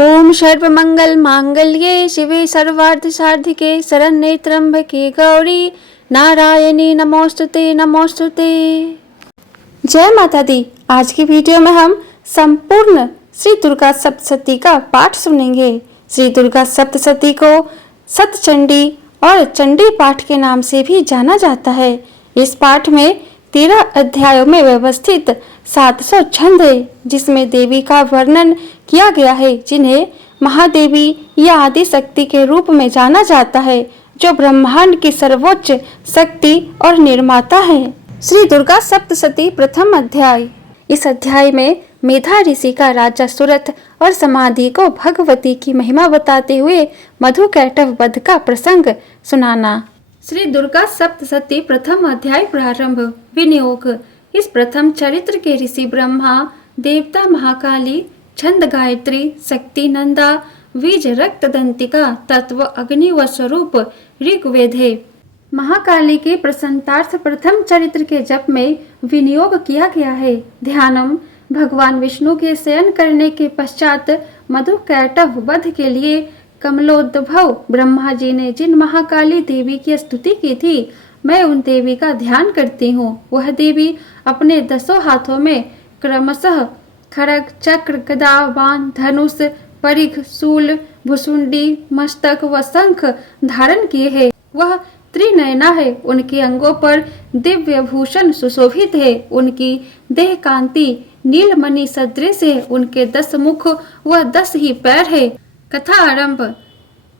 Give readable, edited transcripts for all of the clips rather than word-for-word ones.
ओम सर्वमंगल मांगल्ये शिवे सर्वार्थ साधिके शरण्ये त्र्यंबके गौरी नारायणी नमोस्तुते नमोस्तुते। जय माता दी। आज की वीडियो में हम संपूर्ण श्री दुर्गा सप्तशती का पाठ सुनेंगे। श्री दुर्गा सप्तशती को सतचंडी और चंडी पाठ के नाम से भी जाना जाता है। इस पाठ में 13 अध्यायों में व्यवस्थित 700 छंद है, जिसमें देवी का वर्णन किया गया है, जिन्हें महादेवी या आदि शक्ति के रूप में जाना जाता है, जो ब्रह्मांड की सर्वोच्च शक्ति और निर्माता है। श्री दुर्गा सप्तशती प्रथम अध्याय। इस अध्याय में मेधा ऋषि का राजा सुरथ और समाधि को भगवती की महिमा बताते हुए मधुकैटभ वध का प्रसंग सुनाना। श्री दुर्गा सप्तशती प्रथम अध्याय प्रारंभ। विनियोग। इस प्रथम चरित्र के ऋषि ब्रह्मा, देवता महाकाली, छंद गायत्री, शक्ति नंदा, बीज रक्त दंतिका, तत्व अग्नि व स्वरूप ऋग्वेद है। महाकाली के प्रसन्नार्थ प्रथम चरित्र के जप में विनियोग किया गया है। ध्यानम। भगवान विष्णु के शयन करने के पश्चात मधुकैटभ वध के लिए कमलोद्भव ब्रह्मा जी ने जिन महाकाली देवी की स्तुति की थी, मैं उन देवी का ध्यान करती हूँ। वह देवी अपने 10 हाथों में क्रमशः खड्ग, चक्र, गदा, बाण, धनुष, परिघ, शूल, भुसुंडी, मस्तक व शंख धारण किए है। वह त्रिनयना है। उनके अंगों पर दिव्य भूषण सुशोभित है। उनकी देह कांति नीलमणि सदृश है। उनके 10 मुख व 10 ही पैर है। कथा आरंभ।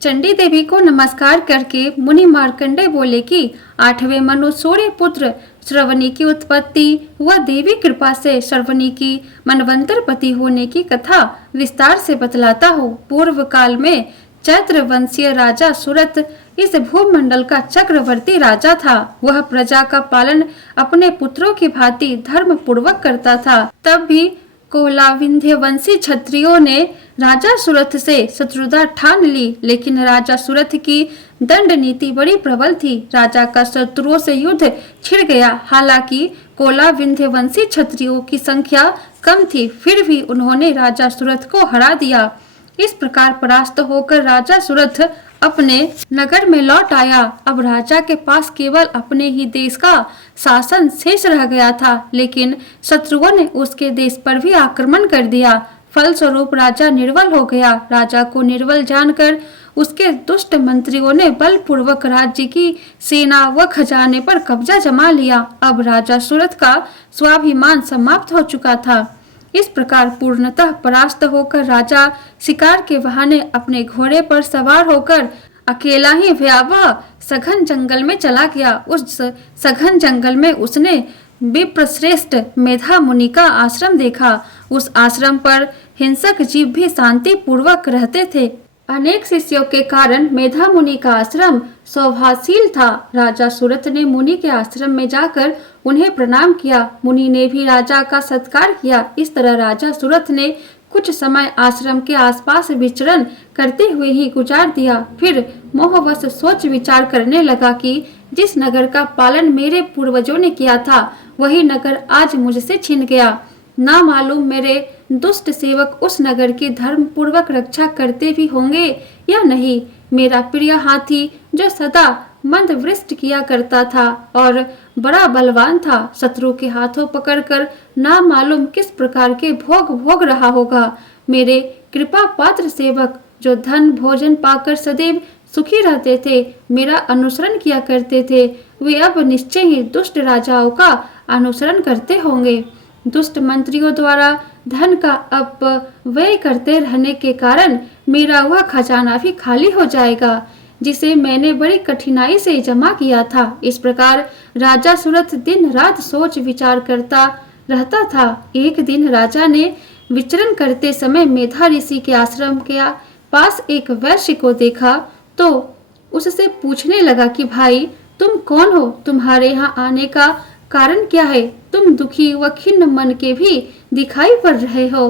चंडी देवी को नमस्कार करके मुनि मार्कंडे बोले कि 8वें मनु सूर्य पुत्र श्रवणी की उत्पत्ति व देवी कृपा से श्रवणी की मनवंतर पति होने की कथा विस्तार से बतलाता हूँ। पूर्व काल में चैत्र वंशीय राजा सुरथ इस भूमंडल का चक्रवर्ती राजा था। वह प्रजा का पालन अपने पुत्रों की भांति धर्म पूर्वक करता था। तब भी कोलाविंध्य वंशी क्षत्रियों ने राजा सुरथ से शत्रुता ठान ली, लेकिन राजा सुरथ की दंड नीति बड़ी प्रबल थी। राजा का शत्रुओं से युद्ध छिड़ गया। हालांकि कोलाविंध्य वंशी क्षत्रियों की संख्या कम थी, फिर भी उन्होंने राजा सुरथ को हरा दिया। इस प्रकार परास्त होकर राजा सुरथ अपने नगर में लौट आया। अब राजा के पास केवल अपने ही देश का शासन शेष रह गया था, लेकिन शत्रुओं ने उसके देश पर भी आक्रमण कर दिया। फलस्वरूप राजा निर्बल हो गया। राजा को निर्बल जानकर उसके दुष्ट मंत्रियों ने बलपूर्वक राज्य की सेना व खजाने पर कब्जा जमा लिया। अब राजा सुरथ का स्वाभिमान समाप्त हो चुका था। इस प्रकार पूर्णतः परास्त होकर राजा शिकार के बहाने अपने घोड़े पर सवार होकर अकेला ही भयावह सघन जंगल में चला गया। उस सघन जंगल में उसने विप्रश्रेष्ठ मेधा मुनि का आश्रम देखा। उस आश्रम पर हिंसक जीव भी शांति पूर्वक रहते थे। अनेक शिष्यों के कारण मेधा मुनि का आश्रम शोभाशील था। राजा सुरथ ने मुनि के आश्रम में जाकर उन्हें प्रणाम किया। मुनि ने भी राजा का सत्कार किया। इस तरह राजा सुरथ ने कुछ समय आश्रम के आसपास विचरण करते हुए ही गुजार दिया। फिर मोहवश सोच विचार करने लगा कि जिस नगर का पालन मेरे पूर्वजों ने किया था, वही नगर आज मुझसे छिन गया। ना मालूम मेरे दुष्ट सेवक उस नगर की धर्म पूर्वक रक्षा करते भी होंगे या नहीं। मेरा प्रिय हाथी जो सदा मंद वृष्ट किया करता था और बड़ा बलवान था, शत्रु के हाथों पकड़कर ना मालूम किस प्रकार के भोग भोग रहा होगा। मेरे कृपा पात्र सेवक जो धन भोजन पाकर सदैव सुखी रहते थे, मेरा अनुसरण किया करते थे, वे अब निश्चय ही दुष्ट राजाओं का अनुसरण करते होंगे। दुष्ट मंत्रियों द्वारा धन का अपव्यय करते रहने के कारण मेरा वह खजाना भी खाली हो जाएगा, जिसे मैंने बड़ी कठिनाई से जमा किया था। इस प्रकार राजा सुरथ दिन रात सोच विचार करता रहता था। एक दिन राजा ने विचरण करते समय मेधा ऋषि के आश्रम के पास एक वैश्य को देखा तो उससे पूछने लगा कि भाई, तुम कौन हो? तुम्हारे यहाँ आने का कारण क्या है? तुम दुखी व खिन्न मन के भी दिखाई पड़ रहे हो।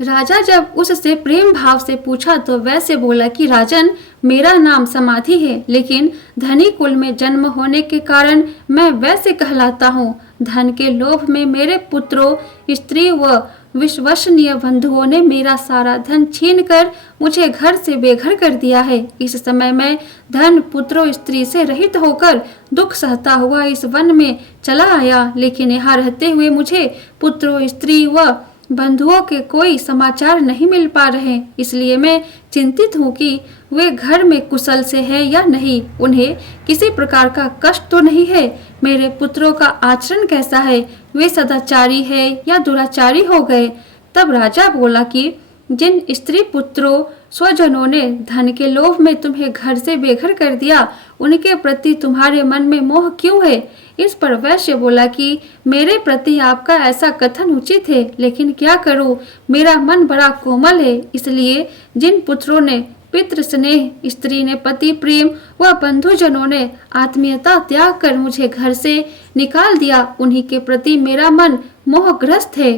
राजा जब उससे प्रेम भाव से पूछा तो वैसे बोला कि राजन, मेरा नाम समाधि है, लेकिन धनी कुल में जन्म होने के कारण मैं वैसे कहलाता हूँ। धन के लोभ में मेरे पुत्रों, स्त्री व विश्वसनीय बंधुओं ने मेरा सारा धन छीनकर मुझे घर से बेघर कर दिया है। इस समय मैं धन, पुत्रों, स्त्री से रहित होकर दुख सहता हुआ इस वन में चला आया, लेकिन यहाँ रहते हुए मुझे पुत्रों, स्त्री व बंधुओं के कोई समाचार नहीं मिल पा रहे। इसलिए मैं चिंतित हूँ कि वे घर में कुशल से हैं या नहीं, उन्हें किसी प्रकार का कष्ट तो नहीं है। मेरे पुत्रों का आचरण कैसा है, वे सदाचारी है या दुराचारी हो गए। तब राजा बोला कि जिन स्त्री पुत्रों स्वजनों ने धन के लोभ में तुम्हें घर से बेघर कर दिया, उनके प्रति तुम्हारे मन में मोह क्यों है? इस पर वैश्य बोला कि मेरे प्रति आपका ऐसा कथन उचित है, लेकिन क्या करूं, मेरा मन बड़ा कोमल है। इसलिए जिन पुत्रों ने पितृ स्नेह, स्त्री ने पति प्रेम व बंधुजनों ने आत्मीयता त्याग कर मुझे घर से निकाल दिया, उन्हीं के प्रति मेरा मन मोहग्रस्त है।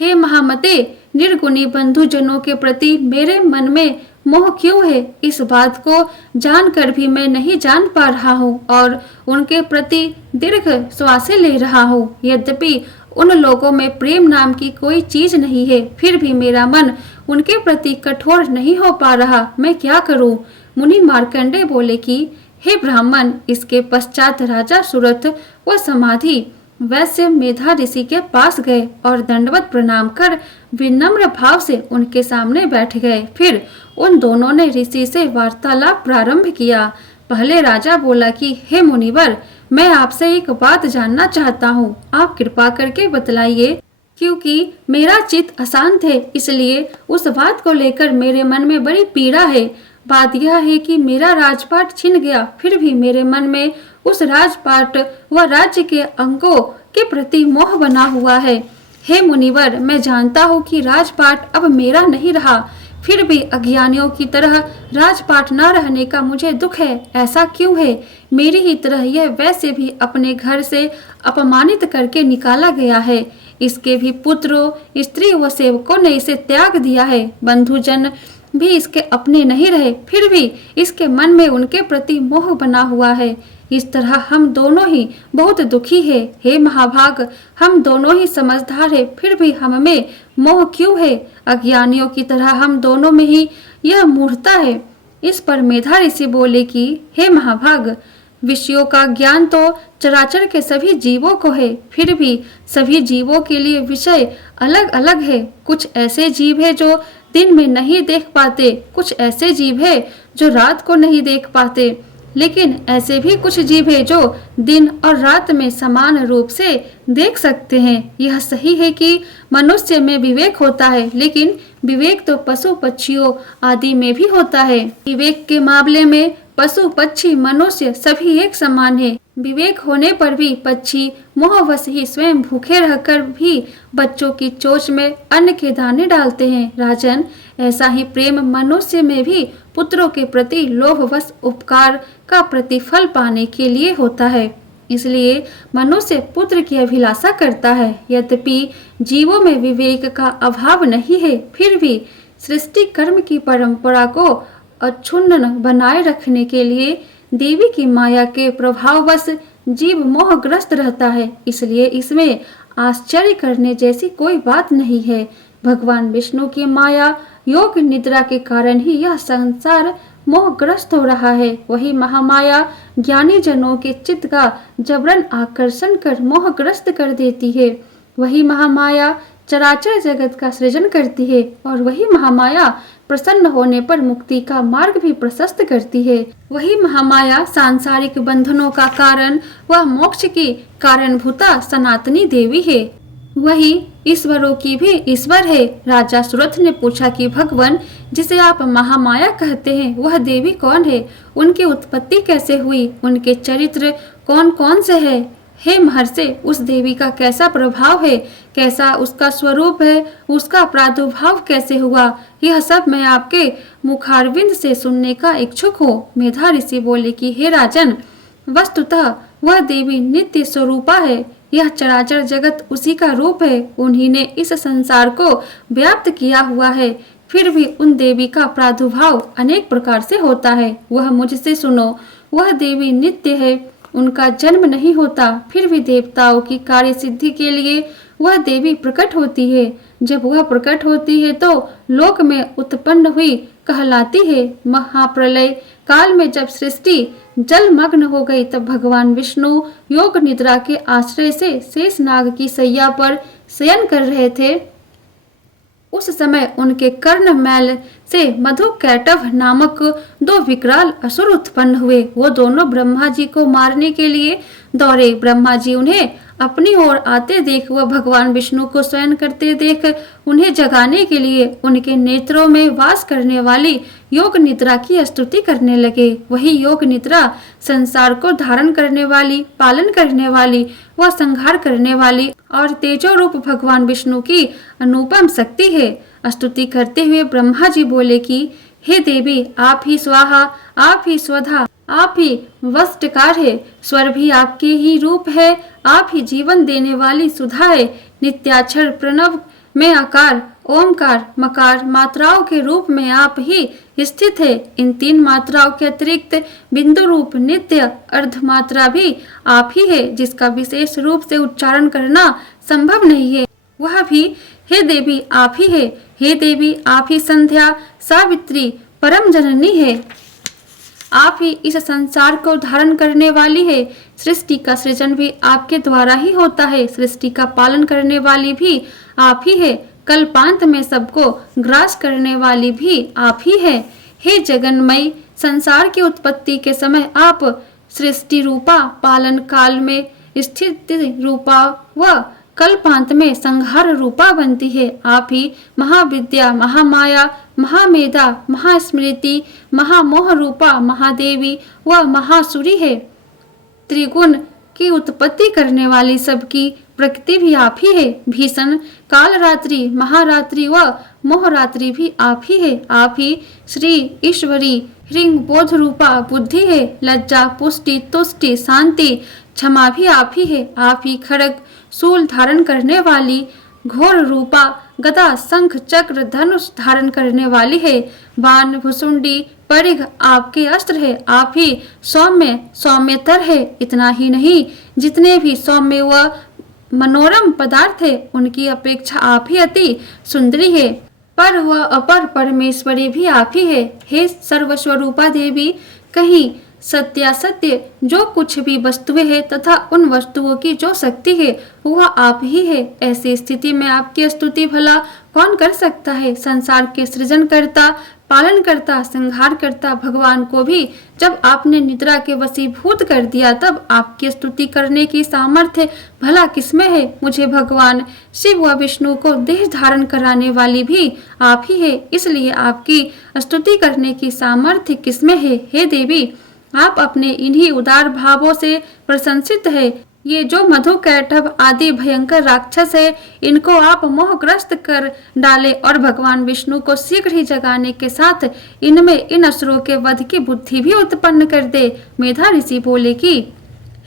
हे महामते, निर्गुणी बंधुजनों के प्रति मेरे मन में मोह क्यों है? इस बात को जानकर भी मैं नहीं जान पा रहा हूँ और उनके प्रति दीर्घ श्वासें ले रहा हूँ। यद्यपि उन लोगों में प्रेम नाम की कोई चीज नहीं है, फिर भी मेरा मन उनके प्रति कठोर नहीं हो पा रहा। मैं क्या करूँ? मुनि मार्कंडे बोले कि हे ब्राह्मण, इसके पश्चात राजा सुरथ व समाधि वैश्य मेधा ऋषि के पास गए और दंडवत प्रणाम कर विनम्र भाव से उनके सामने बैठ गए। फिर उन दोनों ने ऋषि से वार्तालाप प्रारंभ किया। पहले राजा बोला कि हे मुनिवर, मैं आपसे एक बात जानना चाहता हूँ, आप कृपा करके बतलाइए, क्योंकि मेरा चित्त अशांत है, इसलिए उस बात को लेकर मेरे मन में बड़ी पीड़ा है। बात यह है कि मेरा राजपाट छिन गया, फिर भी मेरे मन में उस राजपाट व राज्य के अंगों के प्रति मोह बना हुआ है। हे मुनिवर, मैं जानता हूँ कि राजपाट अब मेरा नहीं रहा, फिर भी अज्ञानियों की तरह राजपाट न रहने का मुझे दुख है। ऐसा क्यों है? मेरी ही तरह यह वैसे भी अपने घर से अपमानित करके निकाला गया है। इसके भी पुत्रों, स्त्री व सेवकों ने इसे त्याग दिया है। बंधुजन भी इसके अपने नहीं रहे, फिर भी इसके मन में उनके प्रति मोह बना हुआ है। इस तरह हम दोनों ही बहुत दुखी है। हे महाभाग, हम दोनों ही समझदार है, फिर भी हम में मोह क्यों है? अज्ञानियों की तरह हम दोनों में ही यह मूढ़ता है। इस पर मेधा ऋषि बोले कि हे महाभाग, विषयों का ज्ञान तो चराचर के सभी जीवों को है, फिर भी सभी जीवों के लिए विषय अलग अलग है। कुछ ऐसे जीव है जो दिन में नहीं देख पाते, कुछ ऐसे जीव है जो रात को नहीं देख पाते, लेकिन ऐसे भी कुछ जीव है जो दिन और रात में समान रूप से देख सकते हैं। यह सही है कि मनुष्य में विवेक होता है, लेकिन विवेक तो पशु पक्षियों आदि में भी होता है। विवेक के मामले में पशु, पक्षी, मनुष्य सभी एक समान है। विवेक होने पर भी पक्षी मोहवश ही स्वयं भूखे रहकर भी बच्चों की चोंच में अन्न के दाने डालते हैं। राजन, ऐसा ही प्रेम मनुष्य में भी पुत्रों के प्रति लोभवश उपकार का प्रतिफल पाने के लिए होता है। इसलिए मनुष्य पुत्र की अभिलाषा करता है। यद्यपि जीवों में विवेक का अभाव नहीं है, फिर भी सृष्टि कर्म की परंपरा को अक्षुण्ण बनाए रखने के लिए देवी की माया के प्रभाववश जीव मोहग्रस्त रहता है। इसलिए इसमें आश्चर्य करने जैसी कोई बात नहीं है। भगवान विष्णु की माया योग निद्रा के कारण ही यह संसार मोहग्रस्त हो रहा है। वही महामाया ज्ञानी जनों के चित्त का जबरन आकर्षण कर मोहग्रस्त कर देती है। वही महामाया चराचर जगत का सृजन करती है और वही महामाया प्रसन्न होने पर मुक्ति का मार्ग भी प्रशस्त करती है। वही महामाया सांसारिक बंधनों का कारण व मोक्ष की कारणभूता सनातनी देवी है। वही ईश्वरों की भी ईश्वर है। राजा सुरथ ने पूछा कि भगवान, जिसे आप महामाया कहते हैं, वह देवी कौन है? उनकी उत्पत्ति कैसे हुई? उनके चरित्र कौन कौन से है? हे महर्षि, उस देवी का कैसा प्रभाव है? कैसा उसका स्वरूप है? उसका प्रादुर्भाव कैसे हुआ? यह सब मैं आपके मुखारविंद से सुनने का इच्छुक हूँ। मेधा ऋषि बोले कि हे राजन, वस्तुतः वह देवी नित्य स्वरूपा है। यह चराचर जगत उसी का रूप है। उन्हीं ने इस संसार को व्याप्त किया हुआ है। फिर भी उन देवी का प्रादुर्भाव अनेक प्रकार से होता है। वह मुझसे सुनो। वह देवी नित्य है, उनका जन्म नहीं होता। फिर भी देवताओं की कार्य सिद्धि के लिए वह देवी प्रकट होती है। जब वह प्रकट होती है तो लोक में उत्पन्न हुई कहलाती है। महाप्रलय काल में जब सृष्टि जलमग्न हो गई तब भगवान विष्णु योग निद्रा के आश्रय से शेषनाग की शैया पर शयन कर रहे थे। उस समय उनके कर्ण मैल से मधु कैटव नामक दो विकराल असुर उत्पन्न हुए। वो दोनों ब्रह्मा जी को मारने के लिए दौड़े। ब्रह्मा जी उन्हें अपनी ओर आते देख व भगवान विष्णु को शयन करते देख उन्हें जगाने के लिए उनके नेत्रों में वास करने वाली योग निद्रा की स्तुति करने लगे। वही योग निद्रा संसार को धारण करने वाली, पालन करने वाली व संहार करने वाली और तेजो रूप भगवान विष्णु की अनुपम शक्ति है। स्तुति करते हुए ब्रह्मा जी बोले कि हे देवी, आप ही स्वाहा, आप ही स्वधा, आप ही वस्टकार है। स्वर भी आपके ही रूप है। आप ही जीवन देने वाली सुधा है। नित्याक्षर प्रणव में आकार, ओमकार, मकार मात्राओं के रूप में आप ही स्थित है। इन तीन मात्राओं के अतिरिक्त बिंदु रूप नित्य अर्ध मात्रा भी आप ही है, जिसका विशेष रूप से उच्चारण करना संभव नहीं है। वह भी हे देवी आप ही है। हे देवी, आप ही संध्या, सावित्री, परम जननी है। आप ही इस संसार को धारण करने वाली है। सृष्टि का सृजन भी आपके द्वारा ही होता है। सृष्टि का पालन करने वाली भी आप ही है। कल्पांत में सबको ग्रास करने वाली भी आप ही है। हे जगन्मयी, संसार की उत्पत्ति के समय आप सृष्टि रूपा, पालन काल में स्थिति रूपा व कल्पांत में संहार रूपा बनती है। आप ही महाविद्या, महामाया, महामेधा, महास्मृति, महामोह रूपा महादेवी व महासुरी है। त्रिगुण की उत्पत्ति करने वाली सबकी प्रकृति भी आप ही है। भीषण, कालरात्रि, महारात्रि व मोहरात्रि भी आप ही है। आप ही श्री ईश्वरी, ह्रीं बोध रूपा बुद्धि है। लज्जा, पुष्टि, तुष्टि, शांति, क्षमा भी आप ही है। आप ही खड्ग, शूल धारण करने वाली, घोर रूपा, गदा, शंख, चक्र, धनुष धारण करने वाली है। बाण, भुसुंडी, परिघ आपके अस्त्र है। आप ही सौम्य, सौम्यतर है। इतना ही नहीं, जितने भी सौम्य व मनोरम पदार्थ है उनकी अपेक्षा आप ही अति सुंदरी है। पर व अपर परमेश्वरी भी आप ही है। हे सर्वस्वरूपा देवी, कहीं सत्यासत्य जो कुछ भी वस्तुएं है तथा उन वस्तुओं की जो शक्ति है वह आप ही है। ऐसी स्थिति में आपकी स्तुति भला कौन कर सकता है। संसार के सृजन करता, पालन करता, संहार करता भगवान को भी जब आपने निद्रा के वशीभूत कर दिया तब आपकी स्तुति करने की सामर्थ्य भला किसमें है। मुझे भगवान शिव व विष्णु को देह धारण कराने वाली भी आप ही है, इसलिए आपकी स्तुति करने की सामर्थ्य किसमें है। हे देवी, आप अपने इन्हीं उदार भावों से प्रशंसित है। ये जो मधु कैटभ आदि भयंकर राक्षस है इनको आप मोहग्रस्त कर डाले और भगवान विष्णु को शीघ्र ही जगाने के साथ इनमें इन असुरों के वध की बुद्धि भी उत्पन्न कर दे। मेधा ऋषि बोले कि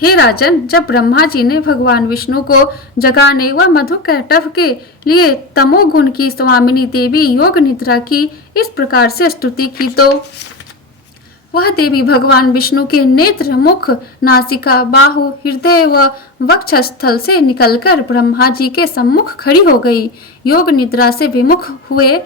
हे राजन, जब ब्रह्मा जी ने भगवान विष्णु को जगाने व मधु कैटभ के लिए तमोगुण की स्वामिनी देवी योग निद्रा की इस प्रकार से स्तुति की तो वह देवी भगवान विष्णु के नेत्र, मुख, नासिका, बाहु, हृदय व वक्षस्थल से निकलकर ब्रह्मा जी के सम्मुख खड़ी हो गई। योग निद्रा से विमुख हुए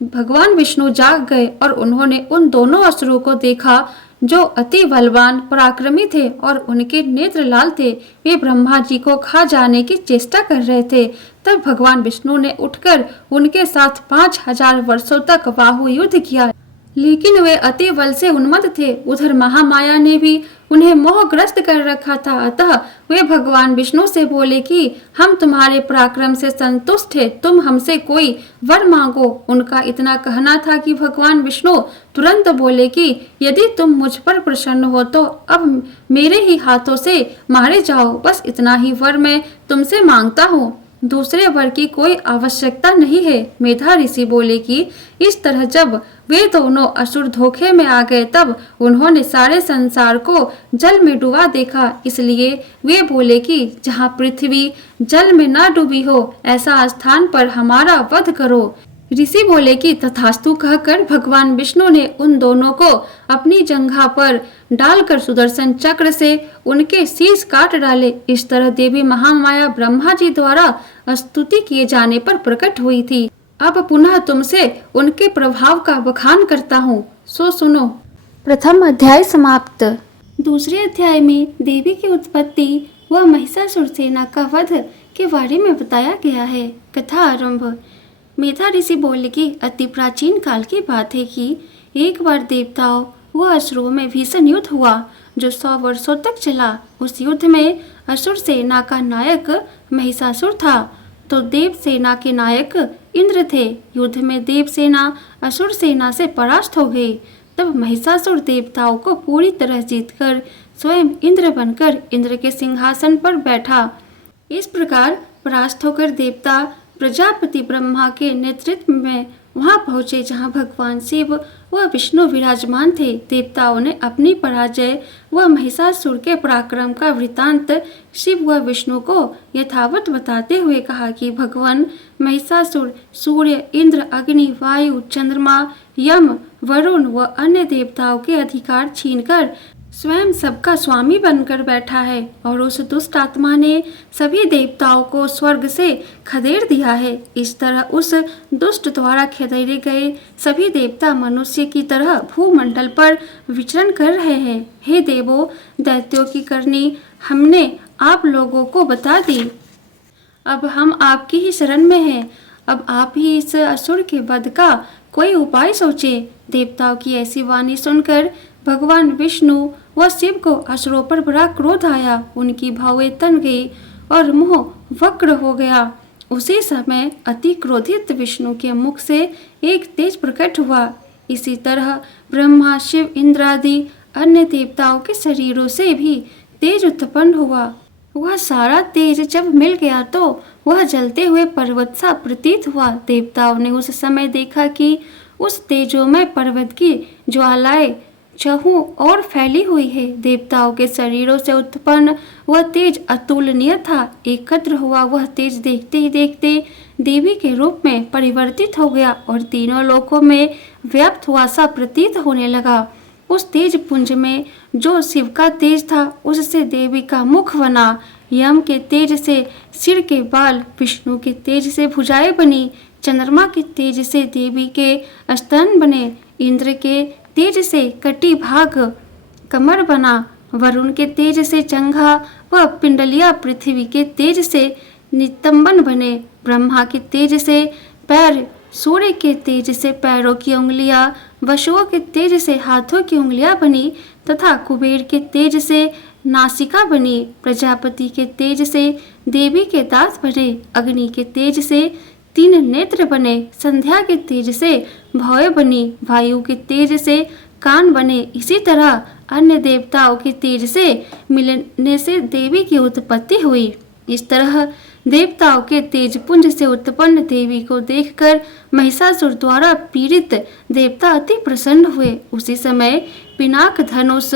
भगवान विष्णु जाग गए और उन्होंने उन दोनों असुरों को देखा जो अति बलवान, पराक्रमी थे और उनके नेत्र लाल थे। वे ब्रह्मा जी को खा जाने की चेष्टा कर रहे थे। तब भगवान विष्णु ने उठकर उनके साथ 5000 वर्षों तक बाहु युद्ध किया, लेकिन वे अति बल से उन्मत्त थे। उधर महामाया ने भी उन्हें मोहग्रस्त कर रखा था। अतः वे भगवान विष्णु से बोले कि हम तुम्हारे पराक्रम से संतुष्ट हैं, तुम हमसे कोई वर मांगो। उनका इतना कहना था कि भगवान विष्णु तुरंत बोले कि यदि तुम मुझ पर प्रसन्न हो तो अब मेरे ही हाथों से मारे जाओ। बस इतना ही वर मैं तुमसे मांगता हूँ, दूसरे वर की कोई आवश्यकता नहीं है। मेधा ऋषि बोले कि इस तरह जब वे दोनों असुर धोखे में आ गए तब उन्होंने सारे संसार को जल में डूबा देखा। इसलिए वे बोले कि जहाँ पृथ्वी जल में न डूबी हो ऐसा स्थान पर हमारा वध करो। ऋषि बोले कि तथास्तु कहकर भगवान विष्णु ने उन दोनों को अपनी जंघा पर डालकर सुदर्शन चक्र से उनके शीश काट डाले। इस तरह देवी महामाया ब्रह्मा जी द्वारा स्तुति किए जाने पर प्रकट हुई थी। अब पुनः तुमसे उनके प्रभाव का बखान करता हूँ, सो सुनो। प्रथम अध्याय समाप्त। दूसरे अध्याय में देवी की उत्पत्ति व महिषासुर सेना का वध के बारे में बताया गया है। कथा आरंभ। मेधा ऋषि बोले कि अति प्राचीन काल की बात है कि एक बार देवताओं व असुरों में भीषण युद्ध हुआ जो 100 वर्षों तक चला। उस युद्ध में असुर सेना का नायक महिषासुर था तो देव सेना के नायक इंद्र थे। युद्ध में देव सेना असुर सेना से परास्त हो गई। तब महिषासुर देवताओं को पूरी तरह जीतकर स्वयं इंद्र बनकर इंद्र के सिंहासन पर बैठा। इस प्रकार परास्त होकर देवता प्रजापति ब्रह्मा के नेतृत्व में वहां पहुंचे जहां भगवान शिव व विष्णु विराजमान थे। देवताओं ने अपनी पराजय व महिषासुर के पराक्रम का वृतांत शिव व विष्णु को यथावत बताते हुए कहा कि भगवान महिषासुर सूर्य, इंद्र, अग्नि, वायु, चंद्रमा, यम, वरुण व अन्य देवताओं के अधिकार छीनकर स्वयं सबका स्वामी बनकर बैठा है और उस दुष्ट आत्मा ने सभी देवताओं को स्वर्ग से खदेड़ दिया है। इस तरह उस दुष्ट द्वारा खदेड़े गए सभी देवता मनुष्य की तरह भूमंडल पर विचरण कर रहे हैं। हे देवों, दैत्यों की करनी हमने आप लोगों को बता दी। अब हम आपकी ही शरण में हैं। अब आप ही इस असुर के वध का कोई उपाय सोचे। देवताओं की ऐसी वाणी सुनकर भगवान विष्णु व शिव को असुरों पर बड़ा क्रोध आया। उनकी भौहें तन गई और मुंह वक्र हो गया। उसी समय अति क्रोधित विष्णु के मुख से एक तेज प्रकट हुआ। इसी तरह ब्रह्मा, शिव, इंद्र आदि अन्य देवताओं के शरीरों से भी तेज उत्पन्न हुआ। वह सारा तेज जब मिल गया तो वह जलते हुए पर्वत सा प्रतीत हुआ। देवताओं ने उस समय देखा कि उस तेजोमय पर्वत की ज्वालाएं चहु और फैली हुई है। देवताओं के शरीरों से उत्पन्न वह तेज अतुलनीय था। एकत्र हुआ वह तेज देखते ही देखते देवी के रूप में परिवर्तित हो गया और तीनों लोकों में व्याप्त हुआ सा प्रतीत होने लगा। उस तेज पुंज में जो शिव का तेज था उससे देवी का मुख बना, यम के तेज से सिर के बाल, विष्णु के तेज से भुजाएं बनी, चंद्रमा के तेज से देवी के स्तन बने, इंद्र के तेज से कटी भाग कमर बना, वरुण के तेज से चंगा व पिंडलिया, पृथ्वी के तेज से नितंबन बने, ब्रह्मा के तेज से पैर, सूर्य के तेज से पैरों की उंगलियां, वसुओं के तेज से हाथों की उंगलियां बनी तथा कुबेर के तेज से नासिका बनी, प्रजापति के तेज से देवी के दांत बने, अग्नि के तेज से 3 नेत्र बने, संध्या के तेज से भौएं बनी, वायु के तेज से कान बने। इसी तरह अन्य देवताओं के तेज से मिलने से देवी की उत्पत्ति हुई। इस तरह देवताओं के तेज पुंज से उत्पन्न देवी को देखकर महिषासुर द्वारा पीड़ित देवता अति प्रसन्न हुए। उसी समय पिनाक धनुष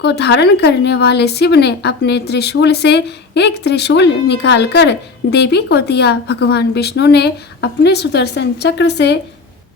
को धारण करने वाले शिव ने अपने त्रिशूल से एक त्रिशूल निकालकर देवी को दिया। भगवान विष्णु ने अपने सुदर्शन चक्र से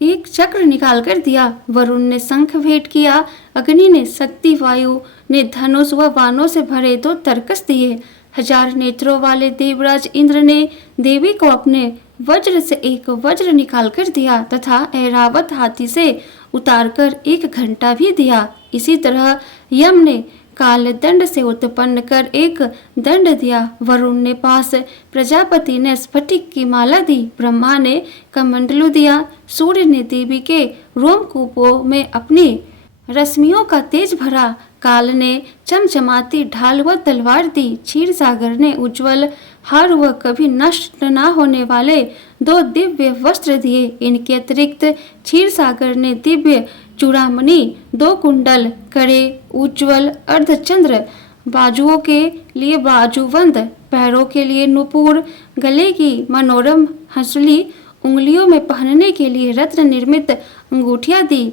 एक चक्र निकालकर दिया। वरुण ने शंख भेंट किया, अग्नि ने शक्ति, वायु ने धनुष व बाणों से भरे 2 तरकस दिए। 1000 नेत्रों वाले देवराज इंद्र ने देवी को अपने वज्र से एक वज्र निकालकर दिया तथा ऐरावत हाथी से उतारकर एक घंटा भी दिया। इसी तरह यम ने काल दंड से उत्पन्न कर एक दंड दिया। वरुण ने पास, प्रजापति ने स्फटिक की माला दी, ब्रह्मा ने कमंडलू दिया, सूर्य ने देवी के रोमकूपों में अपनी रश्मियों का तेज भरा, काल ने चमचमाती ढाल व तलवार दी, क्षीर सागर ने उज्जवल हार व कभी नष्ट न होने वाले 2 दिव्य वस्त्र दिए। इनके अतिरिक्त क्षीर सागर ने दिव्य चूड़ामणि, 2 कुंडल, कड़े, उज्ज्वल अर्धचंद्र, बाजुओं के लिए बाजूबंद, पैरों के लिए नुपुर, गले की मनोरम हंसली, उंगलियों में पहनने के लिए रत्न निर्मित अंगूठियां दी।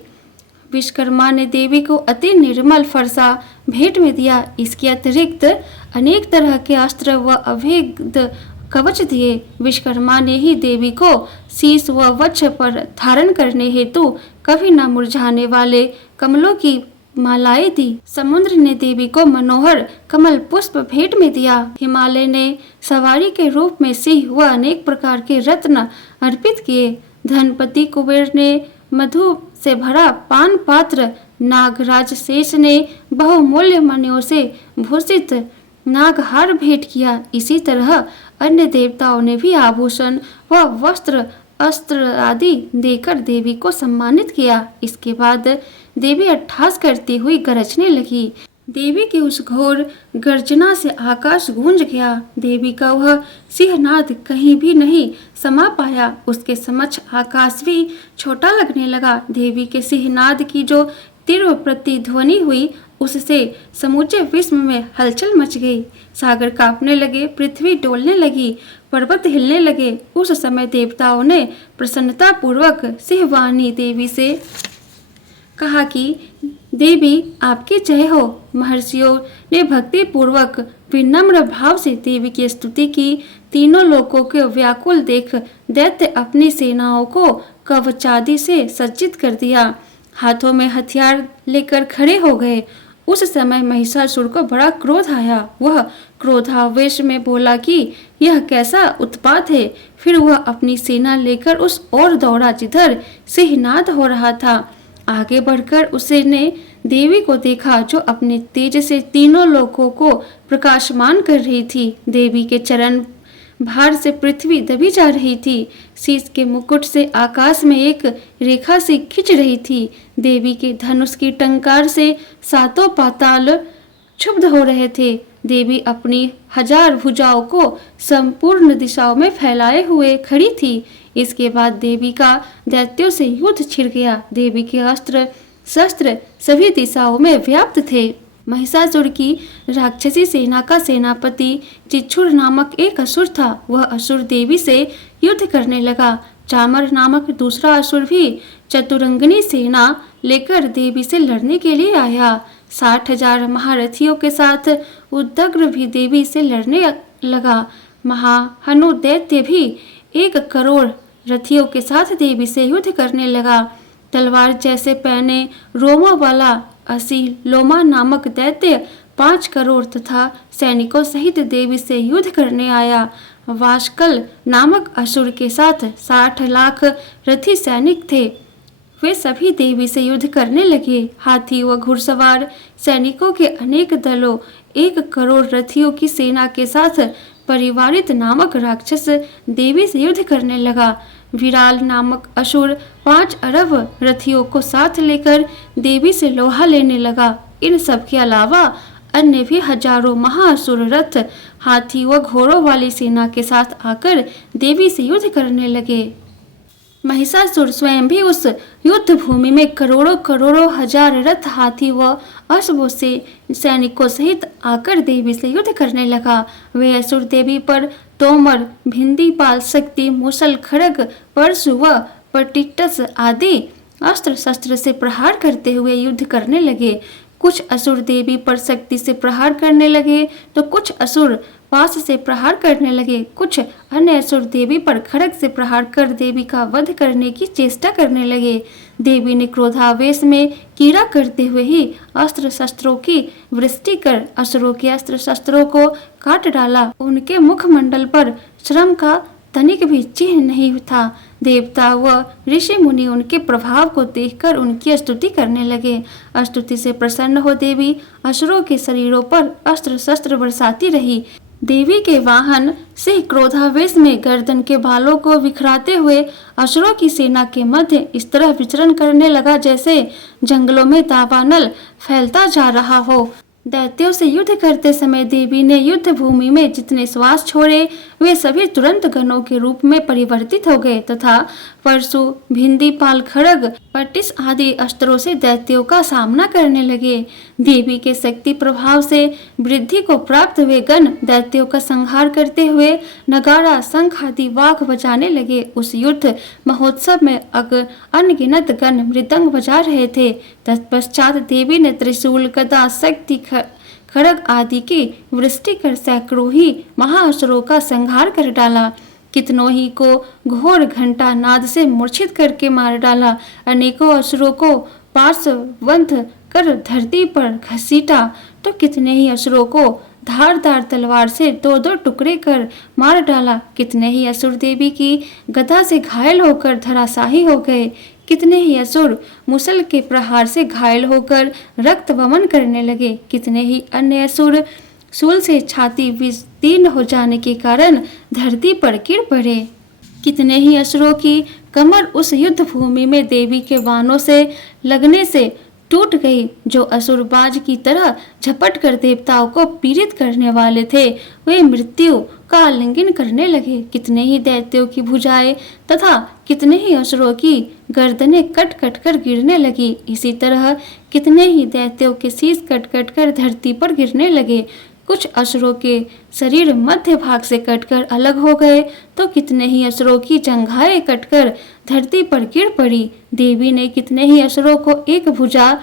विश्वकर्मा ने देवी को अति निर्मल फरसा भेंट में दिया। इसके अतिरिक्त अनेक तरह के अस्त्र व अभेद कवच दिए। विश्वकर्मा ने ही देवी को शीश व वक्ष पर धारण करने हेतु कभी न मुरझाने वाले कमलों की मालाएं दी। समुद्र ने देवी को मनोहर कमल पुष्प भेंट में दिया। हिमालय ने सवारी के रूप में सिंह व अनेक प्रकार के रत्न अर्पित किए। धनपति कुबेर ने मधु से भरा पान पात्र, नागराज शेष ने बहुमूल्य मणियों से भूषित नागहार भेंट किया। इसी तरह अन्य देवताओं ने भी आभूषण व वस्त्र अस्त्र आदि देकर देवी को सम्मानित किया। इसके बाद देवी अट्टहास करती हुई गरजने लगी। देवी की उस घोर गर्जना से आकाश गूंज गया। देवी का वह सिंहनाद कहीं भी नहीं समा पाया। उसके समक्ष आकाश भी छोटा लगने लगा। देवी के सिंहनाद की जो तीव्र प्रतिध्वनि हुई, उससे समूचे विश्व में हलचल मच गई। सागर कांपने लगे, पृथ्वी डोलने लगी, पर्वत हिलने लगे। उस समय देवताओं ने प्रसन्नता पूर्वक सिंहवाहिनी देवी से कहा कि देवी आपकी जय हो। महर्षियों ने भक्ति पूर्वक विनम्र भाव से देवी की स्तुति की। तीनों लोकों के व्याकुल देख दैत्य अपनी सेनाओं को कवचादि से सज्जित कर दिया, हाथों में हथियार लेकर खड़े हो गए। उस समय महिषासुर को बड़ा क्रोध आया। वह क्रोधावेश में बोला कि यह कैसा उत्पात है। फिर वह अपनी सेना लेकर उस ओर दौड़ा जिधर सिंहनाद हो रहा था। आगे बढ़कर उसने देवी को देखा जो अपने तेज से तीनों लोकों को प्रकाशमान कर रही थी। देवी के चरण भार से पृथ्वी दबी जा रही थी। शीश के मुकुट से आकाश में एक रेखा से खिंच रही थी। देवी के धनुष की टंकार से सातों पाताल क्षुब्ध हो रहे थे। देवी अपनी 1000 भुजाओं को संपूर्ण दिशाओं में फैलाए हुए खड़ी थी। इसके बाद देवी का दैत्यों से युद्ध छिड़ गया। देवी के अस्त्र शस्त्र सभी दिशाओं में व्याप्त थे। महिषासुर की राक्षसी सेना का सेनापति चिच्छुर नामक एक असुर था। वह असुर देवी से युद्ध करने लगा। चामर नामक दूसरा असुर भी चतुरंगिनी सेना लेकर देवी से लड़ने के लिए आया। 60,000 महारथियों के साथ उदग्र भी देवी से लड़ने लगा। महाहनु दैत्य भी 1 करोड़ रथियों के साथ देवी से युद्ध करने लगा। तलवार जैसे पहने रोमों वाला असीलोमा नामक दैत्य 5 करोड़ तथा सैनिकों सहित देवी से युद्ध करने आया। वाशकल नामक असुर के साथ 60 लाख रथी सैनिक थे। वे सभी देवी से युद्ध करने लगे। हाथी व घुड़सवार सैनिकों के अनेक दलों 1 करोड़ रथियों की सेना के साथ परिवारित नामक राक्षस देवी से युद्ध करने लगा। विराल नामक असुर 5 अरब रथियों को साथ लेकर देवी से लोहा लेने लगा। इन सब के अलावा अन्य भी हजारों महाअसुर रथ हाथी व घोड़ों वाली सेना के साथ आकर देवी से युद्ध करने लगे। महिषासुर स्वयं भी उस युद्ध भूमि में करोड़ों करोड़ों हजार रथ हाथी व अश्वों से सैनिकों सहित आकर देवी से युद्ध करने लगा। वे असुर देवी पर तोमर, भिंदीपाल, शक्ति, मुसल, खड़ग, परशु व पटिटस आदि अस्त्र शस्त्र से प्रहार करते हुए युद्ध करने लगे। कुछ असुर देवी पर शक्ति से प्रहार करने लगे तो कुछ असुर पास से प्रहार करने लगे। कुछ अन्य असुर देवी पर खड्ग से प्रहार कर देवी का वध करने की चेष्टा करने लगे। देवी ने क्रोधावेश में कीड़ा करते हुए ही अस्त्र शस्त्रों की वृष्टि कर असुरों के अस्त्र शस्त्रों को काट डाला। उनके मुखमंडल पर श्रम का तनिक भी चिन्ह नहीं था। देवता व ऋषि मुनि उनके प्रभाव को देखकर उनकी स्तुति करने लगे। स्तुति से प्रसन्न हो देवी असुरों के शरीरों पर अस्त्र शस्त्र बरसाती रही। देवी के वाहन से क्रोधावेश में गर्दन के बालों को बिखराते हुए असुरों की सेना के मध्य इस तरह विचरण करने लगा जैसे जंगलों में दावानल फैलता जा रहा हो। दैत्यों से युद्ध करते समय देवी ने युद्ध भूमि में जितने श्वास छोड़े वे सभी तुरंत गणों के रूप में परिवर्तित हो गए तथा परशु, भिंदीपाल, खड्ग, पटिस आदि अस्त्रों से दैत्यों का सामना करने लगे। देवी के शक्ति प्रभाव से वृद्धि को प्राप्त हुए गण दैत्यों का संहार करते हुए नगाड़ा, शंख आदि वाग बजाने लगे। उस युद्ध महोत्सव में अनगिनत गण मृदंग बजा रहे थे। तत्पश्चात देवी ने त्रिशूल, गदा, शक्ति, खड्ग आदि की वृष्टि कर सैकड़ों ही महाअसुरों का संहार कर डाला। कितनों ही को घोर घंटा नाद से मूर्छित करके मार डाला। अनेकों असुरों को पार्श्ववंत कर धरती पर घसीटा तो कितने ही असुरों को धारदार तलवार से दो दो टुकड़े कर मार डाला। कितने ही असुर देवी की गदा से घायल होकर धराशाही हो गए। कितने ही असुर मुसल के प्रहार से घायल होकर रक्त वमन करने लगे। कितने ही अन्य असुर शूल से छाती विस्तीर्ण हो जाने के कारण धरती पर गिर पड़े। कितने ही असुरों की कमर उस युद्ध भूमि में देवी के बाणों से लगने से टूट गई। जो असुर बाज की तरह झपट कर देवताओं को पीड़ित करने वाले थे वे मृत्यु का आलिंगन करने लगे। कितने ही दैत्यों की भुजाएं तथा कितने ही असुरों की गर्दनें कट कट कर गिरने लगी। इसी तरह कितने ही दैत्यों के शीश कट कट कर धरती पर गिरने लगे। कुछ असुरों के शरीर मध्य भाग से कटकर अलग हो गए तो कितने ही असुरों की जंघाएं कटकर धरती पर गिर पड़ी। देवी ने कितने ही असुरों को एक भुजा,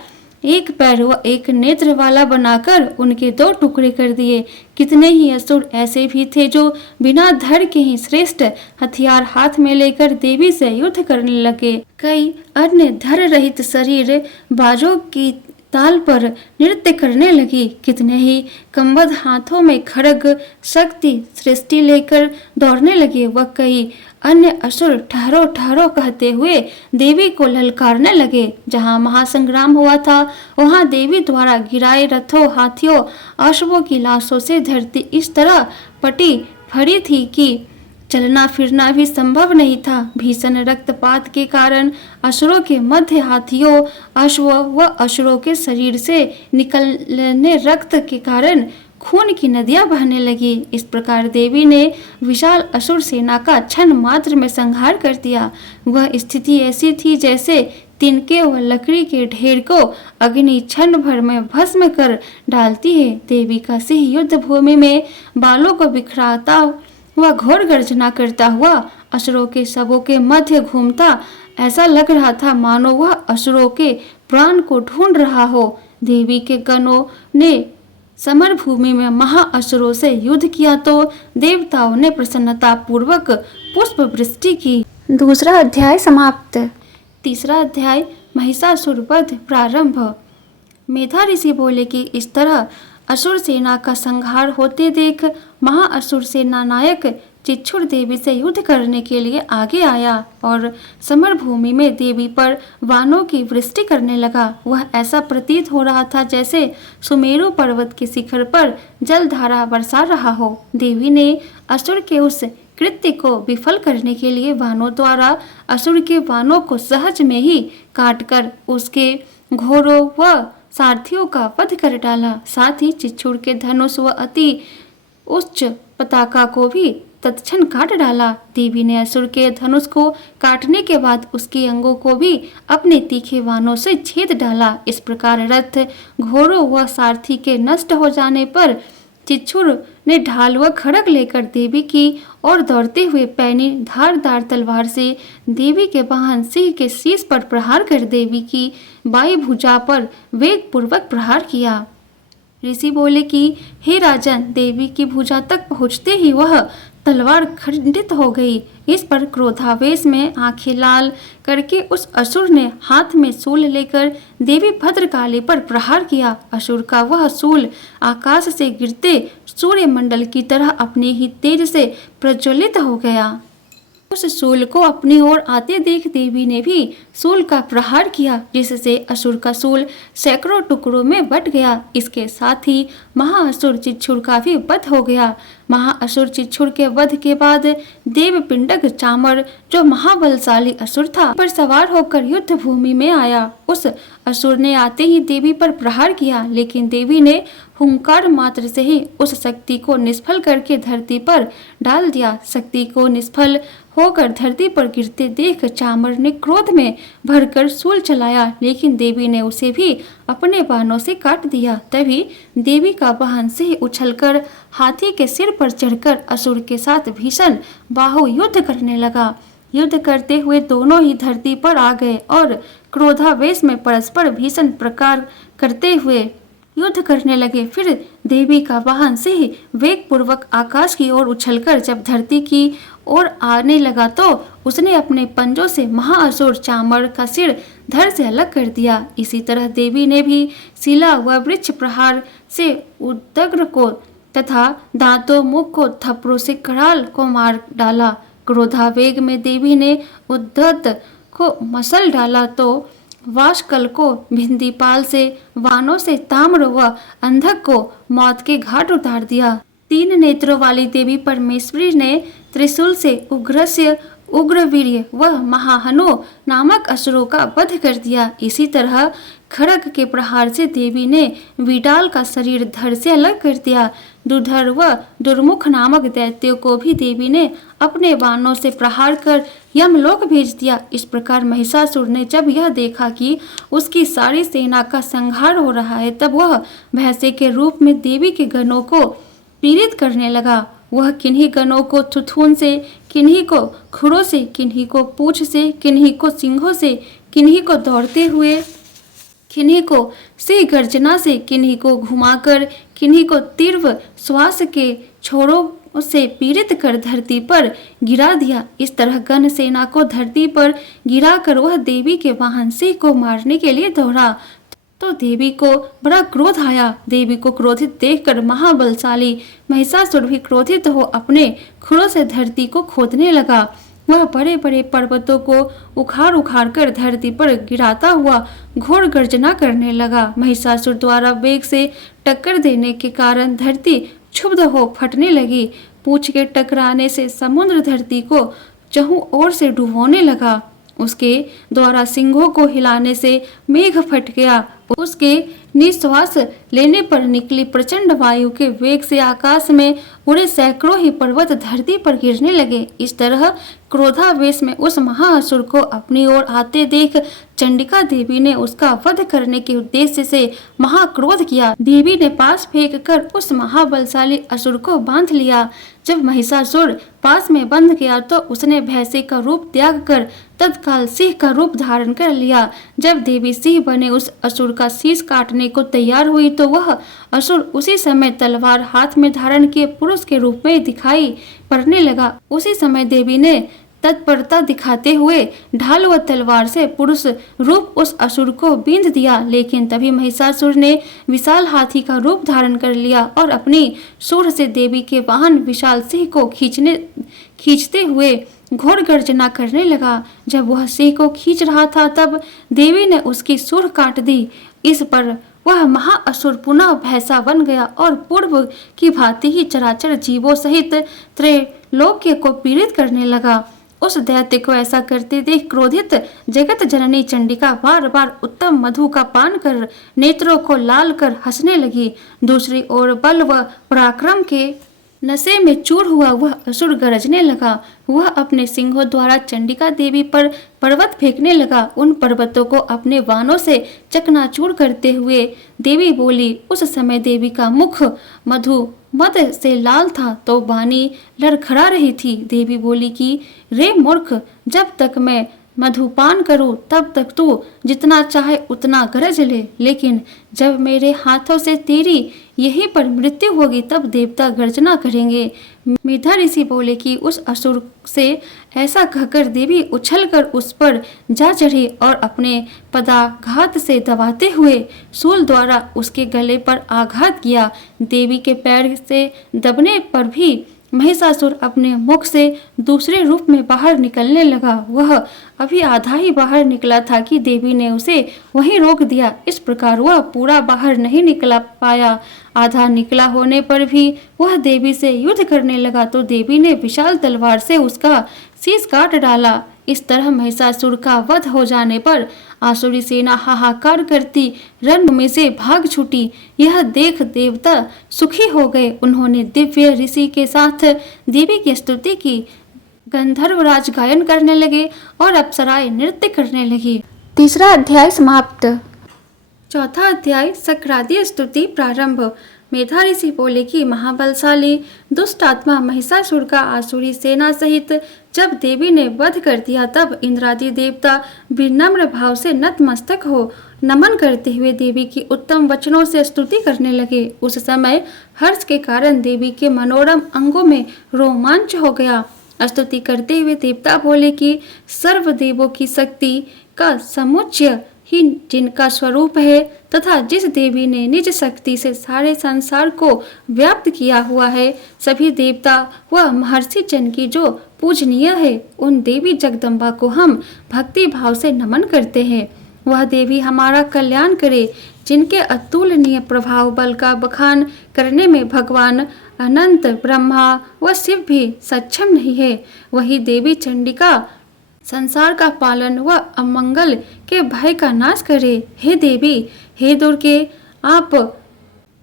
एक पैर व एक नेत्र वाला बनाकर उनके दो टुकड़े कर दिए। कितने ही असुर ऐसे भी थे जो बिना धड़ के ही श्रेष्ठ हथियार हाथ में लेकर देवी से युद्ध करने लगे। कई अन्य धड़ रहित शरीर बाजों की ताल पर नृत्य करने लगी। कितने ही कम्बद हाथों में खड्ग शक्ति सृष्टि लेकर दौड़ने लगे व कई अन्य असुर ठहरो ठहरो कहते हुए देवी को ललकारने लगे। जहाँ महासंग्राम हुआ था वहाँ देवी द्वारा गिराए रथों, हाथियों, अश्वों की लाशों से धरती इस तरह पटी फड़ी थी कि चलना फिरना भी संभव नहीं था। भीषण रक्तपात के कारण असुरों के मध्य हाथियों, अश्व व असुरों के शरीर से निकलने रक्त के कारण खून की नदियां बहने लगी। इस प्रकार देवी ने विशाल असुर सेना का क्षण मात्र में संहार कर दिया। वह स्थिति ऐसी थी जैसे तिनके व लकड़ी के ढेर को अग्नि क्षण भर में भस्म कर डालती है। देवी का सिंह युद्ध भूमि में बालों को बिखराता वह घोर गर्जना करता हुआ असुरों के शवों के मध्य घूमता। ऐसा लग रहा था मानो वह असुरों के प्राण को ढूंढ रहा हो। देवी के गणों ने समर भूमि में महाअसुरों से युद्ध किया तो देवताओं ने प्रसन्नता पूर्वक पुष्प वृष्टि की। दूसरा अध्याय समाप्त। तीसरा अध्याय महिषासुर वध प्रारंभ। मेधा ऋषि बोले कि इस तरह असुर सेना का संहार होते देख महाअसुर सेना नायक चिच्छुर देवी से युद्ध करने के लिए आगे आया और समर भूमि में देवी पर वानों की वृष्टि करने लगा। वह ऐसा प्रतीत हो रहा था जैसे सुमेरु पर्वत के शिखर पर जलधारा बरसा रहा हो। देवी ने असुर के उस कृत्य को विफल करने के लिए वानों द्वारा असुर के वानों को सहज में ही काटकर उसके घोड़ों व सारथियों का वध कर डाला। साथ ही चिच्छुर के धनुष व अति उच्च पताका को भी तत्क्षण काट डाला। देवी ने असुर के धनुष को काटने के बाद उसके अंगों को भी अपने तीखे बाणों से छेद डाला। इस प्रकार रथ, घोड़ों व सारथी के नष्ट हो जाने पर चिच्छुर ने ढाल व खड़ग लेकर देवी की ओर दौड़ते हुए पैनी धारदार तलवार से देवी के वाहन सिंह के शीश पर प्रहार कर देवी की बाई भुजा पर वेग पूर्वक प्रहार किया। ऋषि बोले कि हे राजन, देवी की भुजा तक पहुँचते ही वह तलवार खंडित हो गई। इस पर क्रोधावेश में आंखें लाल करके उस असुर ने हाथ में शूल लेकर देवी भद्रकाली पर प्रहार किया। असुर का वह शूल आकाश से गिरते सूर्य मंडल की तरह अपने ही तेज से प्रज्वलित हो गया। उस शूल को अपनी ओर आते देख देवी ने भी शूल का प्रहार किया, जिससे असुर का शूल सैकड़ों टुकड़ों में बट गया। इसके साथ ही महाअसुर चिच्छुर का भी वध हो गया। महाअसुर चिच्छुर के वध के बाद देव पिंडक चामर, जो महाबलशाली असुर था, पर सवार होकर युद्ध भूमि में आया। उस असुर ने आते ही देवी पर प्रहार किया, लेकिन देवी ने हुंकार मात्र से ही उस शक्ति को निष्फल करके धरती पर डाल दिया। शक्ति को निष्फल होकर धरती पर गिरते देख चामर ने क्रोध में भरकर शूल चलाया, लेकिन देवी ने उसे भी अपने बाणों से काट दिया। तभी देवी का वाहन सिंह उछलकर हाथी के सिर पर चढ़कर असुर के साथ भीषण बाहु युद्ध करने लगा। युद्ध करते हुए दोनों ही धरती पर आ गए और क्रोधावेश में परस्पर भीषण प्रकार करते हुए युद्ध करने लगे। फिर देवी का वाहन सिंह वेग पूर्वक आकाश की ओर उछलकर जब धरती की ओर आने लगा तो उसने अपने पंजों से महाअसुर चामर का सिर धड़ से अलग कर दिया। इसी तरह देवी ने भी शिला व वृक्ष प्रहार से उदग्र को तथा दांतों मुख को थप्पड़ों से कराल को मार डाला। क्रोधावेग में देवी ने उद्धत को मसल डाला तो वाशकल को भिंदीपाल से, वानों से ताम्र व अंधक को मौत के घाट उतार दिया। 3 नेत्रों वाली देवी परमेश्वरी ने त्रिशूल से उग्रस्य, उग्रवीर्य व महाहनो नामक असुरों का वध कर दिया। इसी तरह खड़ग के प्रहार से देवी ने विडाल का शरीर धड़ से अलग कर दिया। दुधर व दुर्मुख नामक दैत्यों को भी देवी ने अपने बाणों से प्रहार कर यमलोक भेज दिया। इस प्रकार महिषासुर ने जब यह देखा कि उसकी सारी सेना का संहार हो रहा है, तब वह भैंसे के रूप में देवी के गणों को पीड़ित करने लगा। वह किन्हीं गणों को थुथुन से, किन्हीं को खुरों से, किन्हीं को पूंछ से, किन्हीं को सिंहों से, किन्हीं को दौड़ते हुए, किन्हीं को सिंह गर्जना से, किन्हीं को घुमाकर, किन्हीं को तीव्र श्वास के छोरों से पीड़ित कर धरती पर गिरा दिया। इस तरह गण सेना को धरती पर गिराकर वह देवी के वाहन सिंह को मारने के लिए दौड़ा तो देवी को बड़ा क्रोध आया। देवी को क्रोधित देखकर महाबलशाली महिषासुर भी क्रोधित हो अपने खुरों से धरती को खोदने लगा। वह बड़े बड़े पर्वतों को उखाड़ उखाड़ कर धरती पर गिराता हुआ घोर गर्जना करने लगा। महिषासुर द्वारा वेग से टक्कर देने के कारण धरती क्षुब्ध हो फटने लगी। पूंछ के टकराने से समुद्र धरती को चहुं ओर से डुबोने लगा। उसके द्वारा सिंहों को हिलाने से मेघ फट गया। उसके निश्वास लेने पर निकली प्रचंड वायु के वेग से आकाश में उड़े सैकड़ों ही पर्वत धरती पर गिरने लगे। इस तरह क्रोधावेश में उस महाअसुर को अपनी ओर आते देख चंडिका देवी ने उसका वध करने के उद्देश्य से महाक्रोध किया। देवी ने पास फेंक कर उस महाबलशाली असुर को बांध लिया। जब महिषासुर पास में बंध गया तो उसने भैंसे का रूप त्याग कर तत्काल सिंह का रूप धारण कर लिया। जब देवी सिंह बने उस असुर का शीश काटने को तैयार हुई तो वह असुर उसी समय तलवार हाथ में धारण किए पुरुष के रूप में दिखाई पड़ने लगा। उसी समय देवी ने तत्परता दिखाते हुए ढाल व तलवार से पुरुष रूप उस असुर को बींध दिया। लेकिन तभी महिषासुर ने विशाल हाथी का रूप धारण कर लिया और अपनी सूंड से देवी के वाहन विशाल सिंह को खींचते हुए घोर गर्जना करने लगा। जब वह सिंह को खींच रहा था तब देवी ने उसकी सूंड काट दी। इस पर वह महाअसुर पुनः भैंसा बन गया और पूर्व की भांति ही चराचर जीवों सहित त्रैलोक्य को पीड़ित करने लगा। उस दैत्य को ऐसा करते देख क्रोधित जगत जननी चंडिका बार बार उत्तम मधु का पान कर नेत्रों को लाल कर हंसने लगी। दूसरी ओर बल व पराक्रम के नशे में चूर हुआ वह असुर गरजने लगा। वह अपने सिंहों द्वारा चंडिका देवी पर पर्वत फेंकने लगा। उन पर्वतों को अपने बाणों से चकनाचूर करते हुए देवी बोली। उस समय देवी का मुख मधु मद से लाल था तो वाणी लड़खड़ा रही थी। देवी बोली कि रे मूर्ख, जब तक मैं मधुपान करूं तब तक तू जितना चाहे उतना गरज ले, लेकिन जब मेरे हाथों से तेरी यहीं पर मृत्यु होगी तब देवता गर्जना करेंगे। मेधा ऋषि बोले कि उस असुर से ऐसा कहकर देवी उछलकर उस पर जा चढ़ी और अपने पदाघात से दबाते हुए शूल द्वारा उसके गले पर आघात किया। देवी के पैर से दबने पर भी महिषासुर अपने मुख से दूसरे रूप में बाहर निकलने लगा। वह अभी आधा ही बाहर निकला था कि देवी ने उसे वहीं रोक दिया। इस प्रकार वह पूरा बाहर नहीं निकला पाया। आधा निकला होने पर भी वह देवी से युद्ध करने लगा तो देवी ने विशाल तलवार से उसका शीश काट डाला। इस तरह महिषासुर का वध हो जाने पर आसुरी सेना हाहाकार करती रणभूमि से भाग छूटी। यह देख देवता सुखी हो गए। उन्होंने दिव्य ऋषि के साथ देवी की स्तुति की। गंधर्वराज गायन करने लगे और अप्सराएं नृत्य करने लगी। तीसरा अध्याय समाप्त। चौथा अध्याय सक्रादीय स्तुति प्रारंभ। मेधा ऋषि बोले कि महाबलशाली दुष्ट आत्मा महिषासुर का आसुरी सेना सहित जब देवी ने वध कर दिया तब इंद्रादि देवता विनम्र भाव से नतमस्तक हो नमन करते हुए देवी की उत्तम वचनों से स्तुति करने लगे। उस समय हर्ष के कारण देवी के मनोरम अंगों में रोमांच हो गया। स्तुति करते हुए देवता बोले कि सर्व देवों की शक्ति का समुच्चय ही जिनका स्वरूप है तथा जिस देवी ने निज शक्ति से सारे संसार को व्याप्त किया हुआ है, सभी देवता व महर्षि जन की जो पूजनीय है, उन देवी जगदम्बा को हम भक्ति भाव से नमन करते हैं। वह देवी हमारा कल्याण करे, जिनके अतुलनीय प्रभाव बल का बखान करने में भगवान अनंत ब्रह्मा व शिव भी सक्षम नहीं है। वही देवी चंडिका संसार का पालन व अमंगल के भय का नाश करे। हे देवी, हे दुर्गे, आप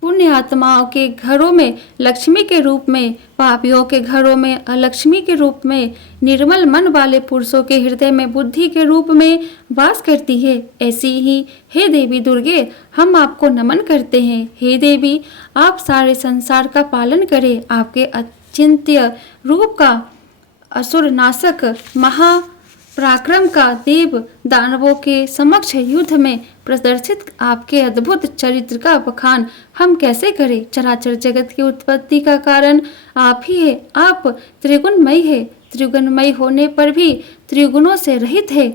पुण्य आत्माओं के घरों में लक्ष्मी के रूप में, पापियों के घरों में अलक्ष्मी के रूप में, निर्मल मन वाले पुरुषों के हृदय में बुद्धि के रूप में वास करती है। ऐसी ही हे देवी दुर्गे, हम आपको नमन करते हैं। हे देवी, आप सारे संसार का पालन करें। आपके अचिंत्य रूप का असुर नाशक महा पराक्रम का देव दानवों के समक्ष युद्ध में प्रदर्शित आपके अद्भुत चरित्र का बखान हम कैसे करें। चराचर जगत की उत्पत्ति का कारण आप ही है। आप त्रिगुणमय है। त्रिगुणमय होने पर भी त्रिगुणों से रहित है।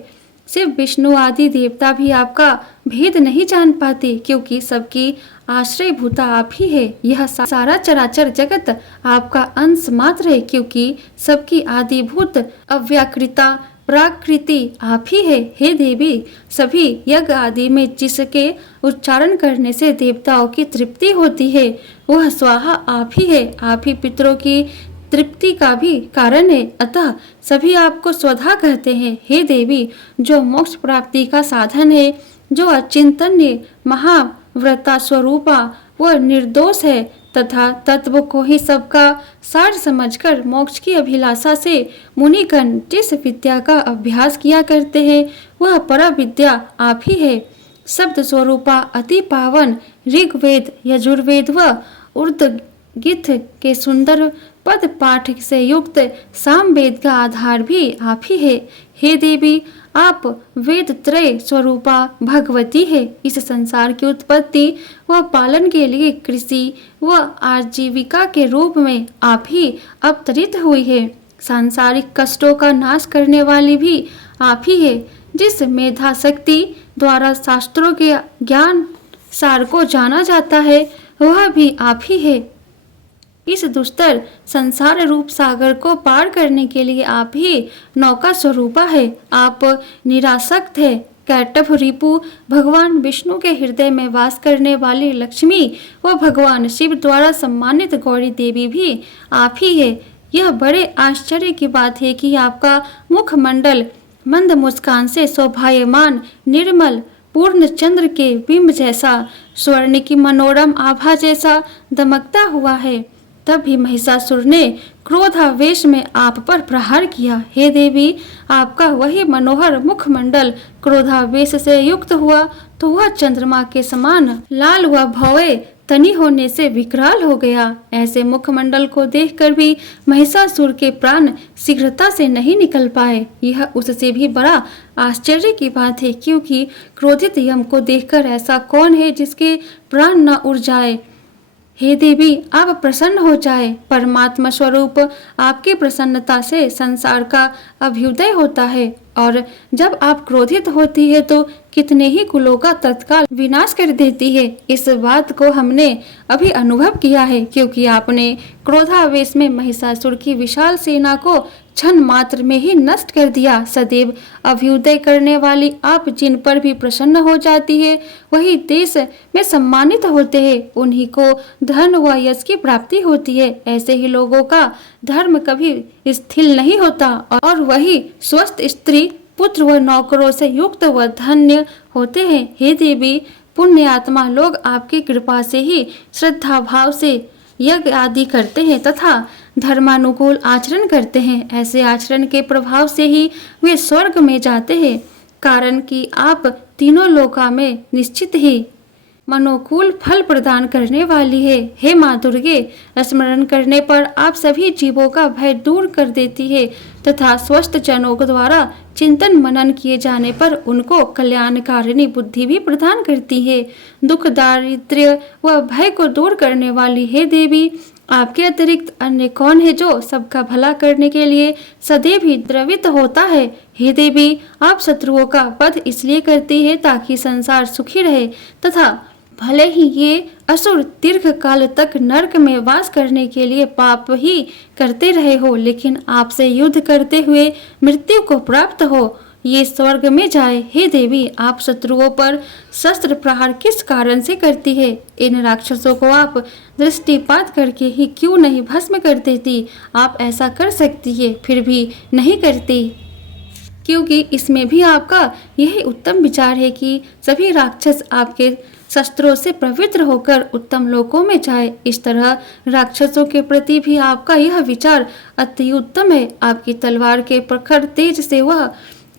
सिर्फ विष्णु आदि देवता भी आपका भेद नहीं जान पाते, क्योंकि सबकी आश्रय भूता आप ही है। यह सारा चराचर जगत आपका अंश मात्र है, क्योंकि सबकी आदिभूत अव्याकृता प्राकृति आप ही है। हे देवी, सभी यज्ञ आदि में जिसके उच्चारण करने से देवताओं की तृप्ति होती है, वह स्वाहा आप ही है। आप ही पितरों की तृप्ति का भी कारण है, अतः सभी आपको स्वधा कहते हैं। हे देवी, जो मोक्ष प्राप्ति का साधन है, जो अचिंतन्य महाव्रता स्वरूपा व निर्दोष है तथा तत्व को ही सबका सार समझकर मोक्ष की अभिलाषा से मुनिगण जिस विद्या का अभ्यास किया करते हैं, वह पर विद्या आप ही है। शब्द स्वरूपा अति पावन ऋग्वेद, यजुर्वेद व उर्दगिथ के सुंदर पद पाठ से युक्त सामवेद का आधार भी आप ही है। हे देवी, आप वेद त्रय स्वरूपा भगवती है। इस संसार की उत्पत्ति व पालन के लिए कृषि व आजीविका के रूप में आप ही अवतरित हुई है। सांसारिक कष्टों का नाश करने वाली भी आप ही है। जिस मेधा शक्ति द्वारा शास्त्रों के ज्ञान सार को जाना जाता है, वह भी आप ही है। इस दुस्तर संसार रूप सागर को पार करने के लिए आप ही नौका स्वरूपा है। आप निरासक्त है। कैटभ रिपु भगवान विष्णु के हृदय में वास करने वाली लक्ष्मी व भगवान शिव द्वारा सम्मानित गौरी देवी भी आप ही है। यह बड़े आश्चर्य की बात है कि आपका मुखमंडल मंद मुस्कान से शोभायमान निर्मल पूर्ण चंद्र के बिंब जैसा, स्वर्ण की मनोरम आभा जैसा दमकता हुआ है। तब भी महिषासुर ने क्रोधावेश में आप पर प्रहार किया। हे देवी, आपका वही मनोहर मुखमंडल क्रोधावेश से युक्त हुआ तो वह चंद्रमा के समान लाल व भौवे तनी होने से विकराल हो गया। ऐसे मुखमंडल को देखकर भी महिषासुर के प्राण शीघ्रता से नहीं निकल पाए। यह उससे भी बड़ा आश्चर्य की बात है, क्योंकि क्रोधित यम को देखकर ऐसा कौन है जिसके प्राण न उड़ जाए। हे देवी, आप प्रसन्न हो जाए। परमात्मा स्वरूप आपकी प्रसन्नता से संसार का अभ्युदय होता है, और जब आप क्रोधित होती है तो कितने ही कुलों का तत्काल विनाश कर देती है। इस बात को हमने अभी अनुभव किया है, क्योंकि आपने क्रोधावेश में महिषासुर की विशाल सेना को क्षण मात्र में ही नष्ट कर दिया। सदैव अभ्युदय करने वाली आप जिन पर भी प्रसन्न हो जाती है, वही देश में सम्मानित होते हैं। उन्हीं को धन व यश की प्राप्ति होती है। ऐसे ही लोगों का धर्म कभी स्थिर नहीं होता, और वही स्वस्थ स्त्री पुत्र व नौकरों से युक्त व धन्य होते हैं। हे देवी, पुण्य आत्मा लोग आपकी कृपा से ही श्रद्धा भाव से यज्ञ आदि करते हैं तथा धर्मानुकूल आचरण करते हैं। ऐसे आचरण के प्रभाव से ही वे स्वर्ग में जाते हैं, कारण कि आप तीनों लोका में निश्चित ही मनोकूल फल प्रदान करने वाली है। हे माँ दुर्गे, स्मरण करने पर आप सभी जीवों का भय दूर कर देती है तथा स्वस्थ जनों द्वारा चिंतन मनन किए जाने पर उनको कल्याणकारिणी बुद्धि भी प्रदान करती है। दुख, दारिद्र्य व भय को दूर करने वाली हे देवी, आपके अतिरिक्त अन्य कौन है जो सबका भला करने के लिए सदैव ही द्रवित होता है। हे देवी, आप शत्रुओं का वध इसलिए करती है ताकि संसार सुखी रहे तथा भले ही ये असुर दीर्घ काल तक नरक में वास करने के लिए पाप ही करते रहे हो, लेकिन आपसे युद्ध करते हुए मृत्यु को प्राप्त हो, ये स्वर्ग में जाए। हे देवी, आप शत्रुओं पर शस्त्र प्रहार किस कारण से करती है? इन राक्षसों को आप दृष्टिपात करके ही क्यों नहीं भस्म कर देती? आप ऐसा कर सकती है, फिर भी नहीं करती, क्योंकि इसमें भी आपका यही उत्तम विचार है कि सभी राक्षस आपके शस्त्रों से पवित्र होकर उत्तम लोकों में जाए। इस तरह राक्षसों के प्रति भी आपका यह विचार अति उत्तम है। आपकी तलवार के प्रखर तेज से वह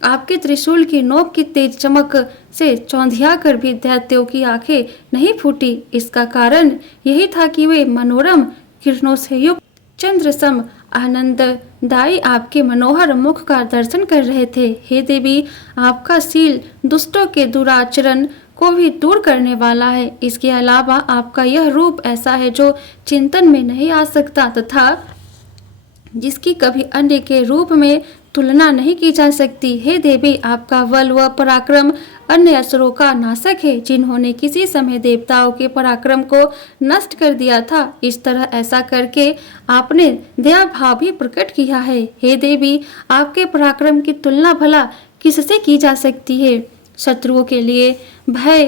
आपके त्रिशूल की नोक की तेज चमक से चौंधिया कर भी दैत्यों की आंखें नहीं फूटी। इसका कारण यही था कि वे मनोरम किरणों से युक्त चंद्र सम आनंददायी आपके मनोहर मुख का दर्शन कर रहे थे। हे देवी, आपका शील दुष्टों के दुराचरण को भी दूर करने वाला है। इसके अलावा आपका यह रूप ऐसा है जो चिंतन में नहीं आ सकता तथा जिसकी कभी अन्य के रूप में तुलना नहीं की जा सकती। हे देवी, आपका बल व पराक्रम अन्य असुरों का नाशक है, जिन्होंने किसी समय देवताओं के पराक्रम को नष्ट कर दिया था। इस तरह ऐसा करके आपने दया भाव भी प्रकट किया है। हे देवी, आपके पराक्रम की तुलना भला किससे की जा सकती है? शत्रुओं के लिए भय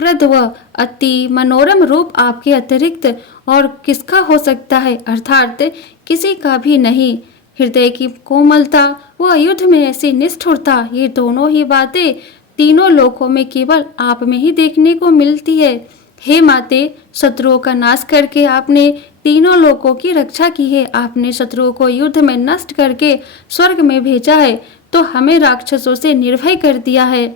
प्रद व अति मनोरम रूप आपके अतिरिक्त और किसका हो सकता है? अर्थात किसी का भी नहीं। हृदय की कोमलता व युद्ध में ऐसी निष्ठुरता, ये दोनों ही बातें तीनों लोकों में केवल आप में ही देखने को मिलती है। हे माते, शत्रुओं का नाश करके आपने तीनों लोकों की रक्षा की है। आपने शत्रुओं को युद्ध में नष्ट करके स्वर्ग में भेजा है, तो हमें राक्षसों से निर्भय कर दिया है।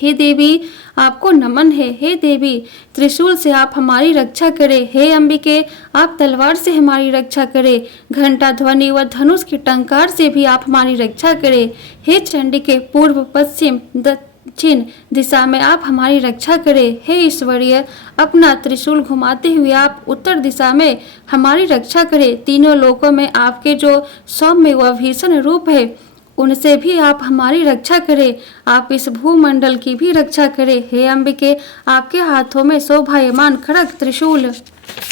हे देवी, आपको नमन है। हे देवी, त्रिशूल से आप हमारी रक्षा करें। हे अंबिके, आप तलवार से हमारी रक्षा करें। घंटा ध्वनि व धनुष की टंकार से भी आप हमारी रक्षा करें। हे चंडिके, पूर्व पश्चिम दक्षिण दिशा में आप हमारी रक्षा करें। हे ईश्वरीय, अपना त्रिशूल घुमाते हुए आप उत्तर दिशा में हमारी रक्षा करें। तीनों लोकों में आपके जो सौम्य व भीषण रूप है, उनसे भी आप हमारी रक्षा करें। आप इस भूमंडल की भी रक्षा करें। हे अंबिके, आपके हाथों में शोभायमान खड्ग, त्रिशूल,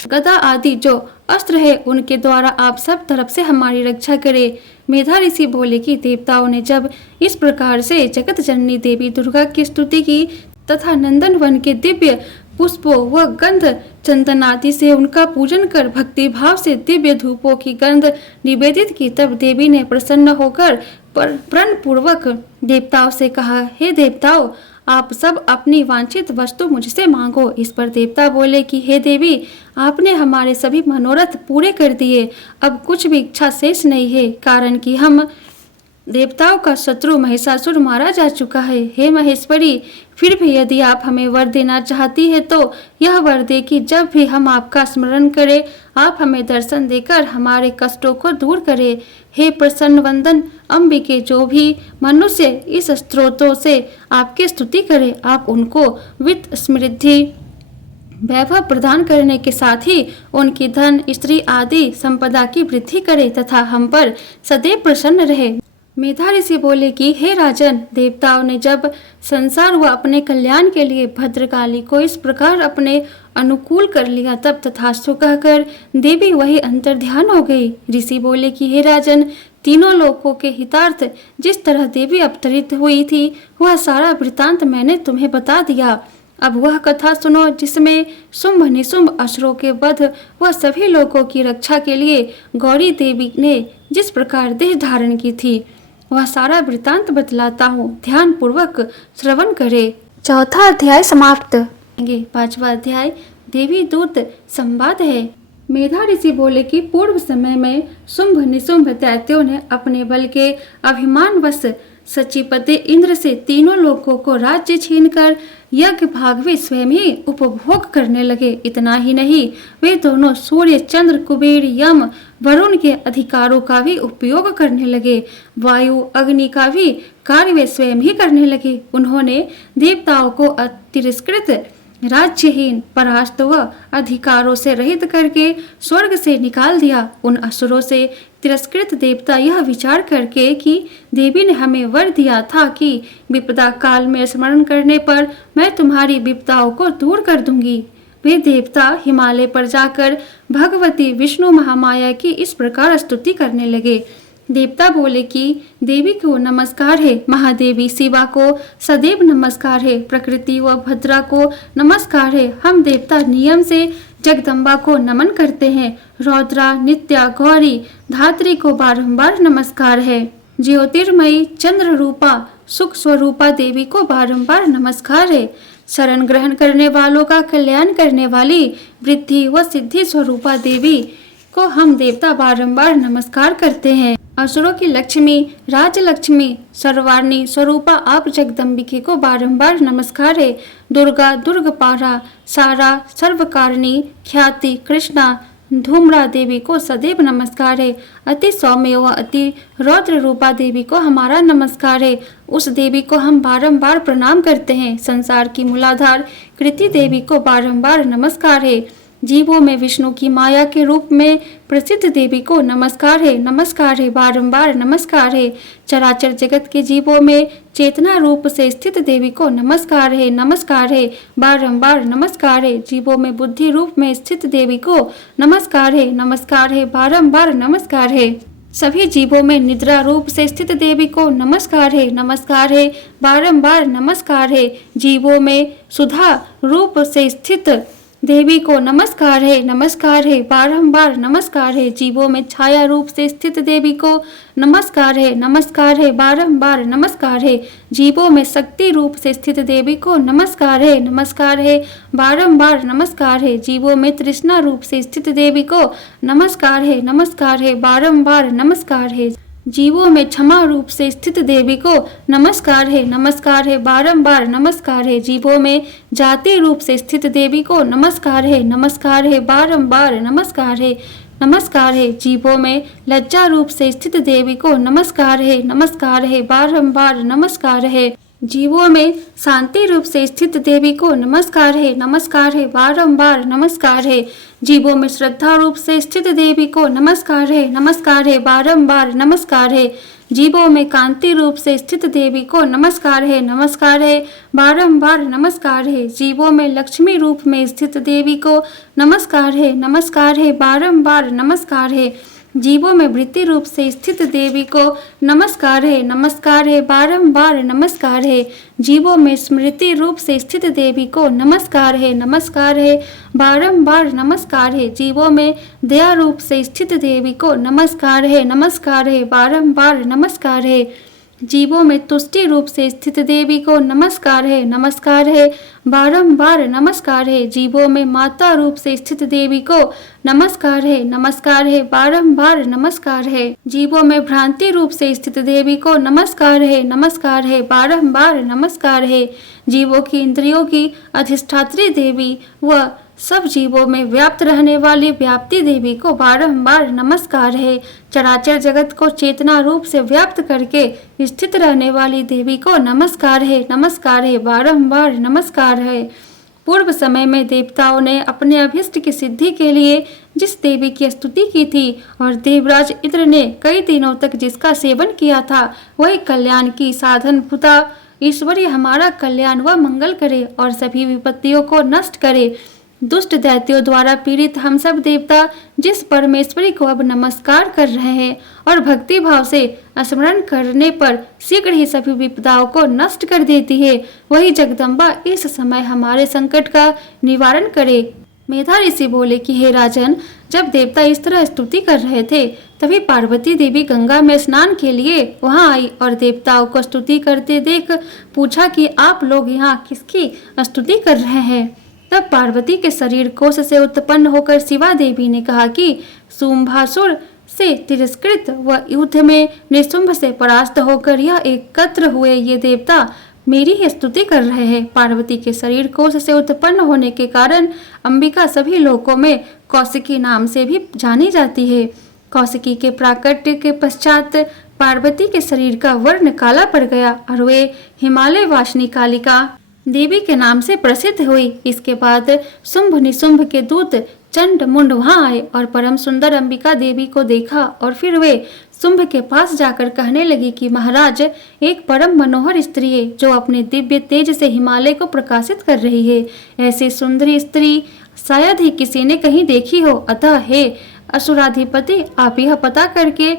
गदा आदि जो अस्त्र है, उनके द्वारा आप सब तरफ से हमारी रक्षा करें। मेधा ऋषि बोले कि देवताओं ने जब इस प्रकार से जगत जननी देवी दुर्गा की स्तुति की तथा नंदन वन के दिव्य पुष्पों व गंध चंदन आदि से उनका पूजन कर भक्ति भाव से दिव्य धूपों की गंध निवेदित की, तब देवी ने प्रसन्न होकर प्रण पूर्वक देवताओं से कहा, हे देवताओं, आप सब अपनी वांछित वस्तु मुझसे मांगो। इस पर देवता बोले कि हे देवी, आपने हमारे सभी मनोरथ पूरे कर दिए, अब कुछ भी इच्छा शेष नहीं है, कारण कि हम देवताओं का शत्रु महिषासुर मारा जा चुका है। हे महेश्वरी, फिर भी यदि आप हमें वर देना चाहती है तो यह वर दे कि जब भी हम आपका स्मरण करें, आप हमें दर्शन देकर हमारे कष्टों को दूर करें। हे प्रसन्न वंदन अंबिके, जो भी मनुष्य इस स्त्रोतों से आपकी स्तुति करे, आप उनको वित्त, समृद्धि, वैभव प्रदान करने के साथ ही उनकी धन, स्त्री आदि संपदा की वृद्धि करे तथा हम पर सदैव प्रसन्न रहे। मेधा ऋषि बोले कि हे राजन, देवताओं ने जब संसार व अपने कल्याण के लिए भद्रकाली को इस प्रकार अपने अनुकूल कर लिया, तब तथास्तु कहकर देवी वही अंतर्ध्यान हो गई। ऋषि बोले कि हे राजन, तीनों लोकों के हितार्थ जिस तरह देवी अवतरित हुई थी, वह सारा वृतांत मैंने तुम्हें बता दिया। अब वह कथा सुनो जिसमें शुंभ निशुंभ असुरों के वध व सभी लोगों की रक्षा के लिए गौरी देवी ने जिस प्रकार देह धारण की थी, वह सारा वृतांत बतलाता हूँ, ध्यान पूर्वक श्रवण करे। चौथा अध्याय समाप्त। पांचवा अध्याय देवी दूत संवाद है। मेधा ऋषि बोले कि पूर्व समय में शुंभ निशुंभ दैत्यों ने अपने बल के अभिमानवश सचिपति इंद्र से तीनों लोगों को राज्य छीनकर यज्ञ भाग वे स्वयं ही उपभोग करने लगे। इतना ही नहीं, वे दोनों सूर्य, चंद्र, कुबेर, यम, वरुण के अधिकारों का भी उपयोग करने लगे। वायु, अग्नि का भी कार्य वे स्वयं ही करने लगे। उन्होंने देवताओं को तिरस्कृत, राज्यहीन, परास्त व अधिकारों से रहित करके स्वर्ग से निकाल दिया। उन असुरों से तिरस्कृत देवता यह विचार करके कि देवी ने हमें वर दिया था कि विपदा काल में स्मरण करने पर मैं तुम्हारी विपदाओं को दूर कर दूंगी, वे देवता हिमालय पर जाकर भगवती विष्णु महामाया की इस प्रकार स्तुति करने लगे। देवता बोले कि देवी को नमस्कार है, महादेवी शिवा को सदैव नमस्कार है, प्रकृति व भद्रा को नमस्कार है। हम देवता नियम से जगदम्बा को नमन करते हैं। रौद्रा, नित्या, गौरी, धात्री को बारंबार नमस्कार है। ज्योतिर्मयी, चंद्र रूपा, सुख स्वरूपा देवी को बारंबार नमस्कार है। शरण ग्रहण करने वालों का कल्याण करने वाली वृद्धि व सिद्धि स्वरूपा देवी को हम देवता बारंबार नमस्कार करते हैं। असुरों की लक्ष्मी, राजलक्ष्मी, सर्वाणी स्वरूपा आप जगदम्बिके को बारंबार नमस्कार है। दुर्गा, दुर्गपारा, सारा, सर्वकारिणी, ख्याति, कृष्णा, धूम्रा देवी को सदैव नमस्कार है। अति सौम्य व अति रौद्र रूपा देवी को हमारा नमस्कार है। उस देवी को हम बारंबार प्रणाम करते हैं। संसार की मूलाधार कृति देवी को बारंबार नमस्कार है। जीवों में विष्णु की माया के रूप में प्रसिद्ध देवी को नमस्कार है, नमस्कार है, बारंबार नमस्कार है। चराचर जगत के जीवों में चेतना रूप से स्थित देवी को नमस्कार है, नमस्कार है, बारंबार नमस्कार है। जीवों में बुद्धि रूप में स्थित देवी को नमस्कार है, नमस्कार है, बारंबार नमस्कार है। सभी जीवों में निद्रा रूप से स्थित देवी को नमस्कार है, नमस्कार है, बारंबार नमस्कार है। जीवों में सुधा रूप से स्थित देवी को नमस्कार है, नमस्कार है, बारंबार नमस्कार है। जीवों में छाया रूप से स्थित देवी को नमस्कार है, नमस्कार है, बारंबार नमस्कार है। जीवों में शक्ति रूप से स्थित देवी को नमस्कार है, नमस्कार है, बारंबार नमस्कार है। जीवों में तृष्णा रूप से स्थित देवी को नमस्कार है, नमस्कार है, बारंबार नमस्कार है। जीवों में क्षमा रूप से स्थित देवी को नमस्कार है, नमस्कार है, बारंबार नमस्कार है। जीवों में जाति रूप से स्थित देवी को नमस्कार है, नमस्कार है, बारंबार नमस्कार है, नमस्कार है। जीवों में लज्जा रूप से स्थित देवी को नमस्कार है, नमस्कार है, बारंबार नमस्कार है। जीवों में शांति रूप से स्थित देवी को नमस्कार है, नमस्कार है, बारंबार नमस्कार है। जीवों में श्रद्धा रूप से स्थित देवी को नमस्कार है, नमस्कार है, बारंबार नमस्कार है। जीवों में कांति रूप से स्थित देवी को नमस्कार है, नमस्कार है, बारंबार नमस्कार है। जीवों में लक्ष्मी रूप में स्थित देवी को नमस्कार है, नमस्कार है, बारंबार नमस्कार है। जीवों में वृत्ति रूप से स्थित देवी को नमस्कार है, नमस्कार है, बारंबार नमस्कार है। जीवों में स्मृति रूप से स्थित देवी को नमस्कार है, नमस्कार है, बारंबार नमस्कार है। जीवों में दया रूप से स्थित देवी को नमस्कार है, नमस्कार है, बारंबार नमस्कार है। जीवों में तुष्टि रूप से स्थित देवी को नमस्कार है, नमस्कार है, बारंबार नमस्कार है। जीवों में माता रूप से स्थित देवी को नमस्कार है, नमस्कार है, बारंबार नमस्कार है। जीवों में भ्रांति रूप से स्थित देवी को नमस्कार है, नमस्कार है, बारंबार नमस्कार है। जीवों की इंद्रियों की अधिष्ठात्री देवी व सब जीवों में व्याप्त रहने वाली व्याप्ति देवी को बारंबार नमस्कार है। चराचर जगत को चेतना रूप से व्याप्त करके स्थित रहने वाली देवी को नमस्कार है, नमस्कार है, बारंबार नमस्कार है। पूर्व समय में देवताओं ने अपने अभिष्ट की सिद्धि के लिए जिस देवी की स्तुति की थी और देवराज इंद्र ने कई दिनों तक जिसका सेवन किया था, वही कल्याण की साधन भूता ईश्वरी हमारा कल्याण व मंगल करे और सभी विपत्तियों को नष्ट करे। दुष्ट दैत्यों द्वारा पीड़ित हम सब देवता जिस परमेश्वरी को अब नमस्कार कर रहे हैं और भक्ति भाव से स्मरण करने पर शीघ्र ही सभी विपदाओं को नष्ट कर देती है, वही जगदम्बा इस समय हमारे संकट का निवारण करे। मेधा ऋषि बोले कि हे राजन, जब देवता इस तरह स्तुति कर रहे थे तभी पार्वती देवी गंगा में स्नान के लिए वहां आई और देवताओं को स्तुति करते देख पूछा कि आप लोग यहाँ किसकी स्तुति कर रहे हैं। तब पार्वती के शरीर कोश से उत्पन्न होकर शिवा देवी ने कहा कि शुंभासुर से तिरस्कृत व युद्ध में निशुंभ से परास्त होकर यह एकत्र हुए ये देवता मेरी ही स्तुति कर रहे हैं। पार्वती के शरीर कोश से उत्पन्न होने के कारण अंबिका सभी लोकों में कौशिकी नाम से भी जानी जाती है। कौशिकी के प्राकट्य के पश्चात पार्वती के शरीर का वर्ण काला पड़ गया और वे हिमालय वासिनी कालिका देवी के नाम से प्रसिद्ध हुई। इसके बाद शुंभ निशुंभ के दूत चंड मुंड वहां आए और परम सुंदर अंबिका देवी को देखा और फिर वे शुंभ के पास जाकर कहने लगी कि महाराज, एक परम मनोहर स्त्री है जो अपने दिव्य तेज से हिमालय को प्रकाशित कर रही है। ऐसी सुंदरी स्त्री शायद ही किसी ने कहीं देखी हो। अतः हे असुराधिपति, आप यह पता करके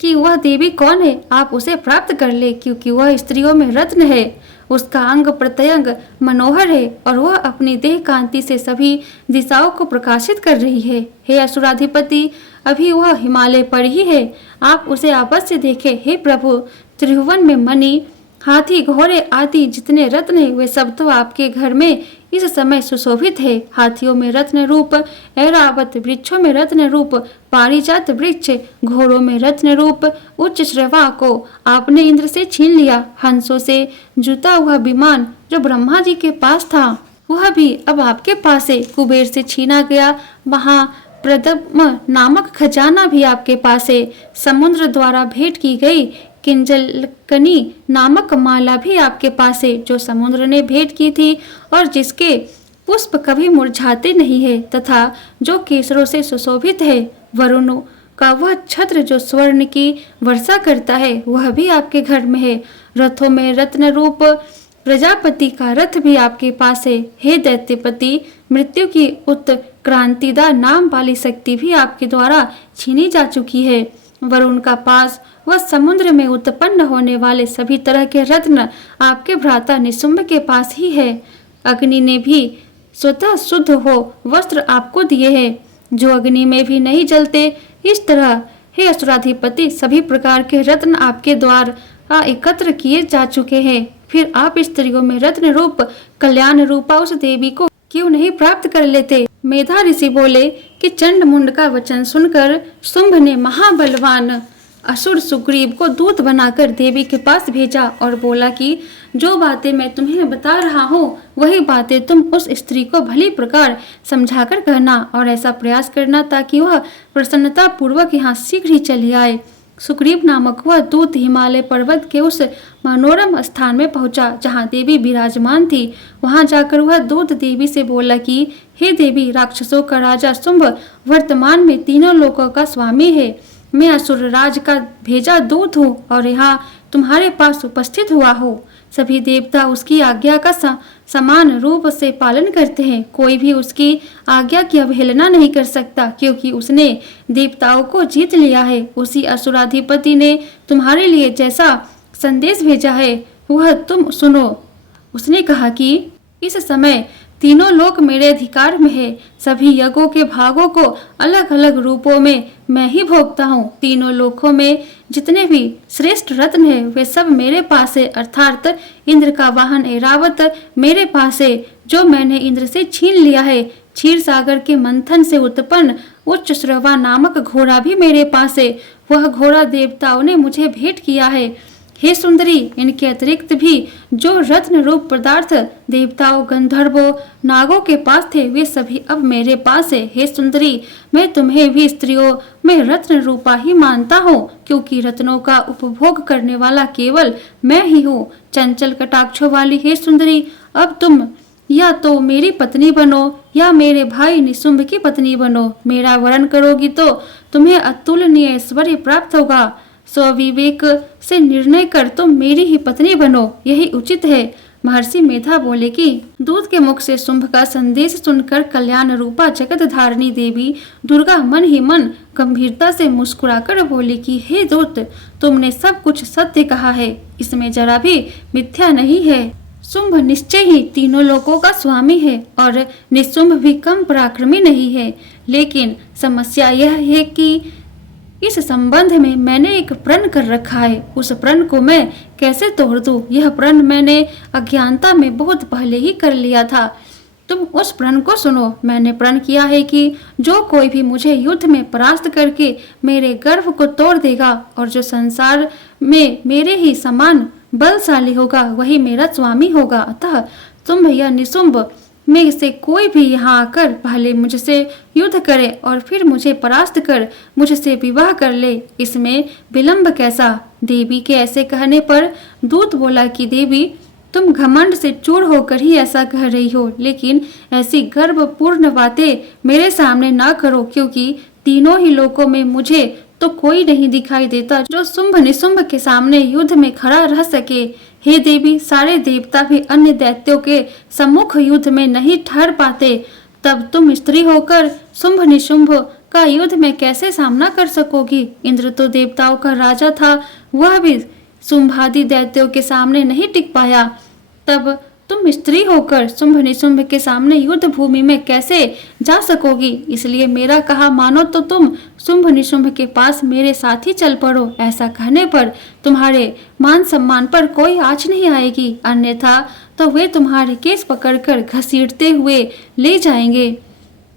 कि वह देवी कौन है आप उसे प्राप्त कर ले, क्योंकि वह स्त्रियों में रत्न है। उसका अंग प्रत्यंग मनोहर है और वह अपनी देह कांति से सभी दिशाओं को प्रकाशित कर रही है। हे असुराधिपति, अभी वह हिमालय पर ही है, आप उसे अवश्य देखें। हे प्रभु, त्रिभुवन में मणि, हाथी, घोड़े आदि जितने रत्न है वे सब तो आपके घर में इस समय सुशोभित है। हाथियों में रत्न रूप ऐरावत, वृक्षों में रत्न रूप पारिजात वृक्ष, घोड़ों में रत्न रूप उच्च श्रवा को आपने इंद्र से छीन लिया। हंसों से जुता हुआ विमान जो ब्रह्मा जी के पास था वह भी अब आपके पास है। कुबेर से छीना गया वहाँ प्रदम नामक खजाना भी आपके पास है। समुद्र द्वारा भेंट की गई किंजलकनी नामक माला भी आपके पास है जो समुद्र ने भेंट की थी और जिसके पुष्प कभी मुरझाते नहीं है तथा जो केसरों से सुशोभित है। वरुण का वह छत्र जो स्वर्ण की वर्षा करता है वह भी आपके घर में है। रथों में रत्न रूप प्रजापति का रथ भी आपके पास है। हे दैत्यपति, मृत्यु की उत्क्रांतिदा नाम वाली शक्ति भी आपके द्वारा छीनी जा चुकी है। वरुण का पास वह समुद्र में उत्पन्न होने वाले सभी तरह के रत्न आपके भ्राता निशुंभ के पास ही है। अग्नि ने भी स्वतः शुद्ध हो वस्त्र आपको दिए हैं जो अग्नि में भी नहीं जलते। इस तरह हे असुराधिपति, सभी प्रकार के रत्न आपके द्वारा एकत्र किए जा चुके हैं। फिर आप स्त्रियों में रत्न रूप कल्याण रूपा उस देवी को क्यों नहीं प्राप्त कर लेते। मेधा ऋषि बोले कि चंड मुंड का वचन सुनकर शुंभ ने महाबलवान असुर सुग्रीव को दूत बनाकर देवी के पास भेजा और बोला कि जो बातें मैं तुम्हें बता रहा हूँ वही बातें तुम उस स्त्री को भली प्रकार समझाकर कहना और ऐसा प्रयास करना ताकि वह प्रसन्नता पूर्वक यहाँ शीघ्र ही चली आए। सुग्रीव नामक वह दूत हिमालय पर्वत के उस मनोरम स्थान में पहुंचा जहाँ देवी विराजमान थी। वहां जाकर वह दूत देवी से बोला कि हे देवी, राक्षसों का राजा शुंभ वर्तमान में तीनों लोकों का स्वामी है। मैं असुर राज का भेजा दूत हूँ और यहाँ तुम्हारे पास उपस्थित हुआ हो। सभी देवता उसकी आज्ञा का समान रूप से पालन करते हैं। कोई भी उसकी आज्ञा की अवहेलना नहीं कर सकता क्योंकि उसने देवताओं को जीत लिया है। उसी असुराधिपति ने तुम्हारे लिए जैसा संदेश भेजा है वह तुम सुनो। उसने कहा कि इस समय तीनों लोक मेरे अधिकार में है। सभी यज्ञों के भागों को अलग अलग रूपों में मैं ही भोगता हूँ। तीनों लोकों में जितने भी श्रेष्ठ रत्न है वे सब मेरे पास है, अर्थात इंद्र का वाहन ऐरावत मेरे पास है जो मैंने इंद्र से छीन लिया है। क्षीर सागर के मंथन से उत्पन्न उच्च श्रवा नामक घोड़ा भी मेरे पास है। वह घोड़ा देवताओं ने मुझे भेंट किया है। हे सुंदरी, इनके अतिरिक्त भी जो रत्न रूप पदार्थ देवताओं, गंधर्वों, नागों के पास थे वे सभी अब मेरे पास है। हे सुंदरी, मैं तुम्हें भी स्त्रियों में रत्न रूपा ही मानता हूँ क्योंकि रत्नों का उपभोग करने वाला केवल मैं ही हूँ। चंचल कटाक्षों वाली हे सुंदरी, अब तुम या तो मेरी पत्नी बनो या मेरे भाई निशुंभ की पत्नी बनो। मेरा वरण करोगी तो तुम्हें अतुलनीय ऐश्वर्य प्राप्त होगा। स्वविवेक से निर्णय कर तुम मेरी ही पत्नी बनो, यही उचित है। महर्षि मेधा बोले कि दूत के मुख से शुंभ का संदेश सुनकर कल्याण रूपा जगत धारिणी देवी दुर्गा मन ही मन गंभीरता से मुस्कुराकर बोली कि हे दूत, तुमने सब कुछ सत्य कहा है, इसमें जरा भी मिथ्या नहीं है। शुंभ निश्चय ही तीनों लोकों का स्वामी है और निशुंभ भी कम पराक्रमी नहीं है। लेकिन समस्या यह है कि इस संबंध में मैंने एक प्रण कर रखा है। उस प्रण को मैं कैसे तोड़ दूं? यह प्रण मैंने अज्ञानता में बहुत पहले ही कर लिया था। तुम उस प्रण को सुनो। मैंने प्रण किया है कि जो कोई भी मुझे युद्ध में परास्त करके मेरे गर्व को तोड़ देगा और जो संसार में मेरे ही समान बलशाली होगा वही मेरा स्वामी होगा। अतः तुम या निशुंभ में से कोई भी यहाँ आकर पहले मुझसे युद्ध करे और फिर मुझे परास्त कर मुझसे विवाह कर ले, इसमें विलंब कैसा। देवी के ऐसे कहने पर दूत बोला कि देवी, तुम घमंड से चूर होकर ही ऐसा कह रही हो, लेकिन ऐसी गर्वपूर्ण बातें मेरे सामने ना करो, क्योंकि तीनों ही लोकों में मुझे तो कोई नहीं दिखाई देता जो शुंभ निशुंभ के सामने युद्ध में खड़ा रह सके। हे देवी, सारे देवता भी अन्य दैत्यों के सम्मुख युद्ध में नहीं ठहर पाते, तब तुम स्त्री होकर शुंभ निशुंभ का युद्ध में कैसे सामना कर सकोगी। इंद्र तो देवताओं का राजा था, वह भी शुंभादि दैत्यों के सामने नहीं टिक पाया, तब तुम स्त्री होकर शुंभ निशुंभ के सामने युद्ध भूमि में कैसे जा सकोगी। इसलिए मेरा कहा मानो तो तुम शुंभ निशुंभ के पास मेरे साथ ही चल पड़ो। ऐसा कहने पर तुम्हारे मान सम्मान पर कोई आँच नहीं आएगी, अन्यथा तो वे तुम्हारे केस पकड़कर घसीटते हुए ले जाएंगे,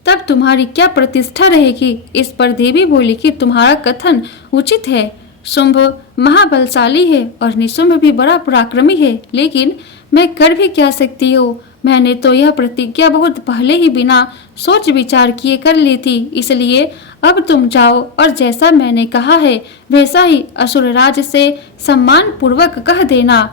तब तुम्हारी क्या प्रतिष्ठा रहेगी। इस पर देवी बोली कि तुम्हारा कथन उचित है। शुंभ महाबलशाली है और निशुंभ भी बड़ा पराक्रमी है, लेकिन मैं कर भी क्या सकती हूँ। मैंने तो यह प्रतिज्ञा बहुत पहले ही बिना सोच विचार किए कर ली थी, इसलिए अब तुम जाओ और जैसा मैंने कहा है वैसा ही असुरराज से सम्मान पूर्वक कह देना,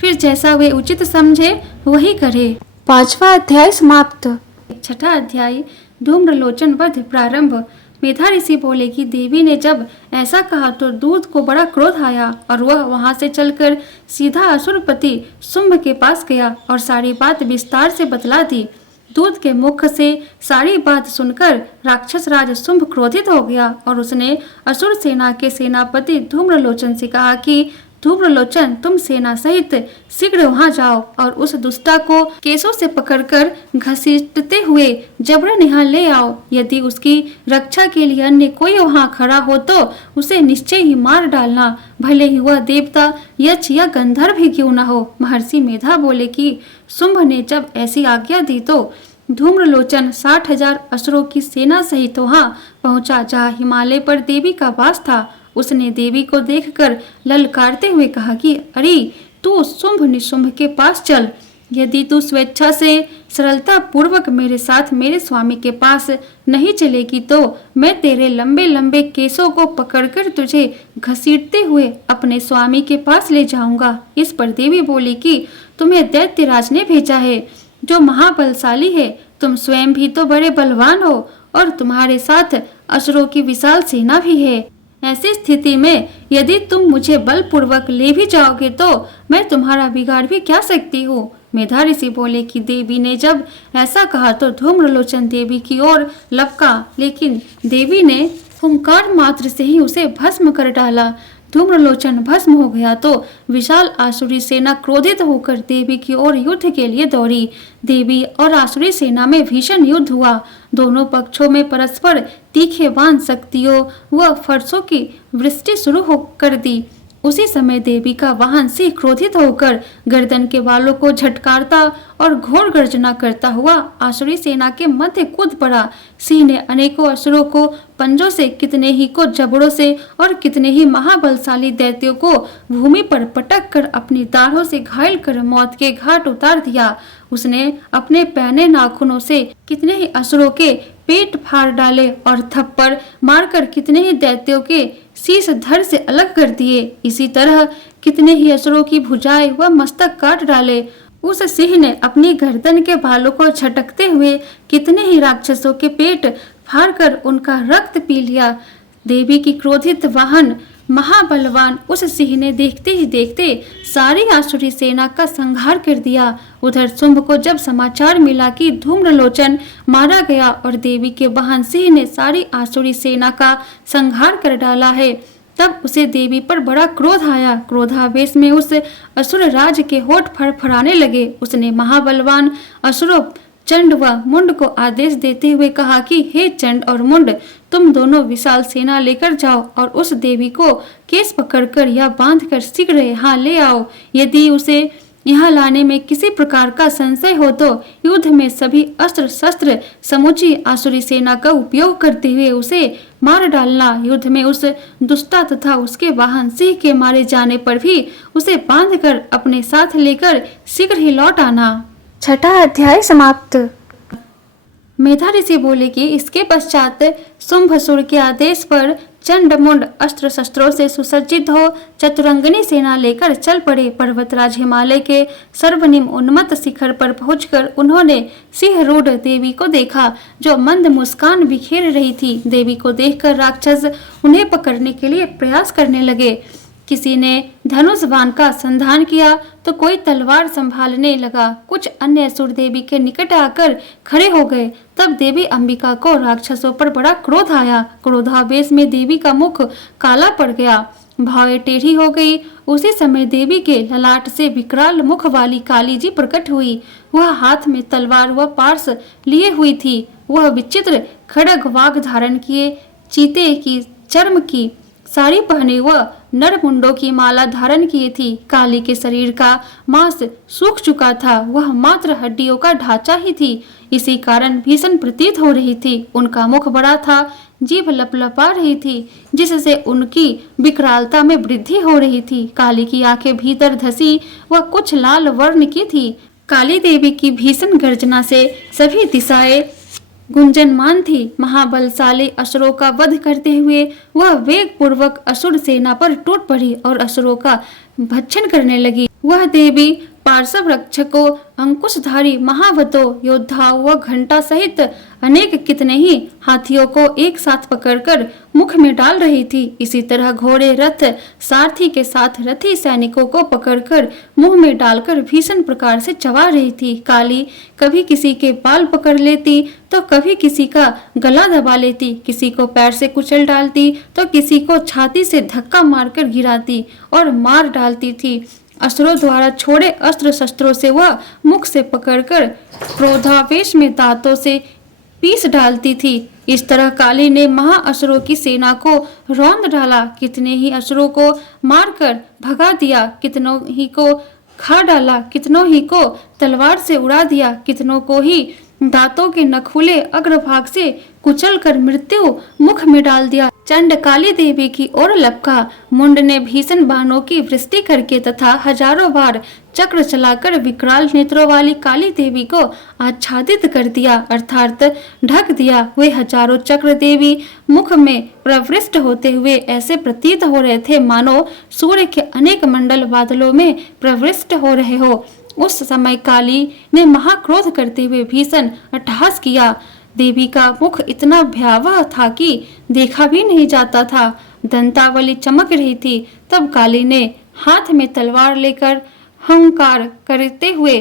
फिर जैसा वे उचित समझे वही करे। 5वां अध्याय समाप्त। 6ठा अध्याय धूम्रलोचन वध प्रारंभ। मेधा ऋषि बोले कि देवी ने जब ऐसा कहा तो दूत को बड़ा क्रोध आया और वह वहां से चलकर सीधा असुरपति शुंभ के पास गया और सारी बात विस्तार से बतला दी। दूत के मुख से सारी बात सुनकर राक्षस राज शुंभ क्रोधित हो गया और उसने असुर सेना के सेनापति धूम्रलोचन से कहा कि धूम्रलोचन, तुम सेना सहित शीघ्र वहां जाओ और उस दुष्टा को केसों से पकड़कर घसीटते हुए जबरन यहाँ ले आओ। यदि उसकी रक्षा के लिए अन्य कोई वहां खड़ा हो तो उसे निश्चय ही मार डालना, भले ही वह देवता, यक्ष या गंधर्व ही क्यों न हो। महर्षि मेधा बोले कि शुंभ ने जब ऐसी आज्ञा दी तो धूम्रलोचन 60,000 असुरों की सेना सहित वहां पहुंचा जहाँ हिमालय पर देवी का वास था। उसने देवी को देखकर ललकारते हुए कहा कि अरे, तू शुंभ निशुंभ के पास चल। यदि तू स्वेच्छा से सरलता पूर्वक मेरे साथ मेरे स्वामी के पास नहीं चलेगी तो मैं तेरे लंबे लंबे केसों को पकड़कर तुझे घसीटते हुए अपने स्वामी के पास ले जाऊंगा। इस पर देवी बोली कि तुम्हें दैत्यराज ने भेजा है जो महाबलशाली है, तुम स्वयं भी तो बड़े बलवान हो और तुम्हारे साथ असुरों की विशाल सेना भी है। ऐसी स्थिति में यदि तुम मुझे बलपूर्वक ले भी जाओगे तो मैं तुम्हारा बिगाड़ भी क्या सकती हूँ। मेधा ऋषि बोले कि देवी ने जब ऐसा कहा तो धूम्रलोचन देवी की ओर लपका, लेकिन देवी ने हुंकार मात्र से ही उसे भस्म कर डाला। धूम्रलोचन भस्म हो गया तो विशाल आसुरी सेना क्रोधित होकर देवी की ओर युद्ध के लिए दौड़ी। देवी और आसुरी सेना में भीषण युद्ध हुआ। दोनों पक्षों में परस्पर तीखे बाण, शक्तियों व फरसों की वृष्टि शुरू हो कर दी। उसी समय देवी का वाहन सिंह क्रोधित होकर गर्दन के बालों को झटकारता और घोर गर्जना करता हुआ आसुरी सेना के मध्य कूद पड़ा। सिंह ने अनेकों असुरों को पंजों से, कितने ही को जबड़ों से और कितने ही महाबलशाली दैत्यों को भूमि पर पटक कर अपनी दाढ़ों से घायल कर मौत के घाट उतार दिया। उसने अपने पैने नाखूनों से कितने ही असुरों के पेट फाड़ डाले और थप्पड़ मारकर कितने ही दैत्यों के शीश धड़ से अलग कर दिए। इसी तरह कितने ही असुरों की भुजाएं व मस्तक काट डाले। उस सिंह ने अपनी गर्दन के बालों को झटकते हुए कितने ही राक्षसों के पेट फाड़कर उनका रक्त पी लिया। देवी की क्रोधित वाहन महाबलवान उस सिंह ने देखते ही देखते सारी आसुरी सेना का संहार कर दिया। उधर शुंभ को जब समाचार मिला कि धूम्रलोचन मारा गया और देवी के वाहन सिंह ने सारी आसुरी सेना का संहार कर डाला है, तब उसे देवी पर बड़ा क्रोध आया। क्रोधावेश में उस असुर राज के होठ फड़फड़ाने लगे। उसने महाबलवान असुरों चंड व मुंड को आदेश देते हुए कहा कि हे चंड और मुंड, तुम दोनों विशाल सेना लेकर जाओ और उस देवी को केस पकड़कर या बांधकर शीघ्र यहाँ ले आओ। यदि उसे यहाँ लाने में किसी प्रकार का संशय हो तो युद्ध में सभी अस्त्र शस्त्र समुची आसुरी सेना का उपयोग करते हुए उसे मार डालना। युद्ध में उस दुष्टा तथा उसके वाहन सिंह के मारे जाने पर भी उसे बांधकर अपने साथ लेकर शीघ्र ही लौट आना। छठा अध्याय समाप्त। मेधा ऋषि बोले कि इसके पश्चात शुंभसुर के आदेश पर चंडमुंड अस्त्र शस्त्रों से सुसज्जित हो चतुरंगिनी सेना लेकर चल पड़े। पर्वतराज हिमालय के सर्वनिम्न उन्मत्त शिखर पर पहुंचकर उन्होंने सिंहरूढ़ देवी को देखा जो मंद मुस्कान बिखेर रही थी। देवी को देखकर राक्षस उन्हें पकड़ने के लिए प्रयास करने लगे। किसी ने धनुष बाण का संधान किया तो कोई तलवार संभालने लगा। कुछ अन्य असुर देवी के निकट आकर खड़े हो गए। तब देवी अंबिका को राक्षसों पर बड़ा क्रोध आया। क्रोधावेश में देवी का मुख काला पड़ गया, भावें टेढ़ी हो गई। उसी समय देवी के ललाट से विकराल मुख वाली काली जी प्रकट हुई। वह हाथ में तलवार व पार्श लिए हुई थी। वह विचित्र खड़ग वाग धारण किए, चीते की चर्म की साड़ी पहने वह नरमुंडों की माला धारण किए थी। काली के शरीर का मांस सूख चुका था, वह मात्र हड्डियों का ढांचा ही थी। इसी कारण भीषण प्रतीत हो रही थी। उनका मुख बड़ा था, जीभ लपलपा रही थी, जिससे उनकी विकरालता में वृद्धि हो रही थी। काली की आंखें भीतर धसी वह कुछ लाल वर्ण की थी। काली देवी की भीषण गर्जना से सभी दिशाएं गुंजनमान थी। महाबलशाली असुरों का वध करते हुए वह वेग पूर्वक असुर सेना पर टूट पड़ी और असुरों का भक्षण करने लगी। वह देवी पार्श्व रक्षकों, अंकुशधारी महावतों, योद्धाओं व घंटा सहित अनेक कितने ही हाथियों को एक साथ पकड़कर मुख में डाल रही थी। इसी तरह घोड़े, रथ, सारथी के साथ रथी सैनिकों को पकड़कर मुंह में डालकर भीषण प्रकार से चबा रही थी। काली कभी किसी के बाल पकड़ लेती तो कभी किसी का गला दबा लेती, किसी को पैर से कुचल डालती तो किसी को छाती से धक्का मारकर गिराती और मार डालती थी। असुरों द्वारा छोड़े अस्त्र शस्त्रों से वह मुख से पकड़कर क्रोधावेश में दांतों से पीस डालती थी। इस तरह काली ने महाअसुरों की सेना को रौंद डाला। कितने ही असुरों को मारकर भगा दिया, कितनों ही को खा डाला, कितनों ही को तलवार से उड़ा दिया, कितनों को ही दांतों के नखुले अग्रभाग से कुचल कर मृत्यु मुख में डाल दिया। चंड काली देवी की ओर लपका। मुंड ने भीषण बाणों की वृष्टि करके तथा हजारों बार चक्र चलाकर विकराल नेत्रों वाली काली देवी को आच्छादित कर दिया, अर्थात ढक दिया। वे हजारों चक्र देवी मुख में प्रविष्ट होते हुए ऐसे प्रतीत हो रहे थे मानो सूर्य के अनेक मंडल बादलों में प्रविष्ट हो रहे हो। उस समय काली ने महाक्रोध करते हुए भीषण अट्टहास किया। देवी का मुख इतना भयावह था कि देखा भी नहीं जाता था। दंतावली चमक रही थी। तब काली ने हाथ में तलवार लेकर हंकार करते हुए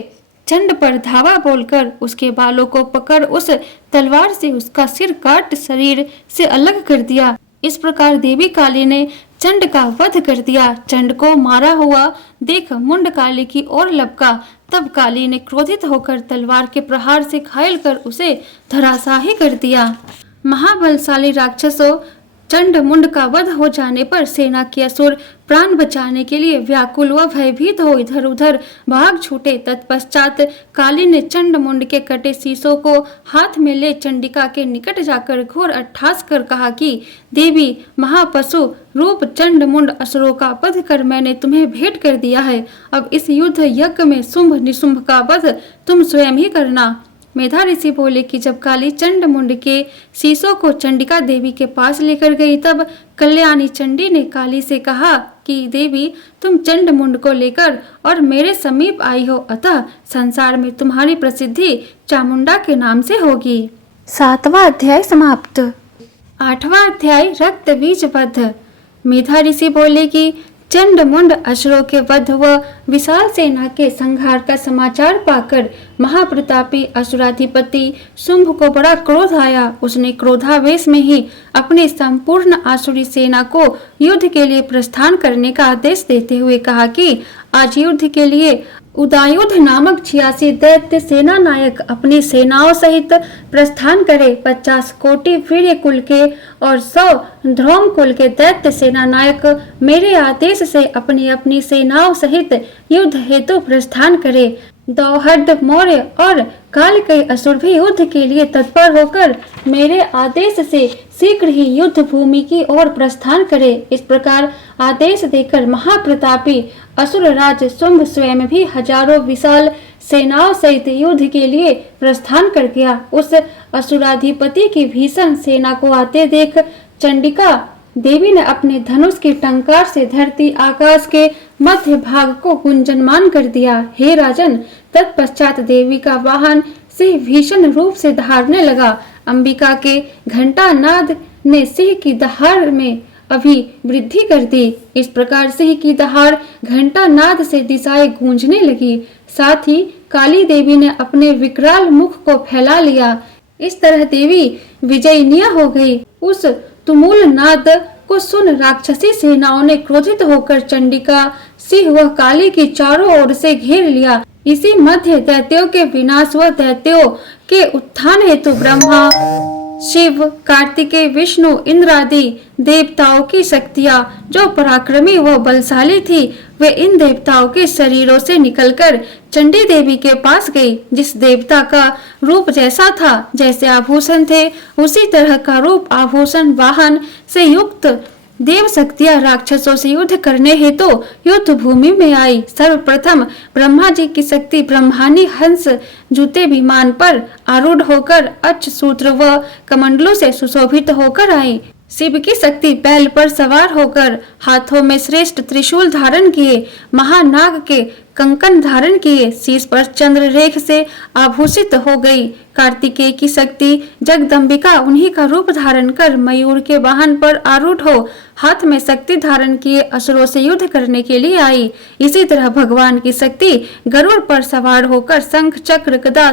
चंड पर धावा बोलकर उसके बालों को पकड़ उस तलवार से उसका सिर काट शरीर से अलग कर दिया। इस प्रकार देवी काली ने चंड का वध कर दिया। चंड को मारा हुआ देख मुंड काली की ओर लपका। तब काली ने क्रोधित होकर तलवार के प्रहार से घायल कर उसे धराशाही कर दिया। महाबलशाली राक्षसों चंड मुंड का वध हो जाने पर सेना के असुर प्राण बचाने के लिए व्याकुल व भयभीत हो इधर उधर भाग छूटे। तत्पश्चात काली ने चंड मुंड के कटे शीशों को हाथ में ले चंडिका के निकट जाकर घोर अट्टहास कर कहा कि देवी महापशु रूप चंड मुंड असुरों का वध कर मैंने तुम्हें भेंट कर दिया है। अब इस युद्ध यज्ञ में शुंभ निशुंभ का वध तुम स्वयं ही करना। मेधा ऋषि बोले कि जब काली चंड मुंड के शीशों को चंडिका देवी के पास लेकर गई तब कल्याणी चंडी ने काली से कहा कि देवी तुम चंड मुंड को लेकर और मेरे समीप आई हो, अतः संसार में तुम्हारी प्रसिद्धि चामुंडा के नाम से होगी। 7वां अध्याय समाप्त। 8वां अध्याय रक्त बीज वध। मेधा ऋषि बोले कि चंड मुंड असुरों के वध व विशाल सेना के संहार का समाचार पाकर महाप्रतापी असुराधिपति शुंभ को बड़ा क्रोध आया। उसने क्रोधावेश में ही अपनी संपूर्ण आसुरी सेना को युद्ध के लिए प्रस्थान करने का आदेश देते हुए कहा कि आज युद्ध के लिए उदायुध नामक 86 दैत्य सेना नायक अपनी सेनाओं सहित प्रस्थान करे। 50 कोटि वीर्य कुल के और 100 ध्रुव कुल के दैत्य सेना नायक मेरे आदेश से अपनी अपनी सेनाओं सहित युद्ध हेतु प्रस्थान करे। दौहर्द मौर्य और काल के असुर भी युद्ध के लिए तत्पर होकर मेरे आदेश से शीघ्र ही युद्ध भूमि की ओर प्रस्थान करे। इस प्रकार आदेश देकर महाप्रतापी असुर राज शुंभ स्वयं भी हजारों विशाल सेनाओं सहित युद्ध के लिए प्रस्थान कर गया। उस असुराधिपति की भीषण सेना को आते देख चंडिका देवी ने अपने धनुष की टंकार से धरती आकाश के मध्य भाग को गुंजनमान कर दिया। हे राजन, तत्पश्चात देवी का वाहन सिंह भीषण रूप से दहाड़ने लगा। अंबिका के घंटा नाद ने सिंह की दहाड़ में अभी वृद्धि कर दी। इस प्रकार सिंह की दहाड़ घंटा नाद से दिशाएं गूंजने लगी। साथ ही काली देवी ने अपने विकराल मुख को फैला लिया। इस तरह देवी विजयनीय हो गई। उस तुमुल नाद को सुन राक्षसी सेनाओं ने क्रोधित होकर चंडिका सिंह व काली की चारों ओर से घेर लिया। इसी मध्य दैत्यों के विनाश व दैत्यों के उत्थान हेतु ब्रह्मा, शिव, कार्तिकेय, विष्णु, इंद्र आदि देवताओं की शक्तियां जो पराक्रमी व बलशाली थी, वे इन देवताओं के शरीरों से निकलकर चंडी देवी के पास गई। जिस देवता का रूप जैसा था, जैसे आभूषण थे, उसी तरह का रूप, आभूषण, वाहन से युक्त देव शक्तियां राक्षसों से युद्ध करने हेतु युद्ध भूमि में आई। सर्वप्रथम ब्रह्मा जी की शक्ति ब्रह्मानी हंस जूते विमान पर आरूढ़ होकर अक्ष सूत्र व कमंडलों से सुशोभित होकर आई। शिव की शक्ति बैल पर सवार होकर हाथों में श्रेष्ठ त्रिशूल धारण किए, महानाग के कंकन धारण किए, शीश पर चंद्र रेख से आभूषित हो गई। कार्तिकेय की शक्ति जगदम्बिका उन्हीं का रूप धारण कर मयूर के वाहन पर आरूढ़ हो हाथ में शक्ति धारण किए असुरों से युद्ध करने के लिए आई। इसी तरह भगवान की शक्ति गरुड़ पर सवार होकर शंख, चक्र, गदा,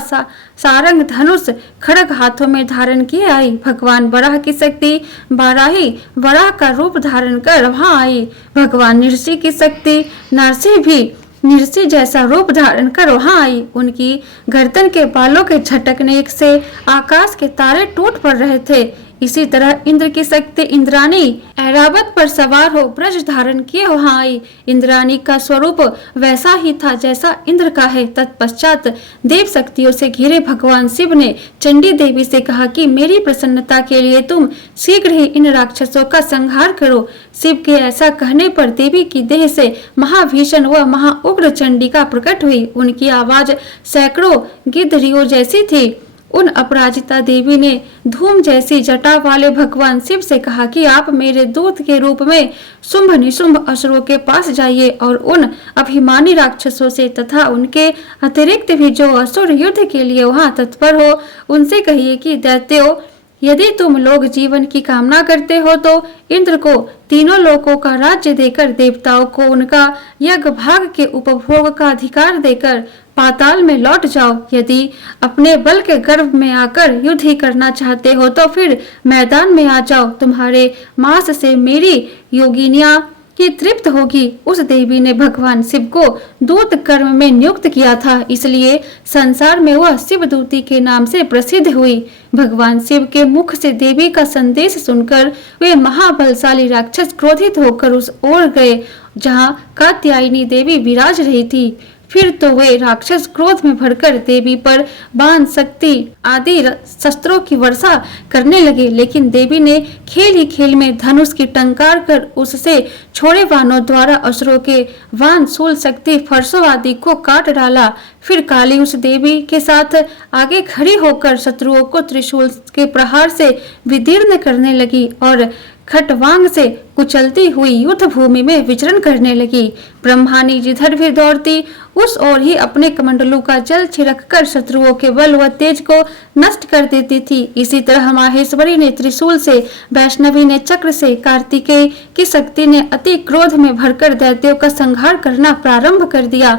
सारंग, धनुष, खड्ग हाथों में धारण किए आई। भगवान वराह की शक्ति बाराही वराह का रूप धारण कर वहां आई। भगवान नृसिंह की शक्ति नरसिंह भी नृसिंह जैसा रूप धारण कर वहां आई। उनकी गर्दन के बालों के झटकने से आकाश के तारे टूट पड़ रहे थे। इसी तरह इंद्र की शक्ति इंद्राणी ऐरावत पर सवार हो ब्रज धारण किए वहां आई। इंद्राणी का स्वरूप वैसा ही था जैसा इंद्र का है। तत्पश्चात देव शक्तियों से घिरे भगवान शिव ने चंडी देवी से कहा कि मेरी प्रसन्नता के लिए तुम शीघ्र ही इन राक्षसों का संहार करो। शिव के ऐसा कहने पर देवी की देह से महाभीषण व महाउग्र चंडिका प्रकट हुई। उनकी आवाज सैकड़ों गिद्धरियों जैसी थी। उन अपराजिता देवी ने धूम जैसी जटा वाले भगवान शिव से कहा कि आप मेरे दूत के रूप में शुंभ निशुंभ असुरों के पास जाइए और उन अभिमानी राक्षसों से तथा उनके अतिरिक्त भी जो असुर युद्ध के लिए वहां तत्पर हो, उनसे कहिए कि दैत्यों, यदि तुम लोग जीवन की कामना करते हो तो इंद्र को तीनों लोकों का राज्य देकर, देवताओं को उनका यज्ञ भाग के उपभोग का अधिकार देकर पाताल में लौट जाओ। यदि अपने बल के गर्भ में आकर युद्ध ही करना चाहते हो तो फिर मैदान में आ जाओ। तुम्हारे मांस से मेरी योगिनियां की तृप्त होगी। उस देवी ने भगवान शिव को दूत कर्म में नियुक्त किया था, इसलिए संसार में वह शिवदूती के नाम से प्रसिद्ध हुई। भगवान शिव के मुख से देवी का संदेश सुनकर वे महाबलशाली राक्षस क्रोधित होकर उस ओर गए जहाँ कात्यायनी देवी विराज रही थी। फिर तो वे राक्षस क्रोध में भरकर देवी पर बाण, शक्ति आदि शस्त्रों की वर्षा करने लगे, लेकिन देवी ने खेल ही खेल में धनुष की टंकार कर उससे छोड़े बाणों द्वारा असुरों के वाण, शूल, शक्ति, फरसों आदि को काट डाला। फिर काली उस देवी के साथ आगे खड़ी होकर शत्रुओं को त्रिशूल के प्रहार से विदीर्ण करने लगी और खटवांग से कुचलती हुई युद्ध भूमि में विचरण करने लगी। ब्रह्मानी जिधर भी दौड़ती उस ओर ही अपने कमंडलों का जल छिड़क कर शत्रुओं के बल व तेज को नष्ट कर देती थी। इसी तरह माहेश्वरी ने त्रिशूल से, वैष्णवी ने चक्र से, कार्तिकेय की शक्ति ने अति क्रोध में भरकर दैत्यों का संहार करना प्रारंभ कर दिया।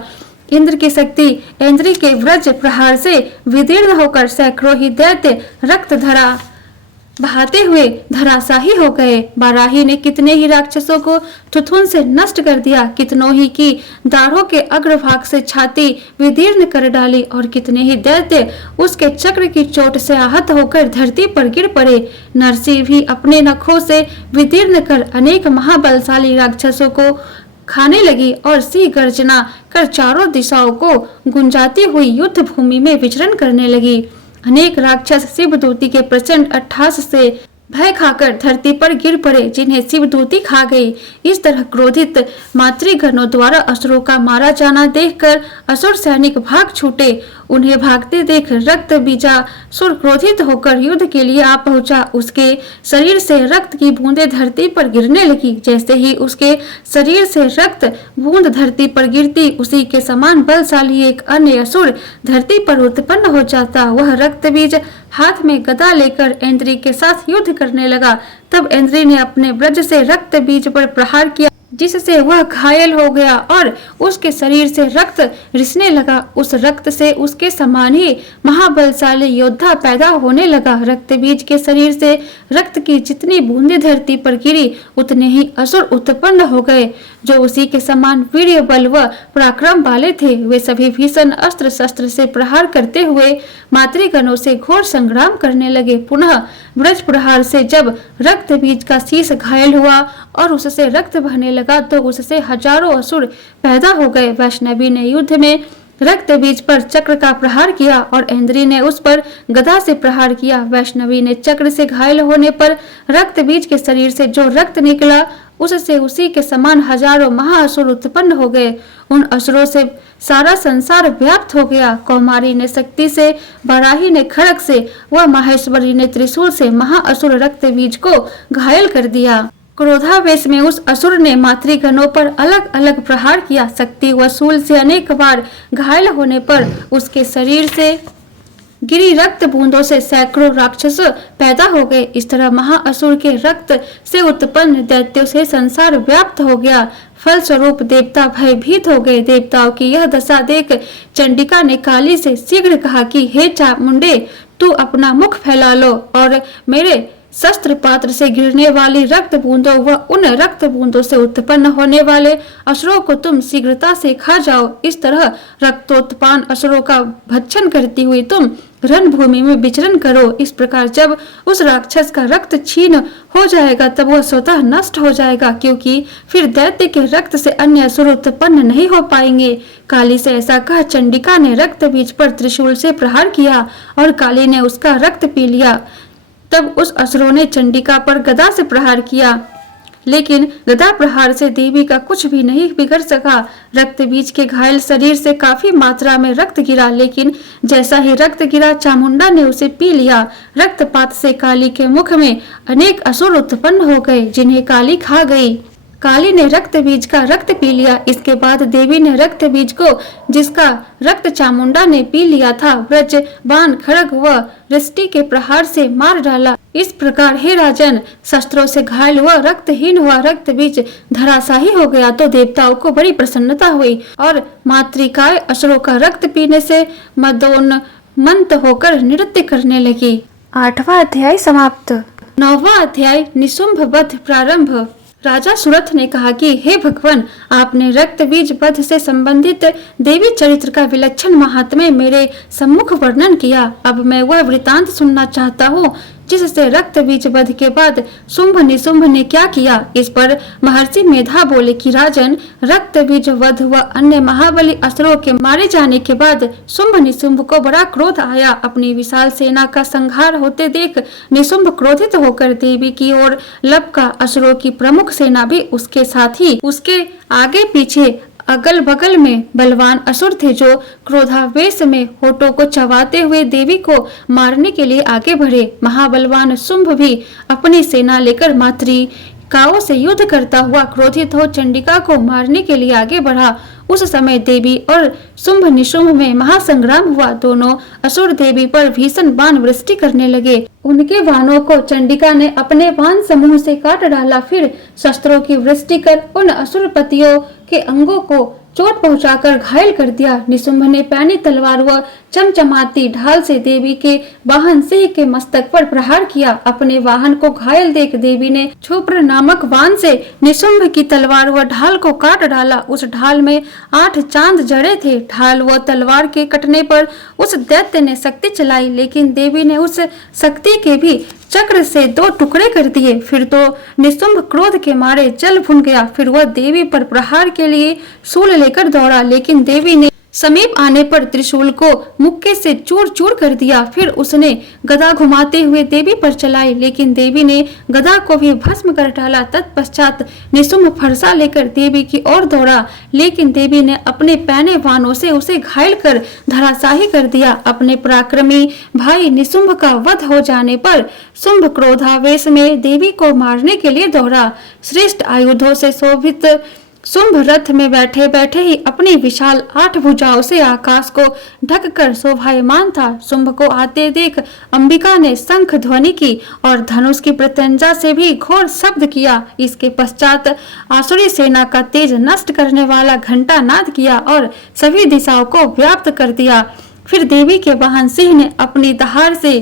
इंद्र की शक्ति इंद्री के वज्र प्रहार से विदीर्ण होकर सैकड़ों ही दैत्य रक्त धरा बहाते हुए धराशाही हो गए। बाराही ने कितने ही राक्षसों को थुथुन से नष्ट कर दिया, कितनों ही की दाढ़ों के अग्रभाग से छाती विदीर्ण कर डाली और कितने ही दैत्य उसके चक्र की चोट से आहत होकर धरती पर गिर पड़े। नरसिंह भी अपने नखों से विदीर्ण कर अनेक महाबलशाली राक्षसों को खाने लगी और सिंह गर्जना कर चारों दिशाओं को गुंजाती हुई युद्ध भूमि में विचरण करने लगी। अनेक राक्षस शिवदूती के प्रचंड अट्टहास से भय खाकर धरती पर गिर पड़े, जिन्हें शिवदूती खा गई। इस तरह क्रोधित मातृगणों द्वारा असुरों का मारा जाना देखकर असुर सैनिक भाग छूटे। उन्हें भागते देख रक्त बीजासुर क्रोधित होकर युद्ध के लिए आ पहुंचा। उसके शरीर से रक्त की बूंदें धरती पर गिरने लगी। जैसे ही उसके शरीर से रक्त बूंद धरती पर गिरती, उसी के समान बलशाली एक अन्य असुर धरती पर उत्पन्न हो जाता। वह रक्त बीज हाथ में गदा लेकर इंद्री के साथ युद्ध करने लगा। तब इंद्री ने अपने ब्रज से रक्त बीज पर प्रहार किया, जिससे वह घायल हो गया और उसके शरीर से रक्त रिसने लगा। उस रक्त से उसके समान ही महाबलशाली योद्धा पैदा होने लगा। रक्त बीज के शरीर से रक्त की जितनी बूंदें धरती पर गिरी, उतने ही असुर उत्पन्न हो गए, जो उसी के समान वीर्य बल व पराक्रम वाले थे। वे सभी भीषण अस्त्र शस्त्र से प्रहार करते हुए मातृगणों से घोर संग्राम करने लगे। पुनः ब्रज प्रहार से जब रक्त बीज का शीश घायल हुआ और उससे रक्त बहने लगा, तो उससे हजारों असुर पैदा हो गए। वैष्णवी ने युद्ध में रक्त बीज पर चक्र का प्रहार किया और इंद्री ने उस पर गदा से प्रहार किया। वैष्णवी ने चक्र से घायल होने पर रक्त बीज के शरीर से जो रक्त निकला, उससे उसी के समान हजारों महाअसुर उत्पन्न हो गए। उन असुरों से सारा संसार व्याप्त हो गया। कौमारी ने शक्ति से, बाराही ने खड़ग से व माहेश्वरी ने त्रिशूल से महाअसुर रक्त बीज को घायल कर दिया। क्रोधावेश में उस असुर ने मातृगणों पर अलग अलग प्रहार किया। शक्ति व शूल से अनेक बार घायल होने पर उसके शरीर से गिरी रक्त बूंदों से सैकड़ों राक्षस पैदा हो गए। इस तरह महाअसुर के रक्त से उत्पन्न दैत्यों से संसार व्याप्त हो गया। फलस्वरूप देवता भयभीत हो गए। देवताओं की यह दशा देख चंडिका ने काली से शीघ्र कहा कि हे चामुंडे, तू अपना मुख फैला लो और मेरे शस्त्र पात्र से गिरने वाली रक्त बूंदों व उन रक्त बूंदों से उत्पन्न होने वाले असुरों को तुम शीघ्रता से खा जाओ। इस तरह रक्तोत्पान असुरों का भक्षण करती हुई तुम रणभूमि में विचरण करो। इस प्रकार जब उस राक्षस का रक्त छीन हो जाएगा, तब वह स्वतः नष्ट हो जाएगा, क्योंकि फिर दैत्य के रक्त से अन्य असुर उत्पन्न नहीं हो पाएंगे। काली से ऐसा कह चंडिका ने रक्त बीज पर त्रिशूल से प्रहार किया और काली ने उसका रक्त पी लिया। तब उस असुरों ने चंडिका पर गदा से प्रहार किया, लेकिन गदा प्रहार से देवी का कुछ भी नहीं बिगड़ सका। रक्त बीज के घायल शरीर से काफी मात्रा में रक्त गिरा, लेकिन जैसा ही रक्त गिरा, चामुंडा ने उसे पी लिया। रक्तपात से काली के मुख में अनेक असुर उत्पन्न हो गए, जिन्हें काली खा गई। काली ने रक्त बीज का रक्त पी लिया। इसके बाद देवी ने रक्त बीज को, जिसका रक्त चामुंडा ने पी लिया था, व्रज, बाण, खड़ग व रिष्टि के प्रहार से मार डाला। इस प्रकार हे राजन, शस्त्रों से घायल हुआ रक्तहीन हुआ रक्त बीज धराशाही हो गया तो देवताओं को बड़ी प्रसन्नता हुई और मातृकाएं असुरों का रक्त पीने से मदोन्मत्त होकर नृत्य करने लगी। 8वां अध्याय समाप्त। 9वां अध्याय निशुंभ वध प्रारंभ। राजा सुरथ ने कहा कि हे भगवान, आपने रक्त बीज वध से संबंधित देवी चरित्र का विलक्षण महात्म्य मेरे सम्मुख वर्णन किया। अब मैं वह वृतांत सुनना चाहता हूँ जिससे रक्त बीज वध के बाद शुंभ निशुंभ ने क्या किया। इस पर महर्षि मेधा बोले कि राजन, रक्त बीज वध व अन्य महाबली असुरों के मारे जाने के बाद शुंभ निशुंभ को बड़ा क्रोध आया। अपनी विशाल सेना का संहार होते देख निशुंभ क्रोधित होकर देवी की ओर लपका। असुरों की प्रमुख सेना भी उसके साथ ही उसके आगे पीछे अगल बगल में बलवान असुर थे, जो क्रोधावेश में होठों को चबाते हुए देवी को मारने के लिए आगे बढ़े। महाबलवान शुंभ भी अपनी सेना लेकर मातृकाओं से युद्ध करता हुआ क्रोधित हो चंडिका को मारने के लिए आगे बढ़ा। उस समय देवी और शुंभ निशुंभ में महासंग्राम हुआ। दोनों असुर देवी पर भीषण बाण वृष्टि करने लगे। उनके बाणों को चंडिका ने अपने बाण समूह से काट डाला। फिर शस्त्रों की वृष्टि कर उन असुरपतियों के अंगों को चोट पहुंचाकर घायल कर दिया। निशुंभ ने पैनी तलवार व चमचमाती ढाल से देवी के वाहन सिंह के मस्तक पर प्रहार किया। अपने वाहन को घायल देख देवी ने क्षुब्र नामक वाहन से निशुंभ की तलवार व ढाल को काट डाला। उस ढाल में 8 चांद जड़े थे। ढाल व तलवार के कटने पर उस दैत्य ने शक्ति चलाई, लेकिन देवी ने उस शक्ति के भी चक्र से 2 टुकड़े कर दिए। फिर तो निशुंभ क्रोध के मारे जल भुन गया। फिर वह देवी पर प्रहार के लिए शूल लेकर दौड़ा, लेकिन देवी ने समीप आने पर त्रिशूल को मुक्के से चूर चूर कर दिया। फिर उसने गदा घुमाते हुए देवी पर चलाई, लेकिन देवी ने गदा को भी भस्म कर डाला। तत्पश्चात निशुंभ फरसा लेकर देवी की ओर दौड़ा, लेकिन देवी ने अपने पैने बाणों से उसे घायल कर धराशाही कर दिया। अपने पराक्रमी भाई निशुंभ का वध हो जाने पर शुंभ क्रोधावेश में देवी को मारने के लिए दौड़ा। श्रेष्ठ आयुधों से शोभित शुंभ रथ में बैठे बैठे ही अपनी विशाल 8 भुजाओं से आकाश को ढककर शोभायमान था। शुंभ को आते देख अंबिका ने शंख ध्वनि की और धनुष की प्रत्यंजा से भी घोर शब्द किया। इसके पश्चात आसुरी सेना का तेज नष्ट करने वाला घंटा नाद किया और सभी दिशाओं को व्याप्त कर दिया। फिर देवी के वाहन सिंह ने अपनी दहाड़ से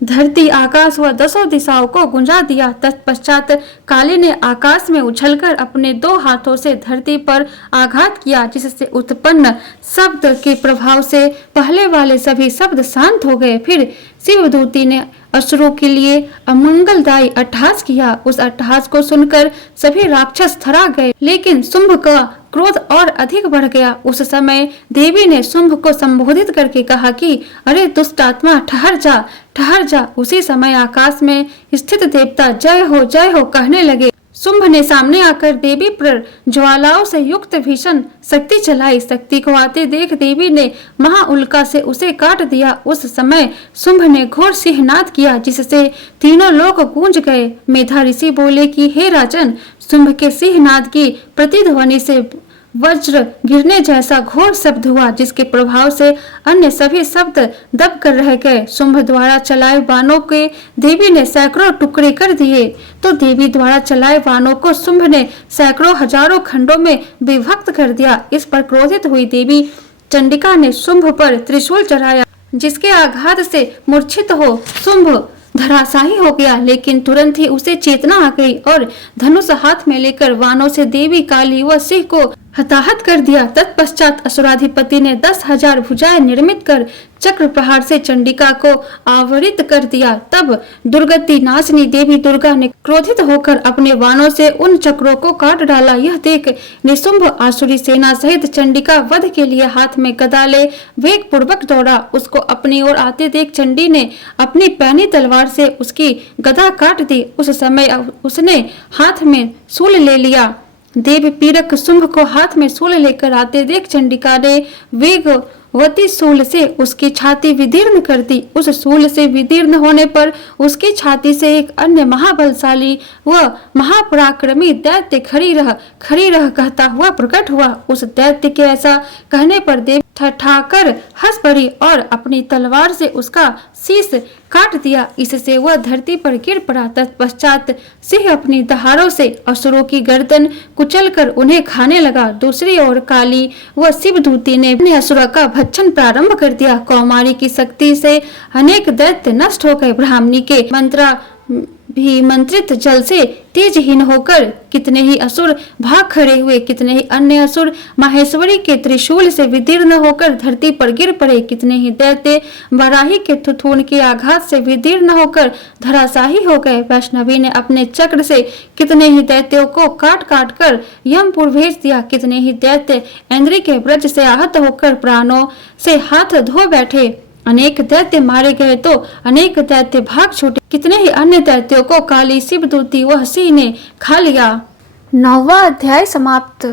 धरती, आकाश व 10 दिशाओं को गुंजा दिया। तत्पश्चात काली ने आकाश में उछलकर अपने 2 हाथों से धरती पर आघात किया, जिससे उत्पन्न शब्द के प्रभाव से पहले वाले सभी शब्द शांत हो गए। फिर शिवदूती ने असुरों के लिए अमंगलदायी अट्टहास किया। उस अट्टहास को सुनकर सभी राक्षस थरा गए, लेकिन शुंभ का क्रोध और अधिक बढ़ गया। उस समय देवी ने शुंभ को संबोधित करके कहा कि अरे दुष्ट आत्मा, ठहर जा, ठहर जा। उसी समय आकाश में स्थित देवता जय हो कहने लगे। शुंभ ने सामने आकर देवी पर ज्वालाओं से युक्त भीषण शक्ति चलाई। शक्ति को आते देख देवी ने महाउल्का से उसे काट दिया। उस समय शुंभ ने घोर सिंहनाद किया, जिससे तीनों लोग गूंज गए। मेधा ऋषि बोले कि हे राजन, शुंभ के सिंहनाद की प्रतिध्वनि से वज्र गिरने जैसा घोर शब्द हुआ, जिसके प्रभाव से अन्य सभी शब्द दब कर रह गए। शुंभ द्वारा चलाए बाणों के देवी ने सैकड़ों टुकड़े कर दिए, तो देवी द्वारा चलाए बाणों को शुंभ ने सैकड़ों हजारों खंडों में विभक्त कर दिया। इस पर क्रोधित हुई देवी चंडिका ने शुंभ पर त्रिशूल चढ़ाया, जिसके आघात से मूर्छित हो शुंभ धराशाही हो गया। लेकिन तुरंत ही उसे चेतना आ गई और धनुष हाथ में लेकर वानों से देवी, काली व सिंह को हताहत कर दिया। तत्पश्चात असुराधिपति ने 10,000 भुजाएं निर्मित कर चक्र प्रहार से चंडिका को आवरित कर दिया। तब दुर्गति नाशनी देवी दुर्गा ने क्रोधित होकर अपने वाणों से उन चक्रों को काट डाला। यह देख निशुंभ आसुरी सेना सहित चंडिका वध के लिए हाथ में गदा ले वेग पूर्वक दौड़ा। उसको अपनी ओर आते देख चंडी ने अपनी पैनी तलवार से उसकी गदा काट दी। उस समय उसने हाथ में शूल ले लिया। देव पीड़क शुंभ को हाथ में शूल लेकर आते देख चंडिका ने वेगवती शूल से उसकी छाती विदीर्ण कर दी। उस शूल से विदीर्ण होने पर उसकी छाती से एक अन्य महाबलशाली व महापराक्रमी दैत्य खड़ी रह कहता हुआ प्रकट हुआ। उस दैत्य के ऐसा कहने पर देव ठठाकर हंस पड़ी और अपनी तलवार से उसका शीश काट दिया। इससे वह धरती पर गिर पड़ा। तत्पश्चात सिंह अपनी दहाड़ों से असुरों की गर्दन कुचलकर उन्हें खाने लगा। दूसरी ओर काली व शिवदूती ने अपने असुर का भक्षण प्रारंभ कर दिया। कौमारी की शक्ति से अनेक दैत्य नष्ट हो गए। ब्राह्मणी के मंत्रा भी मंत्रित जल से तेजहीन होकर कितने ही असुर भाग खड़े हुए। कितने ही अन्य असुर माहेश्वरी के त्रिशूल से विदीर्ण होकर धरती पर गिर पड़े। कितने ही दैत्य बराही के थुथुन के आघात से विदीर्ण होकर धराशाही हो गए। वैष्णवी ने अपने चक्र से कितने ही दैत्यों को काट काट कर यमपुर भेज दिया। कितने ही दैत्य इंद्र के व्रज से आहत होकर प्राणों से हाथ धो बैठे। अनेक दैत्य मारे गए तो अनेक दैत्य भाग छूटे। कितने ही अन्य दैत्यों को काली शिवदूती व सिंह ने खा लिया। 9वां अध्याय समाप्त।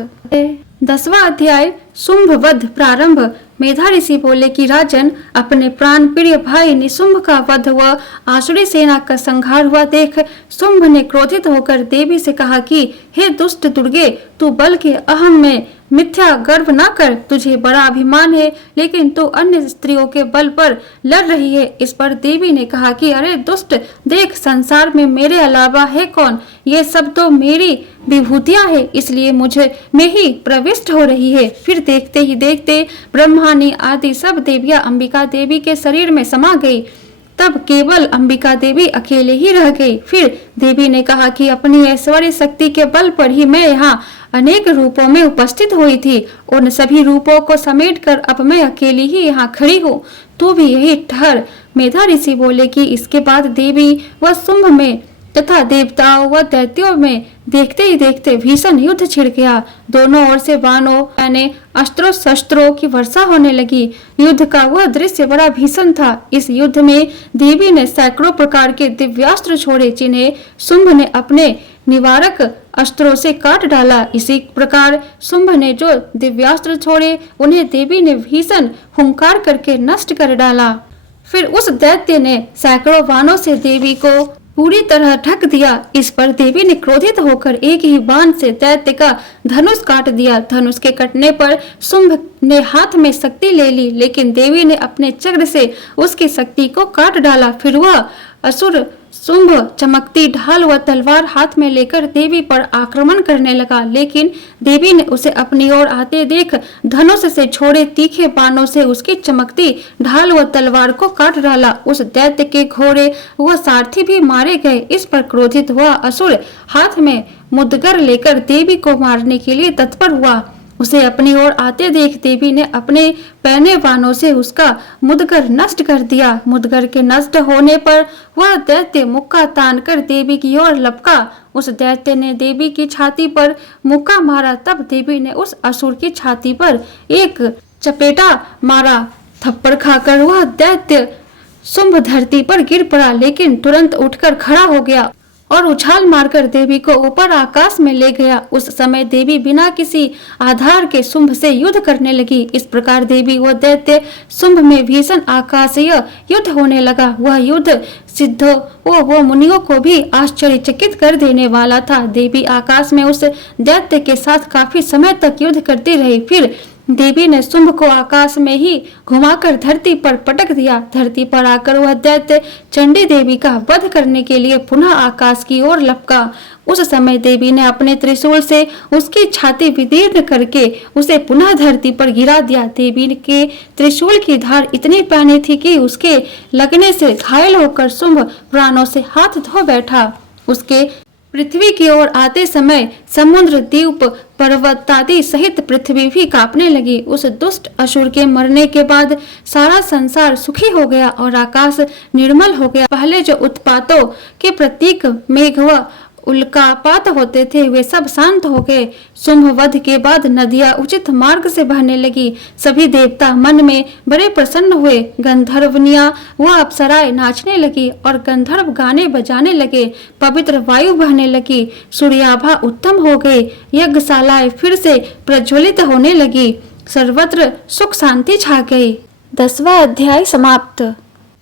10वां अध्याय शुंभ वध प्रारंभ। मेधा ऋषि बोले कि राजन, अपने प्राण प्रिय भाई निशुंभ का वध व आसुरी सेना का संहार हुआ देख शुंभ ने क्रोधित होकर देवी से कहा कि हे दुष्ट दुर्गे, तू बल के अहम में मिथ्या गर्व ना कर। तुझे बड़ा अभिमान है, लेकिन तू अन्य स्त्रियों के बल पर लड़ रही है। इस पर देवी ने कहा कि अरे दुष्ट, देख संसार में मेरे अलावा है कौन? ये सब तो मेरी विभूतियां है, इसलिए मुझे में ही प्रविष्ट हो रही है। फिर देखते ही देखते ब्रह्मानी आदि सब देवियां अंबिका देवी के शरीर में समा गई। तब केवल अंबिका देवी अकेले ही रह गई। फिर देवी ने कहा कि अपनी ऐश्वर्य शक्ति के बल पर ही मैं यहाँ अनेक रूपों में उपस्थित हुई थी। उन सभी रूपों को समेटकर अब मैं अकेली ही यहाँ खड़ी हूँ, तू भी यही ठहर। मेधा ऋषि बोले कि इसके बाद देवी व शुंभ में तथा देवताओं व दैत्यों में देखते ही देखते भीषण युद्ध छिड़ गया। दोनों ओर से बाणों यानी अस्त्रों शस्त्रों की वर्षा होने लगी। युद्ध का वह दृश्य बड़ा भीषण था। इस युद्ध में देवी ने सैकड़ों प्रकार के दिव्यास्त्र छोड़े, जिन्हें शुंभ ने अपने निवारक अस्त्रों से काट डाला। इसी प्रकार शुंभ ने जो दिव्यास्त्र छोड़े, उन्हें देवी ने भीषण हुंकार करके नष्ट कर डाला। फिर उस दैत्य ने सैकड़ों बाणों से देवी को पूरी तरह ढक दिया। इस पर देवी ने क्रोधित होकर एक ही बाण से दैत्य का धनुष काट दिया। धनुष के कटने पर शुंभ ने हाथ में शक्ति ले ली, लेकिन देवी ने अपने चक्र से उसकी शक्ति को काट डाला। फिर वह असुर शुंभ चमकती ढाल व तलवार हाथ में लेकर देवी पर आक्रमण करने लगा, लेकिन देवी ने उसे अपनी ओर आते देख धनुष से छोड़े तीखे बाणों से उसकी चमकती ढाल व तलवार को काट डाला। उस दैत्य के घोड़े व सारथी भी मारे गए। इस पर क्रोधित हुआ असुर हाथ में मुदगर लेकर देवी को मारने के लिए तत्पर हुआ। उसे अपनी ओर आते देख देवी ने अपने पहने बाणों से उसका मुदगर नष्ट कर दिया। मुदगर के नष्ट होने पर वह दैत्य मुक्का तान कर देवी की ओर लपका। उस दैत्य ने देवी की छाती पर मुक्का मारा। तब देवी ने उस असुर की छाती पर एक चपेटा मारा। थप्पड़ खाकर वह दैत्य शुंभ धरती पर गिर पड़ा, लेकिन तुरंत उठकर खड़ा हो गया और उछाल मारकर देवी को ऊपर आकाश में ले गया। उस समय देवी बिना किसी आधार के शुंभ से युद्ध करने लगी। इस प्रकार देवी व दैत्य शुंभ में भीषण आकाशीय युद्ध होने लगा। वह युद्ध सिद्धों व मुनियों को भी आश्चर्यचकित कर देने वाला था। देवी आकाश में उस दैत्य के साथ काफी समय तक युद्ध करती रही। फिर देवी ने शुंभ को आकाश में ही घुमाकर धरती पर पटक दिया। धरती पर आकर वह दैत्य चंडी देवी का वध करने के लिए पुनः आकाश की ओर लपका। उस समय देवी ने अपने त्रिशूल से उसकी छाती विदीर्ण करके उसे पुनः धरती पर गिरा दिया। देवी के त्रिशूल की धार इतनी पैनी थी कि उसके लगने से घायल होकर शुंभ प्राणों से हाथ धो बैठा। उसके पृथ्वी की ओर आते समय समुद्र द्वीप पर्वतादि सहित पृथ्वी भी कांपने लगी। उस दुष्ट असुर के मरने के बाद सारा संसार सुखी हो गया और आकाश निर्मल हो गया। पहले जो उत्पातों के प्रतीक मेघ व उल्कापात होते थे, वे सब शांत हो गए। शुंभ वध के बाद नदियां उचित मार्ग से बहने लगी। सभी देवता मन में बड़े प्रसन्न हुए। गंधर्वनियां व अप्सराएं नाचने लगी और गंधर्व गाने बजाने लगे। पवित्र वायु बहने लगी। सूर्याभा उत्तम हो गए। यज्ञशालाएं फिर से प्रज्वलित होने लगी। सर्वत्र सुख शांति छा गई। 10वां अध्याय समाप्त।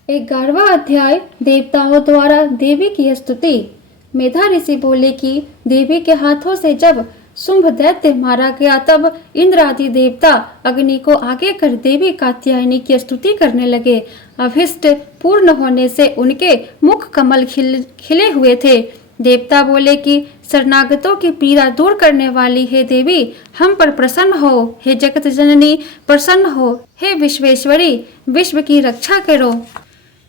11वां अध्याय देवताओं द्वारा देवी की स्तुति। मेधा ऋषि बोले कि देवी के हाथों से जब शुंभ दैत्य मारा गया, तब इंद्र आदि देवता अग्नि को आगे कर देवी कात्यायनी की स्तुति करने लगे। अभिष्ट पूर्ण होने से उनके मुख कमल खिले हुए थे। देवता बोले कि शरणागतों की पीड़ा दूर करने वाली हे देवी, हम पर प्रसन्न हो। हे जगत जननी, प्रसन्न हो। हे विश्वेश्वरी, विश्व की रक्षा करो,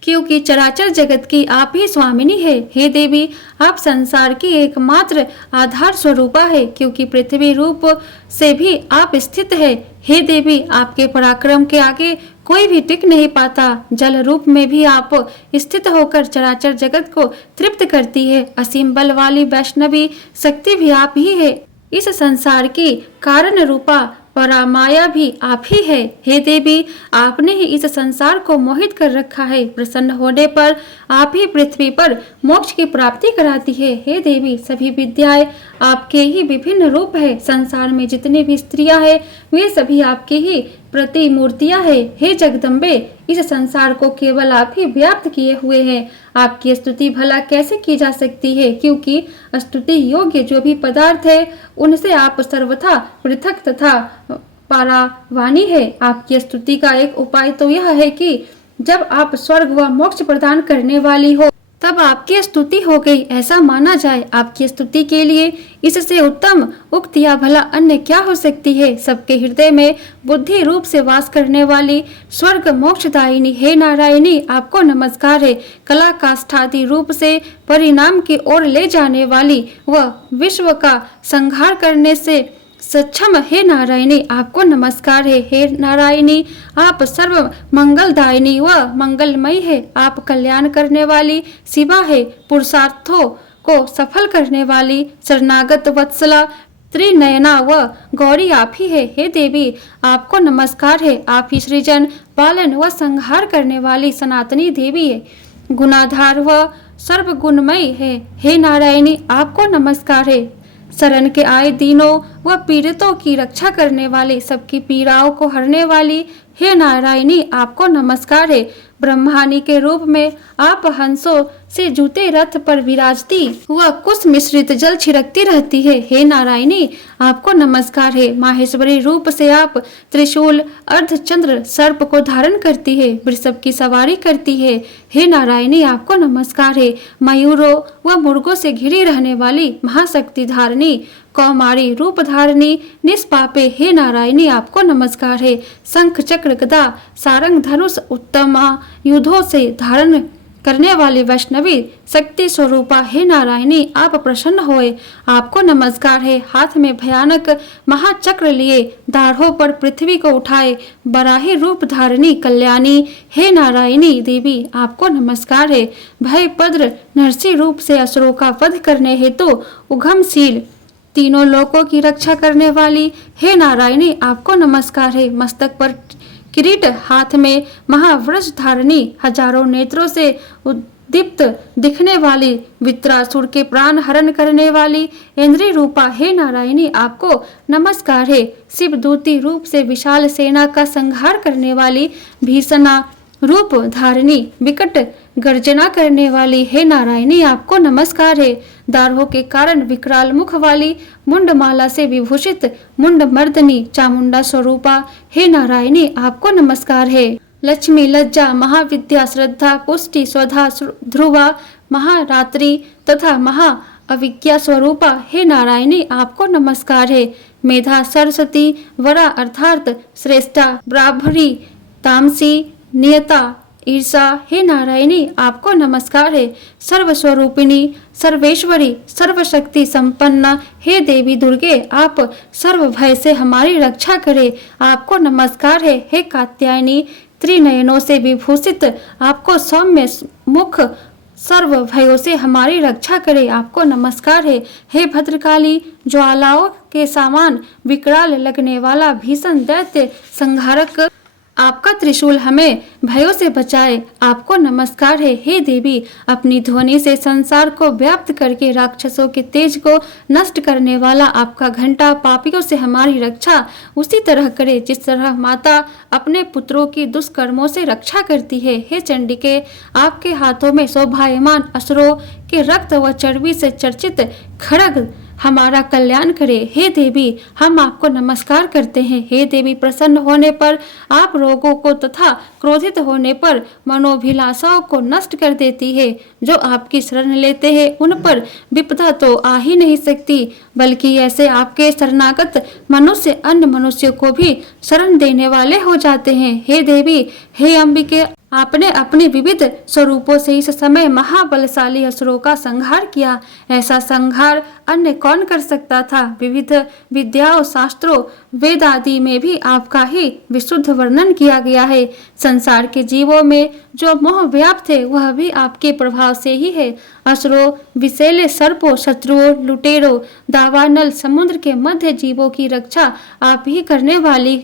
क्योंकि चराचर जगत की आप ही स्वामिनी है। हे देवी, आप संसार की एकमात्र आधार स्वरूपा है, क्योंकि पृथ्वी रूप से भी आप स्थित है। हे देवी, आपके पराक्रम के आगे कोई भी टिक नहीं पाता। जल रूप में भी आप स्थित होकर चराचर जगत को तृप्त करती है। असीम बल वाली वैष्णवी शक्ति भी आप ही है। इस संसार की कारण रूपा परामाया भी आप ही है। हे देवी, आपने ही इस संसार को मोहित कर रखा है। प्रसन्न होने पर आप ही पृथ्वी पर मोक्ष की प्राप्ति कराती है। हे देवी, सभी विद्याएं आपके ही विभिन्न रूप है। संसार में जितनी भी स्त्रियां हैं, वे सभी आपके ही प्रतिमूर्तियां है। हे जगदम्बे, इस संसार को केवल आप ही व्याप्त किए हुए हैं। आपकी स्तुति भला कैसे की जा सकती है, क्योंकि स्तुति योग्य जो भी पदार्थ है उनसे आप सर्वथा पृथक तथा पारावानी है। आपकी स्तुति का एक उपाय तो यह है कि जब आप स्वर्ग व मोक्ष प्रदान करने वाली हो तब आपकी स्तुति हो गई, ऐसा माना जाए। आपकी स्तुति के लिए इससे उत्तम उक्त या भला अन्य क्या हो सकती है। सबके हृदय में बुद्धि रूप से वास करने वाली स्वर्ग मोक्षदायिनी हे नारायणी, आपको नमस्कार है। कला काष्ठादि रूप से परिणाम की ओर ले जाने वाली व विश्व का संहार करने से सक्षम हे नारायणी, आपको नमस्कार है। हे नारायणी, आप सर्व मंगलदायिनी व मंगलमयी है। आप कल्याण करने वाली शिवा है। पुरुषार्थों को सफल करने वाली शरणागत वत्सला त्रिनयना व गौरी आप ही है। हे देवी, आपको नमस्कार है। आप ही सृजन पालन व संहार करने वाली सनातनी देवी है। गुणाधार व सर्वगुणमयी है। हे नारायणी, आपको नमस्कार है। शरण के आए दीनों व पीड़ितों की रक्षा करने वाली, सबकी पीड़ाओं को हरने वाली हे नारायणी, आपको नमस्कार है। ब्रह्मानी के रूप में आप हंसों से जूते रथ पर विराजती व कुश मिश्रित जल छिड़कती रहती है। हे नारायणी, आपको नमस्कार है। माहेश्वरी रूप से आप त्रिशूल अर्धचंद्र सर्प को धारण करती है, वृषभ की सवारी करती है। हे नारायणी, आपको नमस्कार है। मयूरों व मुर्गों से घिरी रहने वाली महाशक्ति धारणी कौमारी रूप धारणी निष्पापे हे नारायणी, आपको नमस्कार है। शंख चक्र गदा सारंग धनुष उत्तम युद्धों से धारण करने वाली वैष्णवी शक्ति स्वरूपा हे नारायणी, आप प्रसन्न होए, आपको नमस्कार है। हाथ में भयानक महाचक्र लिए दाढ़ों पर पृथ्वी को उठाए बराही रूप धारणी कल्याणी हे नारायणी देवी, आपको नमस्कार है। भय पद्र नरसिंह रूप से असुरों का वध करने हेतु उघमशील तीनों लोकों की रक्षा करने वाली हे नारायणी, आपको नमस्कार है। मस्तक पर किरीट, हाथ में महावृष धारणी, हजारों नेत्रों से उद्दीप्त दिखने वाली, वित्रासुर के प्राण हरण करने वाली इंद्रिय रूपा हे नारायणी, आपको नमस्कार है। शिवदूती रूप से विशाल सेना का संहार करने वाली, भीषणा रूप धारणी विकट गर्जना करने वाली हे नारायणी, आपको नमस्कार है। दाढ़ों के कारण विकराल मुख वाली, मुंडमाला से विभूषित मुंड मर्दनी चामुंडा स्वरूपा हे नारायणी, आपको नमस्कार है। लक्ष्मी लज्जा महाविद्या श्रद्धा पुष्टि स्वधा ध्रुवा महारात्रि तथा महा अविज्ञा स्वरूपा हे नारायणी, आपको नमस्कार है। मेधा सरस्वती वरा अर्थात श्रेष्ठा ब्राह्मणी तामसी नियता ईर्षा हे नारायणी, आपको नमस्कार है। सर्वस्वरूपिणी सर्वेश्वरी सर्वशक्ति संपन्ना हे देवी दुर्गे, आप सर्व भय से हमारी रक्षा करे, आपको नमस्कार है। हे कात्यायनी त्रिनयनों से विभूषित, आपको सौम्य मुख सर्व भयों से हमारी रक्षा करे, आपको नमस्कार है। हे भद्रकाली ज्वालाओं के समान विकराल लगने वाला भीषण दैत्य संहारक, आपका त्रिशूल हमें भयों से बचाए, आपको नमस्कार है। हे देवी, अपनी ध्वनि से संसार को व्याप्त करके राक्षसों के तेज को नष्ट करने वाला आपका घंटा पापियों से हमारी रक्षा उसी तरह करे जिस तरह माता अपने पुत्रों की दुष्कर्मों से रक्षा करती है। हे चंडिके, आपके हाथों में शोभायमान असुरों के रक्त व चर्बी से चर्चित खड्ग हमारा कल्याण करे। हे देवी, हम आपको नमस्कार करते हैं। हे देवी, प्रसन्न होने पर आप रोगों को तथा क्रोधित होने पर मनोभिलाषाओं को नष्ट कर देती है। जो आपकी शरण लेते हैं उन पर विपदा तो आ ही नहीं सकती, बल्कि ऐसे आपके शरणागत मनुष्य अन्य मनुष्यों को भी शरण देने वाले हो जाते हैं। हे देवी, हे अंबिके, आपने अपने विविध स्वरूपों से इस समय महाबलशाली असुरों का संहार किया। ऐसा संहार अन्य कौन कर सकता था। विविध विद्याओं शास्त्रों वेद आदि में भी आपका ही विशुद्ध वर्णन किया गया है। संसार के जीवों में जो मोह व्याप्त है वह भी आपके प्रभाव से ही है। असुरों, विषैले सर्पों, शत्रुओं, लुटेरों, दावानल समुद्र के मध्य जीवों की रक्षा आप ही करने वाली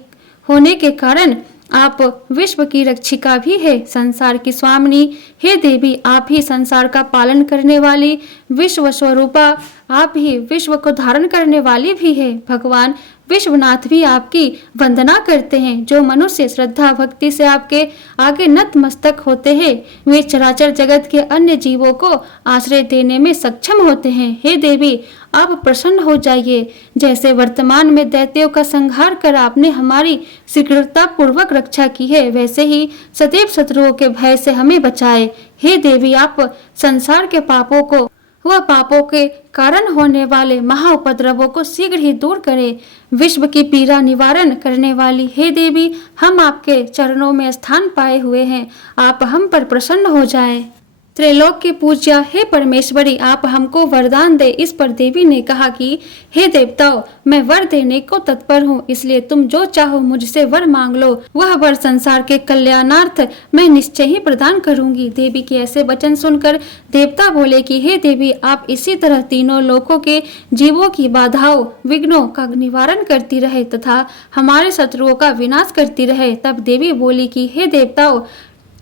होने के कारण आप विश्व की रक्षिका भी है। संसार की स्वामिनी हे देवी, आप ही संसार का पालन करने वाली विश्व स्वरूपा, आप ही विश्व को धारण करने वाली भी है। भगवान विश्वनाथ भी आपकी वंदना करते हैं। जो मनुष्य श्रद्धा भक्ति से आपके आगे नतमस्तक होते हैं वे चराचर जगत के अन्य जीवों को आश्रय देने में सक्षम होते हैं। हे देवी, आप प्रसन्न हो जाइए। जैसे वर्तमान में दैत्यों का संहार कर आपने हमारी शीघ्रता पूर्वक रक्षा की है, वैसे ही सदैव शत्रुओं के भय से हमें बचाए। हे देवी, आप संसार के पापों को वह पापों के कारण होने वाले महाउपद्रवों को शीघ्र ही दूर करें। विश्व की पीड़ा निवारण करने वाली हे देवी, हम आपके चरणों में स्थान पाए हुए हैं, आप हम पर प्रसन्न हो जाएं। त्रैलोक की पूज्या हे परमेश्वरी, आप हमको वरदान दे। इस पर देवी ने कहा कि हे देवताओं, मैं वर देने को तत्पर हूँ, इसलिए तुम जो चाहो मुझसे वर मांग लो। वह वर संसार के कल्याणार्थ मैं निश्चय ही प्रदान करूंगी। देवी के ऐसे वचन सुनकर देवता बोले कि हे देवी, आप इसी तरह तीनों लोकों के जीवों की बाधाओं विघ्नों का निवारण करती रहे तथा हमारे शत्रुओं का विनाश करती रहे। तब देवी बोली कि हे देवताओं,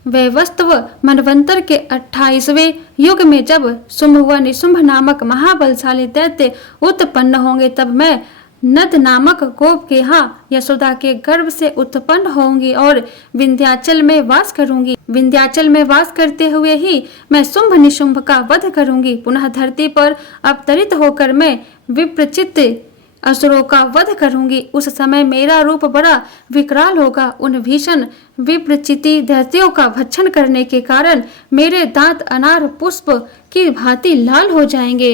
वैवस्व मनवंतर के 28वें युग में जब शुंभ व निशुंभ नामक महाबलशाली दैत्य उत्पन्न होंगे, तब मैं नद नामक गोप के यहाँ यशोदा के गर्भ से उत्पन्न होंगी और विंध्याचल में वास करूंगी। विंध्याचल में वास करते हुए ही मैं शुंभ निशुंभ का वध करूंगी। पुनः धरती पर अवतरित होकर मैं विप्रचित असुरों का वध करूंगी। उस समय मेरा रूप बड़ा विकराल होगा। उन भीषण विप्रचिति दैत्यों का भक्षण करने के कारण मेरे दांत अनार पुष्प की भांति लाल हो जाएंगे।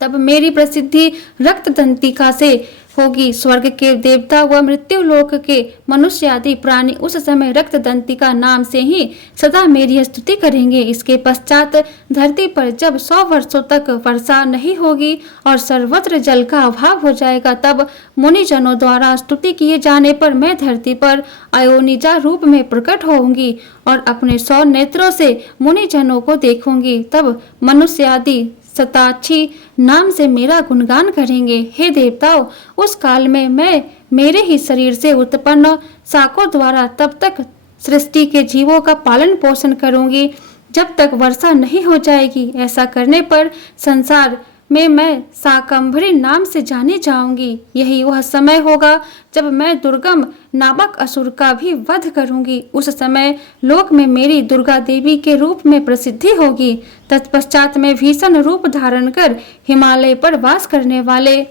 तब मेरी प्रसिद्धि रक्त दंतिका से होगी। स्वर्ग के देवता व मृत्यु लोक के मनुष्य आदि प्राणी उस समय रक्त दंतिका नाम से ही सदा मेरी स्तुति करेंगे। इसके पश्चात धरती पर जब 100 वर्षों तक वर्षा नहीं होगी और सर्वत्र जल का अभाव हो जाएगा, तब मुनिजनों द्वारा स्तुति किए जाने पर मैं धरती पर अयोनिजा रूप में प्रकट होंगी और अपने 100 नेत्रों से मुनिजनों को देखूंगी। तब मनुष्य आदि सताक्षी नाम से मेरा गुणगान करेंगे। हे देवताओं, उस काल में मैं मेरे ही शरीर से उत्पन्न शाकों द्वारा तब तक सृष्टि के जीवों का पालन पोषण करूंगी जब तक वर्षा नहीं हो जाएगी। ऐसा करने पर संसार में मैं शाकंभरी नाम से जानी जाऊंगी। यही वह समय होगा जब मैं दुर्गम नामक असुर का भी वध करूंगी। उस समय लोक में मेरी दुर्गा देवी के रूप में प्रसिद्धि होगी। तत्पश्चात मैं भीषण रूप धारण कर हिमालय पर वास करने वाले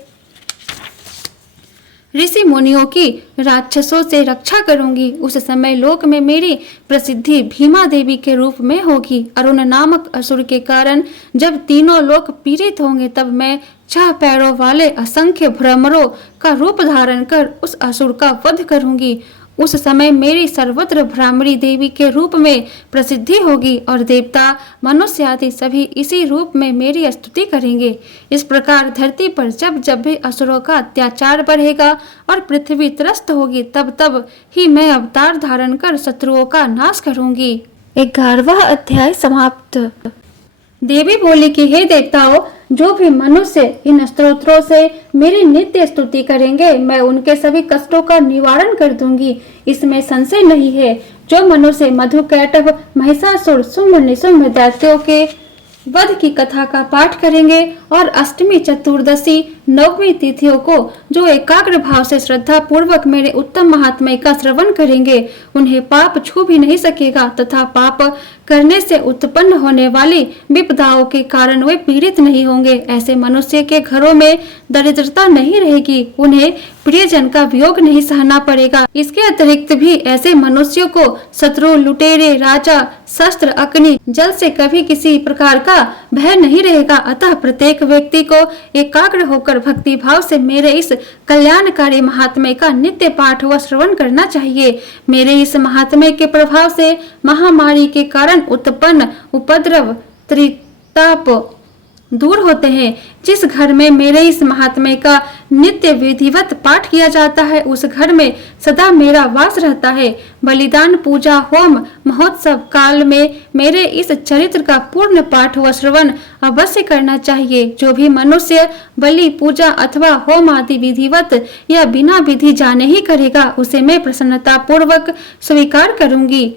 ऋषि मुनियों की राक्षसों से रक्षा करूंगी। उस समय लोक में मेरी प्रसिद्धि भीमा देवी के रूप में होगी। अरुण नामक असुर के कारण जब तीनों लोक पीड़ित होंगे, तब मैं 6 पैरों वाले असंख्य भ्रमरों का रूप धारण कर उस असुर का वध करूंगी। उस समय मेरी सर्वत्र भ्रामरी देवी के रूप में प्रसिद्धि होगी और देवता मनुष्य आदि सभी इसी रूप में मेरी स्तुति करेंगे। इस प्रकार धरती पर जब जब भी असुरों का अत्याचार बढ़ेगा और पृथ्वी त्रस्त होगी, तब तब ही मैं अवतार धारण कर शत्रुओं का नाश करूंगी। 11वां अध्याय समाप्त। देवी बोली कि हे देवताओं, जो भी मनुष्य इन स्तोत्रों से मेरी नित्य स्तुति करेंगे, मैं उनके सभी कष्टों का निवारण कर दूंगी, इसमें संशय नहीं है। जो मनुष्य मधुकैटभ महिषासुर शुंभ निशुंभ दैत्यों के वध की कथा का पाठ करेंगे और अष्टमी चतुर्दशी नवमी तिथियों को जो एकाग्र भाव से श्रद्धा पूर्वक मेरे उत्तम महात्म्य का श्रवण करेंगे, उन्हें पाप छू भी नहीं सकेगा तथा पाप करने से उत्पन्न होने वाली विपदाओं के कारण वे पीड़ित नहीं होंगे। ऐसे मनुष्य के घरों में दरिद्रता नहीं रहेगी, उन्हें प्रियजन का वियोग नहीं सहना पड़ेगा। इसके अतिरिक्त भी ऐसे मनुष्यों को शत्रु, लुटेरे, राजा, शस्त्र, अग्नि, जल से कभी किसी प्रकार का भय नहीं रहेगा। अतः प्रत्येक व्यक्ति को एकाग्र होकर भक्ति भाव से मेरे इस कल्याणकारी महात्म्य का नित्य पाठ व श्रवण करना चाहिए। मेरे इस महात्म्य के प्रभाव से महामारी के कारण उत्पन्न उपद्रव, त्रिताप दूर होते हैं। जिस घर में मेरे इस महात्म्य का नित्य विधिवत पाठ किया जाता है, उस घर में सदा मेरा वास रहता है। बलिदान, पूजा, होम, महोत्सव काल में मेरे इस चरित्र का पूर्ण पाठ व श्रवण अवश्य करना चाहिए। जो भी मनुष्य बलि, पूजा अथवा होम आदि विधिवत या बिना विधि जाने ही करेगा, उसे मैं प्रसन्नता पूर्वक स्वीकार करूंगी।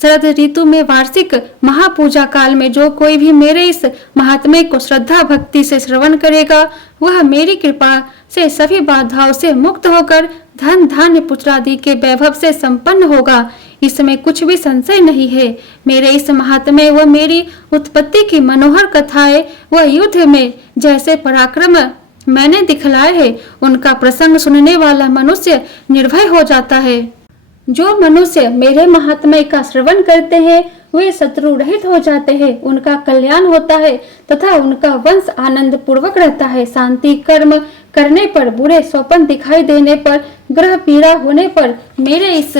शरद ऋतु में वार्षिक महापूजा काल में जो कोई भी मेरे इस महात्म्य को श्रद्धा भक्ति से श्रवण करेगा, वह मेरी कृपा से सभी बाधाओं से मुक्त होकर धन धान्य पुत्र आदि के वैभव से संपन्न होगा। इसमें कुछ भी संशय नहीं है। मेरे इस महात्म्य व मेरी उत्पत्ति की मनोहर कथाएं व युद्ध में जैसे पराक्रम मैंने दिखलाए है, उनका प्रसंग सुनने वाला मनुष्य निर्भय हो जाता है। जो मनुष्य मेरे महात्म्य का श्रवण करते हैं वे शत्रु रहित हो जाते हैं, उनका कल्याण होता है तथा उनका वंश आनंद पूर्वक रहता है। शांति कर्म करने पर, बुरे स्वप्न दिखाई देने पर, ग्रह पीड़ा होने पर मेरे इस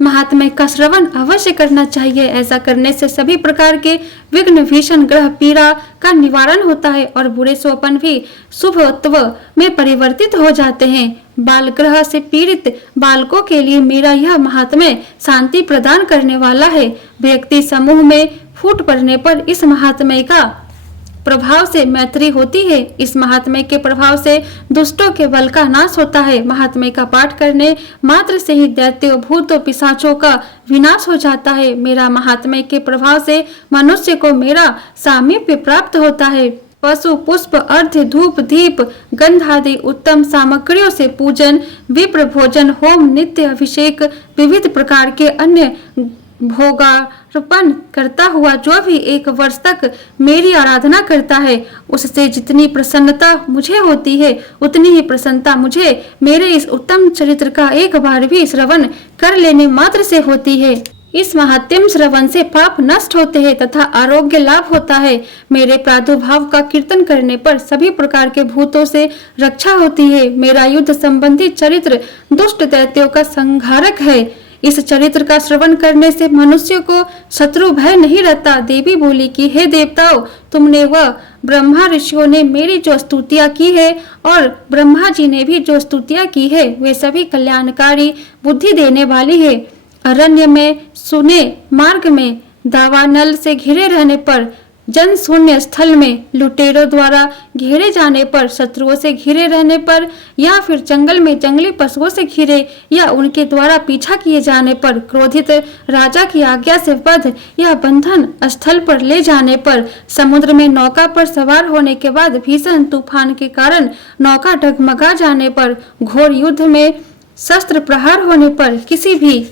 महात्म्य का श्रवण अवश्य करना चाहिए। ऐसा करने से सभी प्रकार के विघ्न भीषण ग्रह पीड़ा का निवारण होता है और बुरे स्वप्न भी शुभत्व में परिवर्तित हो जाते हैं। बाल ग्रह से पीड़ित बालकों के लिए मेरा यह महात्म्य शांति प्रदान करने वाला है। व्यक्ति समूह में फूट पड़ने पर इस महात्म्य का प्रभाव से मैत्री होती है। इस महात्म्य के प्रभाव से दुष्टों के बल का नाश होता है। महात्म्य का पाठ करने मात्र से ही दैत्यों भूतों पिशाचों का विनाश हो जाता है। मेरा महात्म्य के प्रभाव से मनुष्य को मेरा सामीप्य प्राप्त होता है। पशु पुष्प अर्घ्य धूप दीप गंध आदि उत्तम सामग्रियों से पूजन, विप्र भोजन, होम, नित्य अभिषेक, विविध प्रकार के अन्य भोगार्पण करता हुआ जो भी 1 वर्ष तक मेरी आराधना करता है, उससे जितनी प्रसन्नता मुझे होती है उतनी ही प्रसन्नता मुझे मेरे इस उत्तम चरित्र का एक बार भी श्रवण कर लेने मात्र से होती है। इस महात्म्य श्रवण से पाप नष्ट होते हैं तथा आरोग्य लाभ होता है। मेरे प्रादुर्भाव का कीर्तन करने पर सभी प्रकार के भूतों से रक्षा होती है। मेरा युद्ध संबंधी चरित्र दुष्ट दैत्यों का संहारक है। इस चरित्र का श्रवण करने से मनुष्य को शत्रु भय नहीं रहता। देवी बोली कि हे देवताओं, तुमने व ब्रह्मा ऋषियों ने मेरी जो स्तुतियां की है और ब्रह्मा जी ने भी जो स्तुतियां की है वे सभी कल्याणकारी बुद्धि देने वाली है। अरण्य में सुने मार्ग में दावानल से घिरे रहने पर, जन शून्य स्थल में लुटेरों द्वारा घेरे जाने पर, शत्रुओं से घिरे रहने पर या फिर जंगल में जंगली पशुओं से घिरे या उनके द्वारा पीछा किए जाने पर, क्रोधित राजा की आज्ञा से बद्ध या बंधन स्थल पर ले जाने पर, समुद्र में नौका पर सवार होने के बाद भीषण तूफान के कारण नौका डगमगा जाने पर, घोर युद्ध में शस्त्र प्रहार होने पर, किसी भी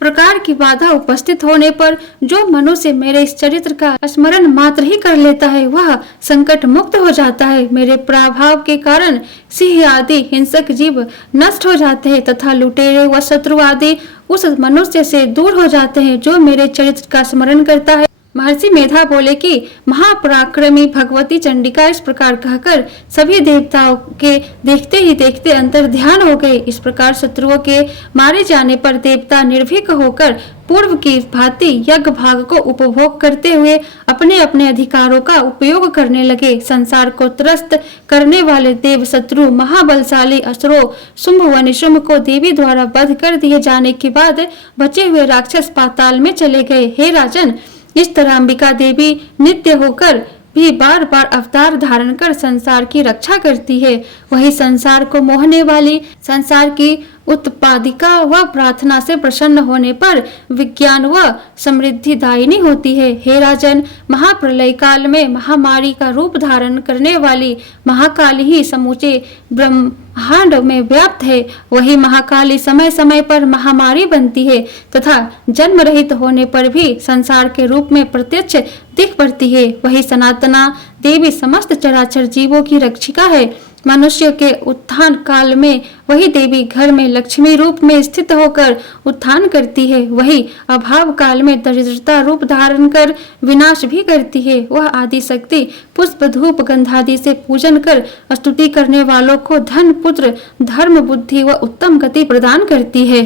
प्रकार की बाधा उपस्थित होने पर जो मनुष्य मेरे इस चरित्र का स्मरण मात्र ही कर लेता है वह संकट मुक्त हो जाता है। मेरे प्रभाव के कारण सिंह आदि हिंसक जीव नष्ट हो जाते हैं तथा लुटेरे व शत्रु आदि उस मनुष्य से दूर हो जाते हैं जो मेरे चरित्र का स्मरण करता है। महर्षि मेधा बोले कि महापराक्रमी भगवती चंडिका इस प्रकार कहकर सभी देवताओं के देखते ही देखते अंतर ध्यान हो गए। इस प्रकार शत्रुओं के मारे जाने पर देवता निर्भीक होकर पूर्व की भांति यज्ञ भाग को उपभोग करते हुए अपने अपने अधिकारों का उपयोग करने लगे। संसार को त्रस्त करने वाले देव शत्रु महाबलशाली असुरों शुंभ व निशुंभ को देवी द्वारा वध कर दिए जाने के बाद बचे हुए राक्षस पाताल में चले गए। हे राजन, इस तरह अंबिका देवी नित्य होकर भी बार बार अवतार धारण कर संसार की रक्षा करती है। वही संसार को मोहने वाली, संसार की उत्पादिका व प्रार्थना से प्रसन्न होने पर विज्ञान व समृद्धि दायिनी होती है। हे राजन, महाप्रलय काल में महामारी का रूप धारण करने वाली महाकाली ही समूचे ब्रह्मांड में व्याप्त है। वही महाकाली समय समय पर महामारी बनती है तथा जन्म रहित होने पर भी संसार के रूप में प्रत्यक्ष दिख पड़ती है। वही सनातना देवी समस्त चराचर जीवों की रक्षिका है। मनुष्य के उत्थान काल में वही देवी घर में लक्ष्मी रूप में स्थित होकर उत्थान करती है। वही अभाव काल में दरिद्रता रूप धारण कर विनाश भी करती है। वह आदि शक्ति पुष्प धूप गंधादि से पूजन कर स्तुति करने वालों को धन पुत्र धर्म बुद्धि व उत्तम गति प्रदान करती है।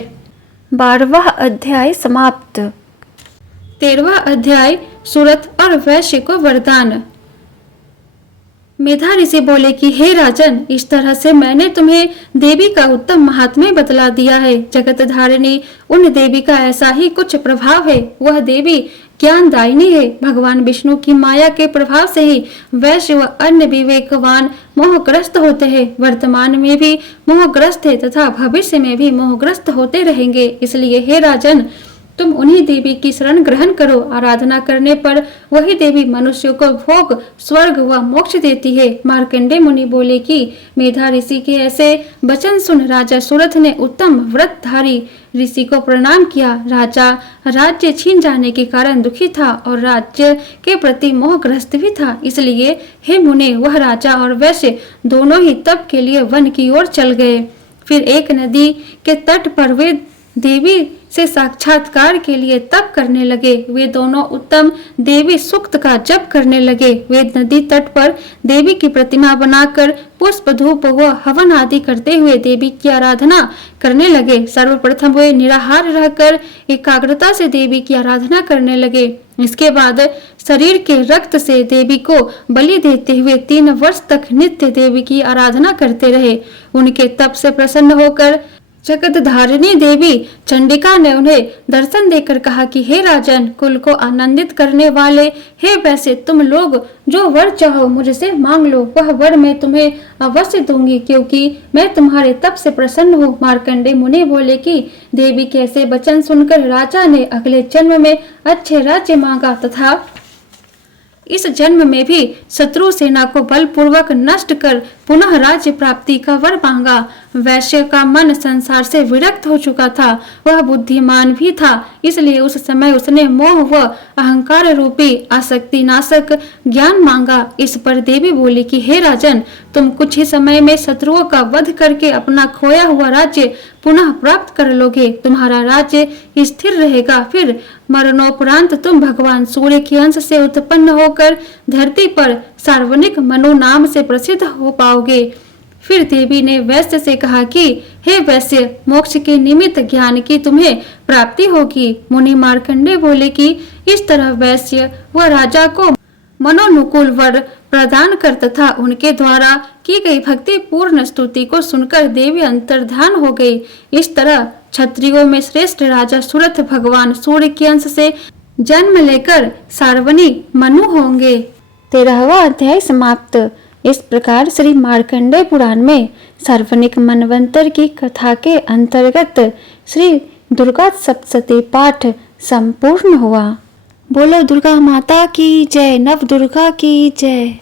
12वां अध्याय समाप्त। 13वां अध्याय सूरत और वैश्य को वरदान। मेधा ऋषि बोले कि हे राजन, इस तरह से मैंने तुम्हें देवी का उत्तम महात्म्य बतला दिया है। जगत धारिणी उन देवी का ऐसा ही कुछ प्रभाव है। वह देवी ज्ञानदायिनी है। भगवान विष्णु की माया के प्रभाव से ही वैश्य व अन्य विवेकवान मोहग्रस्त होते हैं। वर्तमान में भी मोहग्रस्त है तथा भविष्य में भी मोहग्रस्त होते रहेंगे। इसलिए हे राजन, तुम उन्हीं देवी की शरण ग्रहण करो। आराधना करने पर वही देवी मनुष्यों को भोग, स्वर्ग व मोक्ष देती है। मार्कंडे मुनि बोले कि मेधा ऋषि के ऐसे वचन सुन राजा सुरथ ने उत्तम व्रतधारी ऋषि को प्रणाम किया। राजा राज्य छीन जाने के कारण दुखी था और राज्य के प्रति मोहग्रस्त भी था, इसलिए हे मुने वह राजा और वैश्य दोनों ही तप के लिए वन की ओर चल गए। फिर एक नदी के तट पर वे देवी से साक्षात्कार के लिए तप करने लगे। वे दोनों उत्तम देवी सूक्त का जप करने लगे। वे नदी तट पर देवी की प्रतिमा बनाकर पुष्प, धूप व हवन आदि करते हुए देवी की आराधना करने लगे। सर्वप्रथम वे निराहार रहकर एकाग्रता से देवी की आराधना करने लगे। इसके बाद शरीर के रक्त से देवी को बलि देते हुए 3 वर्ष तक नित्य देवी की आराधना करते रहे। उनके तप से प्रसन्न होकर जगतधारिणी देवी चंडिका ने उन्हें दर्शन देकर कहा कि हे राजन, कुल को आनंदित करने वाले, हे वैसे तुम लोग जो वर चाहो मुझसे मांग लो, वह वर मैं तुम्हें अवश्य दूंगी, क्योंकि मैं तुम्हारे तप से प्रसन्न हूँ। मार्कंडे मुनि बोले कि देवी के ऐसे वचन सुनकर राजा ने अगले जन्म में अच्छे राज्य मांगा तथा इस जन्म में भी शत्रु सेना को बलपूर्वक नष्ट कर पुनः राज्य प्राप्ति का वर मांगा। वैश्य का मन संसार से विरक्त हो चुका था, वह बुद्धिमान भी था, इसलिए उस समय उसने मोह व अहंकार रूपी आसक्ति नाशक ज्ञान मांगा। इस पर देवी बोली कि हे राजन, तुम कुछ ही समय में शत्रुओं का वध करके अपना खोया हुआ राज्य पुनः प्राप्त कर लोगे। तुम्हारा राज्य स्थिर रहेगा। फिर मरणोपरांत तुम भगवान सूर्य के अंश से उत्पन्न होकर धरती पर सार्वनिक मनु नाम से प्रसिद्ध हो पाओगे। फिर देवी ने वैश्य से कहा कि हे वैश्य, मोक्ष के निमित्त ज्ञान की तुम्हें प्राप्ति होगी। मुनि मार्कंडे बोले कि इस तरह वैश्य व राजा को मनोनुकूल वर प्रदान कर तथा उनके द्वारा की गई भक्ति पूर्ण स्तुति को सुनकर देवी अंतर्ध्यान हो गई। इस तरह क्षत्रियों में श्रेष्ठ राजा सुरथ भगवान सूर्य के अंश से जन्म लेकर सार्वनी मनु होंगे। 13वां अध्याय समाप्त। इस प्रकार श्री मार्कंडेय पुराण में सार्वनिक मनवंतर की कथा के अंतर्गत श्री दुर्गा सप्तशती पाठ संपूर्ण हुआ। बोलो दुर्गा माता की जय, नव दुर्गा की जय।